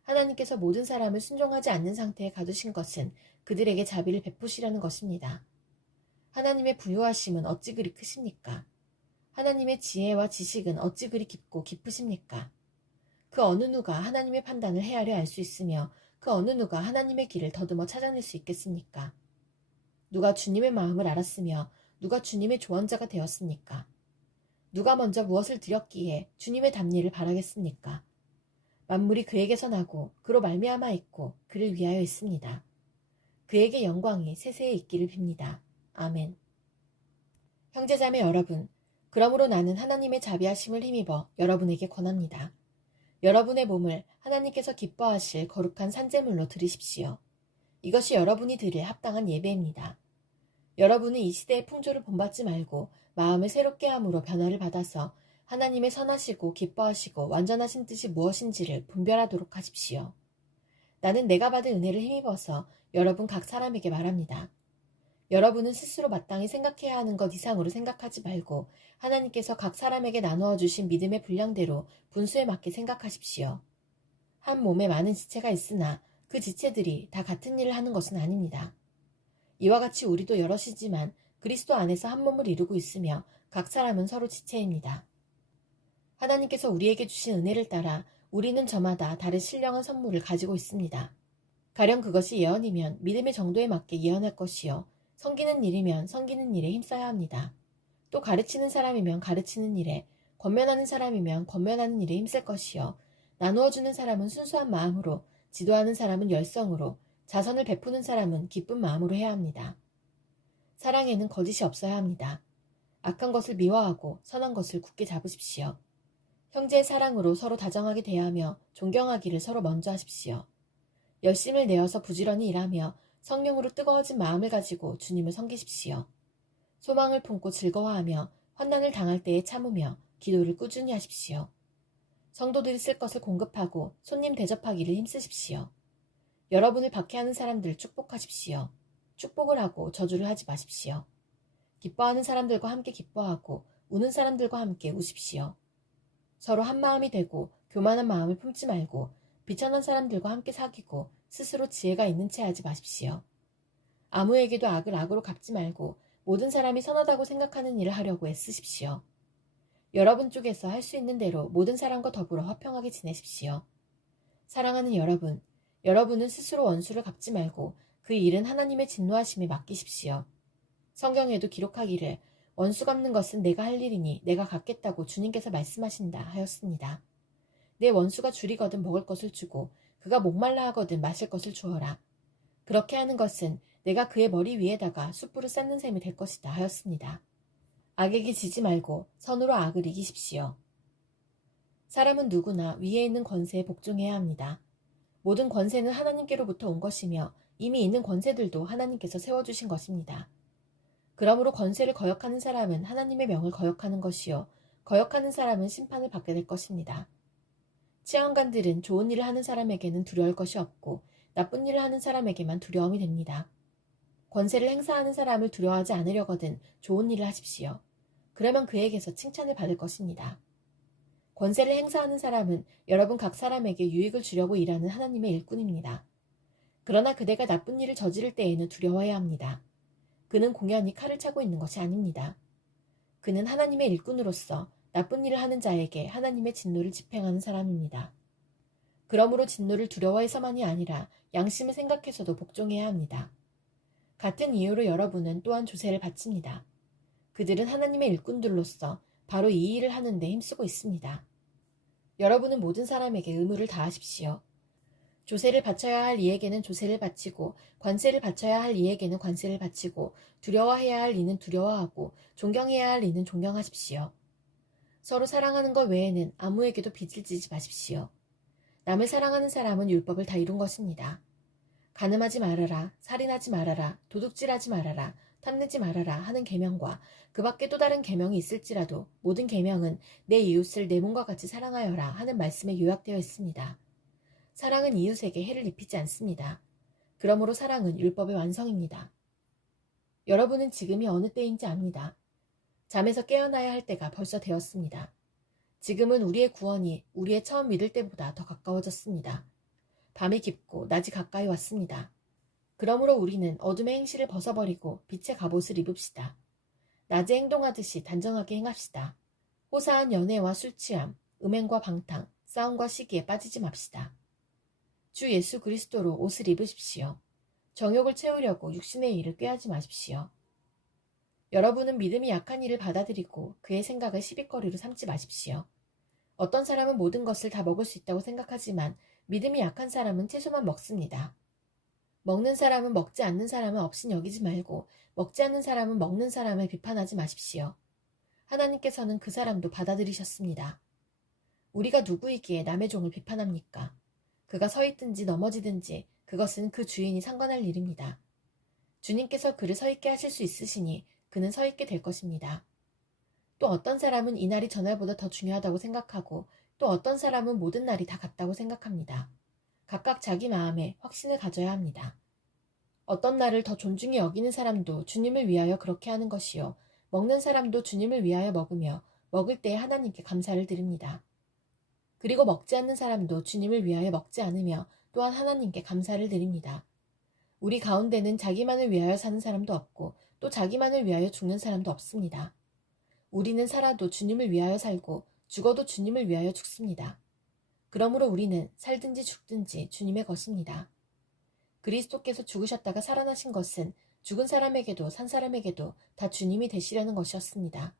하나님께서 모든 사람을 순종하지 않는 상태에 가두신 것은 그들에게 자비를 베푸시려는 것입니다. 하나님의 부유하심은 어찌 그리 크십니까? 하나님의 지혜와 지식은 어찌 그리 깊고 깊으십니까? 그 어느 누가 하나님의 판단을 헤아려 알 수 있으며 그 어느 누가 하나님의 길을 더듬어 찾아낼 수 있겠습니까? 누가 주님의 마음을 알았으며 누가 주님의 조언자가 되었습니까? 누가 먼저 무엇을 드렸기에 주님의 답례를 바라겠습니까? 만물이 그에게서 나고 그로 말미암아 있고 그를 위하여 있습니다. 그에게 영광이 세세에 있기를 빕니다. 아멘. 형제자매 여러분, 그러므로 나는 하나님의 자비하심을 힘입어 여러분에게 권합니다. 여러분의 몸을 하나님께서 기뻐하실 거룩한 산제물로 드리십시오. 이것이 여러분이 드릴 합당한 예배입니다. 여러분은 이 시대의 풍조를 본받지 말고 마음을 새롭게 함으로 변화를 받아서 하나님의 선하시고 기뻐하시고 완전하신 뜻이 무엇인지를 분별하도록 하십시오. 나는 내가 받은 은혜를 힘입어서 여러분 각 사람에게 말합니다. 여러분은 스스로 마땅히 생각해야 하는 것 이상으로 생각하지 말고 하나님께서 각 사람에게 나누어 주신 믿음의 분량대로 분수에 맞게 생각하십시오. 한 몸에 많은 지체가 있으나 그 지체들이 다 같은 일을 하는 것은 아닙니다. 이와 같이 우리도 여럿이지만 그리스도 안에서 한 몸을 이루고 있으며 각 사람은 서로 지체입니다. 하나님께서 우리에게 주신 은혜를 따라 우리는 저마다 다른 신령한 선물을 가지고 있습니다. 가령 그것이 예언이면 믿음의 정도에 맞게 예언할 것이요 섬기는 일이면 섬기는 일에 힘써야 합니다. 또 가르치는 사람이면 가르치는 일에, 권면하는 사람이면 권면하는 일에 힘쓸 것이요 나누어주는 사람은 순수한 마음으로, 지도하는 사람은 열성으로, 자선을 베푸는 사람은 기쁜 마음으로 해야 합니다. 사랑에는 거짓이 없어야 합니다. 악한 것을 미워하고 선한 것을 굳게 잡으십시오. 형제의 사랑으로 서로 다정하게 대하며 존경하기를 서로 먼저 하십시오. 열심을 내어서 부지런히 일하며 성령으로 뜨거워진 마음을 가지고 주님을 섬기십시오. 소망을 품고 즐거워하며 환난을 당할 때에 참으며 기도를 꾸준히 하십시오. 성도들이 쓸 것을 공급하고 손님 대접하기를 힘쓰십시오. 여러분을 박해하는 사람들 축복하십시오. 축복을 하고 저주를 하지 마십시오. 기뻐하는 사람들과 함께 기뻐하고 우는 사람들과 함께 우십시오. 서로 한 마음이 되고 교만한 마음을 품지 말고 비천한 사람들과 함께 사귀고 스스로 지혜가 있는 채 하지 마십시오. 아무에게도 악을 악으로 갚지 말고 모든 사람이 선하다고 생각하는 일을 하려고 애쓰십시오. 여러분 쪽에서 할 수 있는 대로 모든 사람과 더불어 화평하게 지내십시오. 사랑하는 여러분, 여러분은 스스로 원수를 갚지 말고 그 일은 하나님의 진노하심에 맡기십시오. 성경에도 기록하기를 원수 갚는 것은 내가 할 일이니 내가 갚겠다고 주님께서 말씀하신다 하였습니다. 내 원수가 줄이거든 먹을 것을 주고 그가 목말라 하거든 마실 것을 주어라. 그렇게 하는 것은 내가 그의 머리 위에다가 숯불을 쌓는 셈이 될 것이다 하였습니다. 악에게 지지 말고 선으로 악을 이기십시오. 사람은 누구나 위에 있는 권세에 복종해야 합니다. 모든 권세는 하나님께로부터 온 것이며 이미 있는 권세들도 하나님께서 세워주신 것입니다. 그러므로 권세를 거역하는 사람은 하나님의 명을 거역하는 것이요 거역하는 사람은 심판을 받게 될 것입니다. 치안관들은 좋은 일을 하는 사람에게는 두려울 것이 없고 나쁜 일을 하는 사람에게만 두려움이 됩니다. 권세를 행사하는 사람을 두려워하지 않으려거든 좋은 일을 하십시오. 그러면 그에게서 칭찬을 받을 것입니다. 권세를 행사하는 사람은 여러분 각 사람에게 유익을 주려고 일하는 하나님의 일꾼입니다. 그러나 그대가 나쁜 일을 저지를 때에는 두려워해야 합니다. 그는 공연히 칼을 차고 있는 것이 아닙니다. 그는 하나님의 일꾼으로서 나쁜 일을 하는 자에게 하나님의 진노를 집행하는 사람입니다. 그러므로 진노를 두려워해서만이 아니라 양심을 생각해서도 복종해야 합니다. 같은 이유로 여러분은 또한 조세를 바칩니다. 그들은 하나님의 일꾼들로서 바로 이 일을 하는 데 힘쓰고 있습니다. 여러분은 모든 사람에게 의무를 다하십시오. 조세를 바쳐야 할 이에게는 조세를 바치고 관세를 바쳐야 할 이에게는 관세를 바치고 두려워해야 할 이는 두려워하고 존경해야 할 이는 존경하십시오. 서로 사랑하는 것 외에는 아무에게도 빚을 지지 마십시오. 남을 사랑하는 사람은 율법을 다 이룬 것입니다. 간음하지 말아라, 살인하지 말아라, 도둑질하지 말아라, 탐내지 말아라 하는 계명과 그 밖에 또 다른 계명이 있을지라도 모든 계명은 내 이웃을 내 몸과 같이 사랑하여라 하는 말씀에 요약되어 있습니다. 사랑은 이웃에게 해를 입히지 않습니다. 그러므로 사랑은 율법의 완성입니다. 여러분은 지금이 어느 때인지 압니다. 잠에서 깨어나야 할 때가 벌써 되었습니다. 지금은 우리의 구원이 우리의 처음 믿을 때보다 더 가까워졌습니다. 밤이 깊고 낮이 가까이 왔습니다. 그러므로 우리는 어둠의 행실을 벗어버리고 빛의 갑옷을 입읍시다. 낮에 행동하듯이 단정하게 행합시다. 호사한 연애와 술취함, 음행과 방탕, 싸움과 시기에 빠지지 맙시다. 주 예수 그리스도로 옷을 입으십시오. 정욕을 채우려고 육신의 일을 꾀하지 마십시오. 여러분은 믿음이 약한 이를 받아들이고 그의 생각을 시비거리로 삼지 마십시오. 어떤 사람은 모든 것을 다 먹을 수 있다고 생각하지만 믿음이 약한 사람은 채소만 먹습니다. 먹는 사람은 먹지 않는 사람은 없인 여기지 말고 먹지 않는 사람은 먹는 사람을 비판하지 마십시오. 하나님께서는 그 사람도 받아들이셨습니다. 우리가 누구이기에 남의 종을 비판합니까? 그가 서 있든지 넘어지든지 그것은 그 주인이 상관할 일입니다. 주님께서 그를 서 있게 하실 수 있으시니 그는 서 있게 될 것입니다. 또 어떤 사람은 이날이 전날보다 더 중요하다고 생각하고 또 어떤 사람은 모든 날이 다 같다고 생각합니다. 각각 자기 마음에 확신을 가져야 합니다. 어떤 날을 더 존중히 여기는 사람도 주님을 위하여 그렇게 하는 것이요. 먹는 사람도 주님을 위하여 먹으며 먹을 때에 하나님께 감사를 드립니다. 그리고 먹지 않는 사람도 주님을 위하여 먹지 않으며 또한 하나님께 감사를 드립니다. 우리 가운데는 자기만을 위하여 사는 사람도 없고 또 자기만을 위하여 죽는 사람도 없습니다. 우리는 살아도 주님을 위하여 살고 죽어도 주님을 위하여 죽습니다. 그러므로 우리는 살든지 죽든지 주님의 것입니다. 그리스도께서 죽으셨다가 살아나신 것은 죽은 사람에게도 산 사람에게도 다 주님이 되시려는 것이었습니다.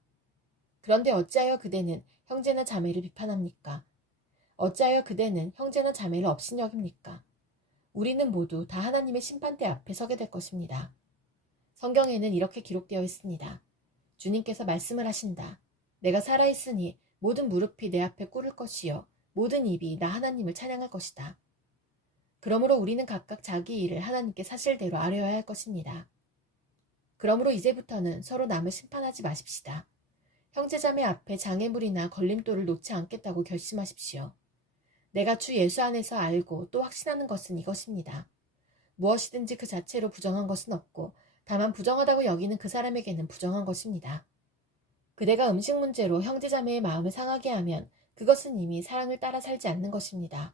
그런데 어찌하여 그대는 형제나 자매를 비판합니까? 어찌하여 그대는 형제나 자매를 업신여깁니까? 우리는 모두 다 하나님의 심판대 앞에 서게 될 것입니다. 성경에는 이렇게 기록되어 있습니다. 주님께서 말씀을 하신다. 내가 살아있으니 모든 무릎이 내 앞에 꿇을 것이요 모든 입이 나 하나님을 찬양할 것이다. 그러므로 우리는 각각 자기 일을 하나님께 사실대로 아뢰어야 할 것입니다. 그러므로 이제부터는 서로 남을 심판하지 마십시다. 형제자매 앞에 장애물이나 걸림돌을 놓지 않겠다고 결심하십시오. 내가 주 예수 안에서 알고 또 확신하는 것은 이것입니다. 무엇이든지 그 자체로 부정한 것은 없고 다만 부정하다고 여기는 그 사람에게는 부정한 것입니다. 그대가 음식 문제로 형제자매의 마음을 상하게 하면 그것은 이미 사랑을 따라 살지 않는 것입니다.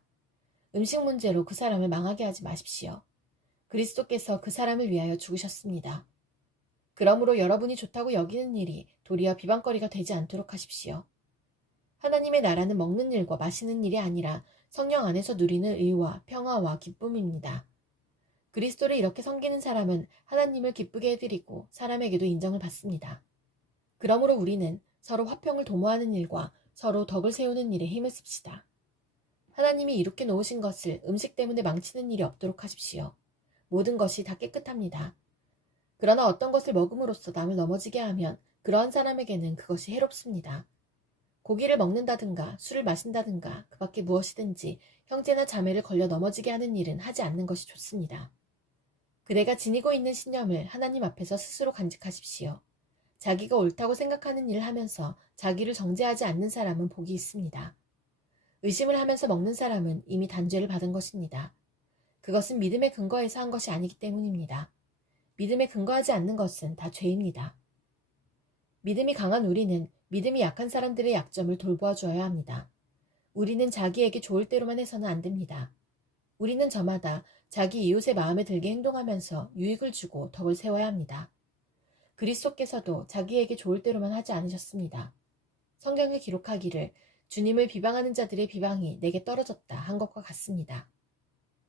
음식 문제로 그 사람을 망하게 하지 마십시오. 그리스도께서 그 사람을 위하여 죽으셨습니다. 그러므로 여러분이 좋다고 여기는 일이 도리어 비방거리가 되지 않도록 하십시오. 하나님의 나라는 먹는 일과 마시는 일이 아니라 성령 안에서 누리는 의와 평화와 기쁨입니다. 그리스도를 이렇게 섬기는 사람은 하나님을 기쁘게 해드리고 사람에게도 인정을 받습니다. 그러므로 우리는 서로 화평을 도모하는 일과 서로 덕을 세우는 일에 힘을 씁시다. 하나님이 이렇게 놓으신 것을 음식 때문에 망치는 일이 없도록 하십시오. 모든 것이 다 깨끗합니다. 그러나 어떤 것을 먹음으로써 남을 넘어지게 하면 그러한 사람에게는 그것이 해롭습니다. 고기를 먹는다든가 술을 마신다든가 그 밖에 무엇이든지 형제나 자매를 걸려 넘어지게 하는 일은 하지 않는 것이 좋습니다. 그대가 지니고 있는 신념을 하나님 앞에서 스스로 간직하십시오. 자기가 옳다고 생각하는 일을 하면서 자기를 정죄하지 않는 사람은 복이 있습니다. 의심을 하면서 먹는 사람은 이미 단죄를 받은 것입니다. 그것은 믿음의 근거에서 한 것이 아니기 때문입니다. 믿음에 근거하지 않는 것은 다 죄입니다. 믿음이 강한 우리는 믿음이 약한 사람들의 약점을 돌보아 주어야 합니다. 우리는 자기에게 좋을 대로만 해서는 안 됩니다. 우리는 저마다 자기 이웃의 마음에 들게 행동하면서 유익을 주고 덕을 세워야 합니다. 그리스도께서도 자기에게 좋을 대로만 하지 않으셨습니다. 성경에 기록하기를 주님을 비방하는 자들의 비방이 내게 떨어졌다 한 것과 같습니다.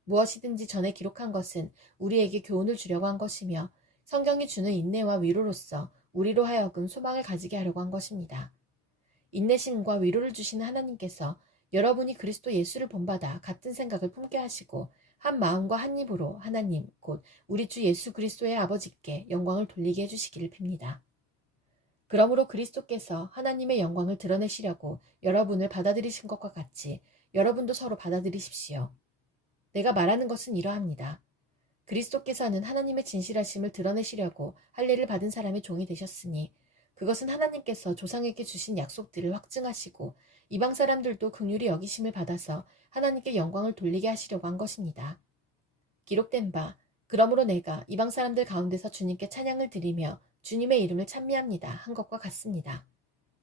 무엇이든지 전에 기록한 것은 우리에게 교훈을 주려고 한 것이며 성경이 주는 인내와 위로로서 우리로 하여금 소망을 가지게 하려고 한 것입니다. 인내심과 위로를 주시는 하나님께서 여러분이 그리스도 예수를 본받아 같은 생각을 품게 하시고 한 마음과 한 입으로 하나님 곧 우리 주 예수 그리스도의 아버지께 영광을 돌리게 해주시기를 빕니다. 그러므로 그리스도께서 하나님의 영광을 드러내시려고 여러분을 받아들이신 것과 같이 여러분도 서로 받아들이십시오. 내가 말하는 것은 이러합니다. 그리스도께서는 하나님의 진실하심을 드러내시려고 할례를 받은 사람의 종이 되셨으니 그것은 하나님께서 조상에게 주신 약속들을 확증하시고 이방 사람들도 긍휼히 여기심을 받아서 하나님께 영광을 돌리게 하시려고 한 것입니다. 기록된 바 그러므로 내가 이방 사람들 가운데서 주님께 찬양을 드리며 주님의 이름을 찬미합니다 한 것과 같습니다.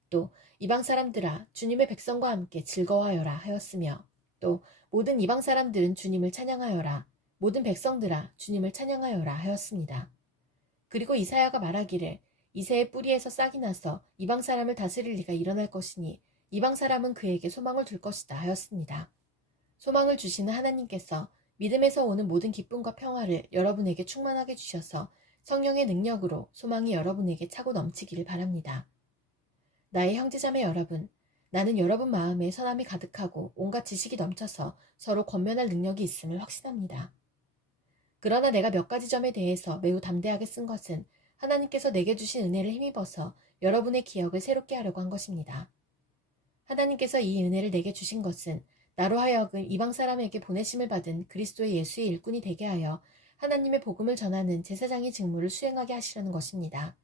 또 이방 사람들아 주님의 백성과 함께 즐거워하여라 하였으며 또 모든 이방 사람들은 주님을 찬양하여라 모든 백성들아 주님을 찬양하여라 하였습니다. 그리고 이사야가 말하기를 이새의 뿌리에서 싹이 나서 이방 사람을 다스릴 리가 일어날 것이니 이방 사람은 그에게 소망을 둘 것이다 하였습니다. 소망을 주시는 하나님께서 믿음에서 오는 모든 기쁨과 평화를 여러분에게 충만하게 주셔서 성령의 능력으로 소망이 여러분에게 차고 넘치기를 바랍니다. 나의 형제자매 여러분, 나는 여러분 마음에 선함이 가득하고 온갖 지식이 넘쳐서 서로 권면할 능력이 있음을 확신합니다. 그러나 내가 몇 가지 점에 대해서 매우 담대하게 쓴 것은 하나님께서 내게 주신 은혜를 힘입어서 여러분의 기억을 새롭게 하려고 한 것입니다. 하나님께서 이 은혜를 내게 주신 것은 나로 하여금 이방 사람에게 보내심을 받은 그리스도의 예수의 일꾼이 되게 하여 하나님의 복음을 전하는 제사장의 직무를 수행하게 하시려는 것입니다.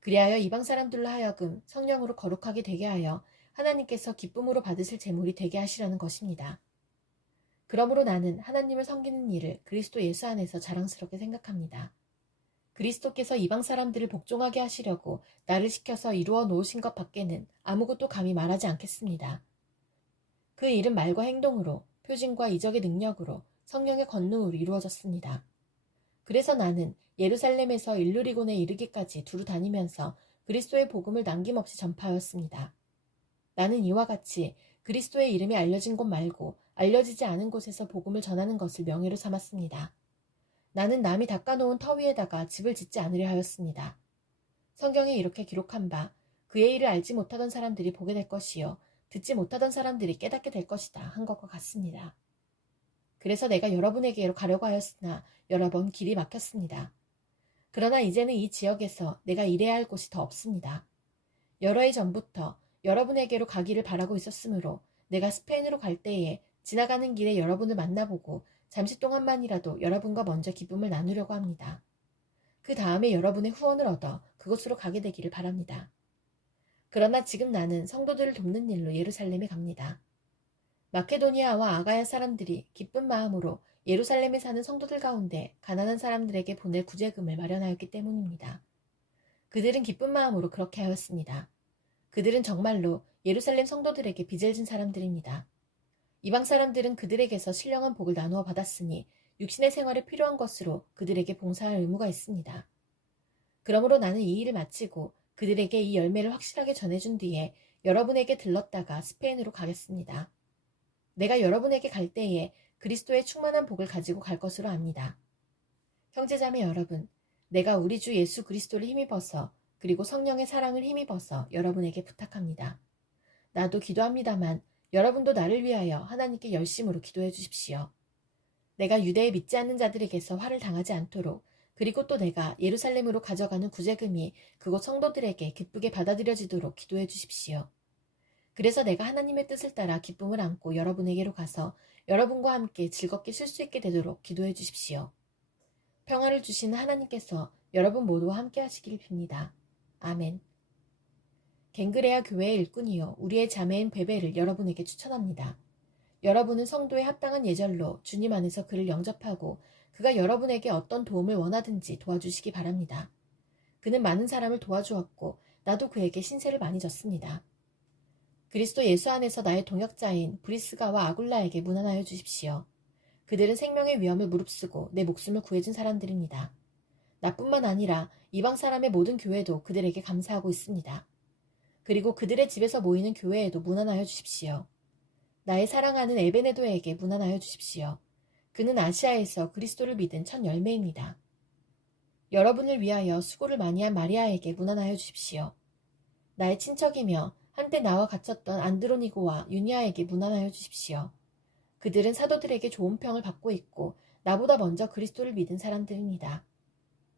그리하여 이방 사람들로 하여금 성령으로 거룩하게 되게 하여 하나님께서 기쁨으로 받으실 제물이 되게 하시려는 것입니다. 그러므로 나는 하나님을 섬기는 일을 그리스도 예수 안에서 자랑스럽게 생각합니다. 그리스도께서 이방 사람들을 복종하게 하시려고 나를 시켜서 이루어 놓으신 것 밖에는 아무것도 감히 말하지 않겠습니다. 그 일은 말과 행동으로, 표징과 이적의 능력으로, 성령의 권능으로 이루어졌습니다. 그래서 나는 예루살렘에서 일루리곤에 이르기까지 두루 다니면서 그리스도의 복음을 남김없이 전파하였습니다. 나는 이와 같이 그리스도의 이름이 알려진 곳 말고 알려지지 않은 곳에서 복음을 전하는 것을 명예로 삼았습니다. 나는 남이 닦아놓은 터 위에다가 집을 짓지 않으려 하였습니다. 성경에 이렇게 기록한 바 그의 일을 알지 못하던 사람들이 보게 될 것이요 듣지 못하던 사람들이 깨닫게 될 것이다 한 것과 같습니다. 그래서 내가 여러분에게로 가려고 하였으나 여러 번 길이 막혔습니다. 그러나 이제는 이 지역에서 내가 일해야 할 곳이 더 없습니다. 여러 해 전부터 여러분에게로 가기를 바라고 있었으므로 내가 스페인으로 갈 때에 지나가는 길에 여러분을 만나보고 잠시 동안만이라도 여러분과 먼저 기쁨을 나누려고 합니다. 그 다음에 여러분의 후원을 얻어 그곳으로 가게 되기를 바랍니다. 그러나 지금 나는 성도들을 돕는 일로 예루살렘에 갑니다. 마케도니아와 아가야 사람들이 기쁜 마음으로 예루살렘에 사는 성도들 가운데 가난한 사람들에게 보낼 구제금을 마련하였기 때문입니다. 그들은 기쁜 마음으로 그렇게 하였습니다. 그들은 정말로 예루살렘 성도들에게 빚을 진 사람들입니다. 이방 사람들은 그들에게서 신령한 복을 나누어 받았으니 육신의 생활에 필요한 것으로 그들에게 봉사할 의무가 있습니다. 그러므로 나는 이 일을 마치고 그들에게 이 열매를 확실하게 전해준 뒤에 여러분에게 들렀다가 스페인으로 가겠습니다. 내가 여러분에게 갈 때에 그리스도의 충만한 복을 가지고 갈 것으로 압니다. 형제자매 여러분, 내가 우리 주 예수 그리스도를 힘입어서 그리고 성령의 사랑을 힘입어서 여러분에게 부탁합니다. 나도 기도합니다만 여러분도 나를 위하여 하나님께 열심으로 기도해 주십시오. 내가 유대에 믿지 않는 자들에게서 화를 당하지 않도록, 그리고 또 내가 예루살렘으로 가져가는 구제금이 그곳 성도들에게 기쁘게 받아들여지도록 기도해 주십시오. 그래서 내가 하나님의 뜻을 따라 기쁨을 안고 여러분에게로 가서 여러분과 함께 즐겁게 쉴 수 있게 되도록 기도해 주십시오. 평화를 주시는 하나님께서 여러분 모두와 함께 하시기를 빕니다. 아멘. 갱그레아 교회의 일꾼이요 우리의 자매인 베베를 여러분에게 추천합니다. 여러분은 성도의 합당한 예절로 주님 안에서 그를 영접하고 그가 여러분에게 어떤 도움을 원하든지 도와주시기 바랍니다. 그는 많은 사람을 도와주었고 나도 그에게 신세를 많이 졌습니다. 그리스도 예수 안에서 나의 동역자인 브리스가와 아굴라에게 문안하여 주십시오. 그들은 생명의 위험을 무릅쓰고 내 목숨을 구해준 사람들입니다. 나뿐만 아니라 이방 사람의 모든 교회도 그들에게 감사하고 있습니다. 그리고 그들의 집에서 모이는 교회에도 문안하여 주십시오. 나의 사랑하는 에베네도에게 문안하여 주십시오. 그는 아시아에서 그리스도를 믿은 첫 열매입니다. 여러분을 위하여 수고를 많이 한 마리아에게 문안하여 주십시오. 나의 친척이며 한때 나와 갇혔던 안드로니고와 유니아에게 문안하여 주십시오. 그들은 사도들에게 좋은 평을 받고 있고 나보다 먼저 그리스도를 믿은 사람들입니다.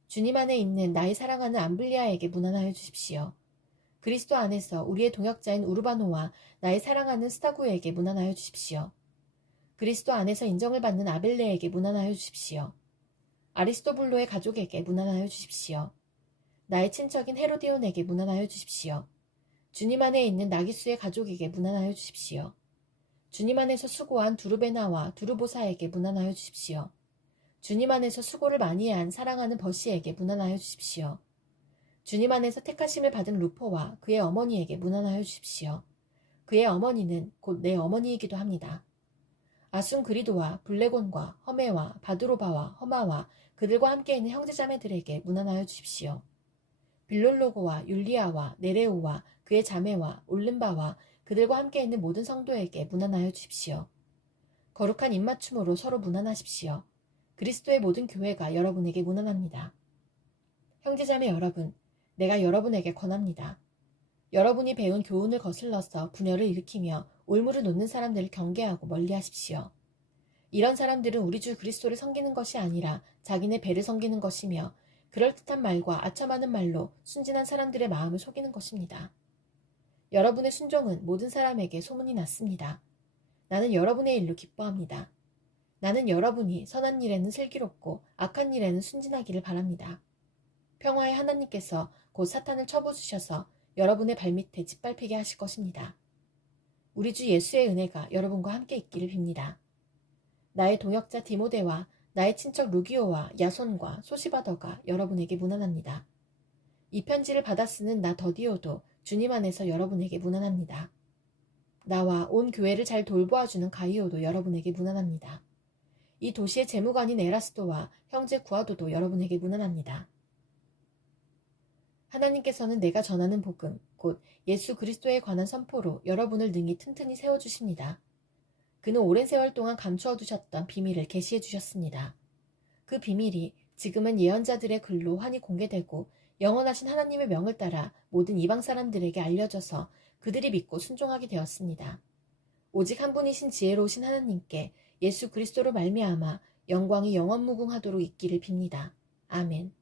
주님 안에 있는 나의 사랑하는 암블리아에게 문안하여 주십시오. 그리스도 안에서 우리의 동역자인 우르바노와 나의 사랑하는 스타구에게 문안하여 주십시오. 그리스도 안에서 인정을 받는 아벨레에게 문안하여 주십시오. 아리스토블로의 가족에게 문안하여 주십시오. 나의 친척인 헤로디온에게 문안하여 주십시오. 주님 안에 있는 나기수의 가족에게 문안하여 주십시오. 주님 안에서 수고한 두르베나와 두르보사에게 문안하여 주십시오. 주님 안에서 수고를 많이 한 사랑하는 버시에게 문안하여 주십시오. 주님 안에서 택하심을 받은 루포와 그의 어머니에게 문안하여 주십시오. 그의 어머니는 곧 내 어머니이기도 합니다. 아순그리도와 블레곤과 허메와 바드로바와 허마와 그들과 함께 있는 형제자매들에게 문안하여 주십시오. 빌롤로고와 율리아와 네레오와 그의 자매와 올른바와 그들과 함께 있는 모든 성도에게 문안하여 주십시오. 거룩한 입맞춤으로 서로 문안하십시오. 그리스도의 모든 교회가 여러분에게 문안합니다. 형제자매 여러분, 내가 여러분에게 권합니다. 여러분이 배운 교훈을 거슬러서 분열을 일으키며 올무를 놓는 사람들을 경계하고 멀리하십시오. 이런 사람들은 우리 주 그리스도를 섬기는 것이 아니라 자기네 배를 섬기는 것이며 그럴듯한 말과 아첨하는 말로 순진한 사람들의 마음을 속이는 것입니다. 여러분의 순종은 모든 사람에게 소문이 났습니다. 나는 여러분의 일로 기뻐합니다. 나는 여러분이 선한 일에는 슬기롭고 악한 일에는 순진하기를 바랍니다. 평화의 하나님께서 곧 사탄을 쳐부수셔서 여러분의 발밑에 짓밟히게 하실 것입니다. 우리 주 예수의 은혜가 여러분과 함께 있기를 빕니다. 나의 동역자 디모데와 나의 친척 루기오와 야손과 소시바더가 여러분에게 문안합니다. 이 편지를 받아 쓰는 나 더디오도 주님 안에서 여러분에게 문안합니다. 나와 온 교회를 잘 돌보아주는 가이오도 여러분에게 문안합니다. 이 도시의 재무관인 에라스도와 형제 구아도도 여러분에게 문안합니다. 하나님께서는 내가 전하는 복음, 곧 예수 그리스도에 관한 선포로 여러분을 능히 튼튼히 세워주십니다. 그는 오랜 세월 동안 감추어 두셨던 비밀을 계시해 주셨습니다. 그 비밀이 지금은 예언자들의 글로 환히 공개되고 영원하신 하나님의 명을 따라 모든 이방 사람들에게 알려져서 그들이 믿고 순종하게 되었습니다. 오직 한 분이신 지혜로우신 하나님께 예수 그리스도로 말미암아 영광이 영원무궁하도록 있기를 빕니다. 아멘.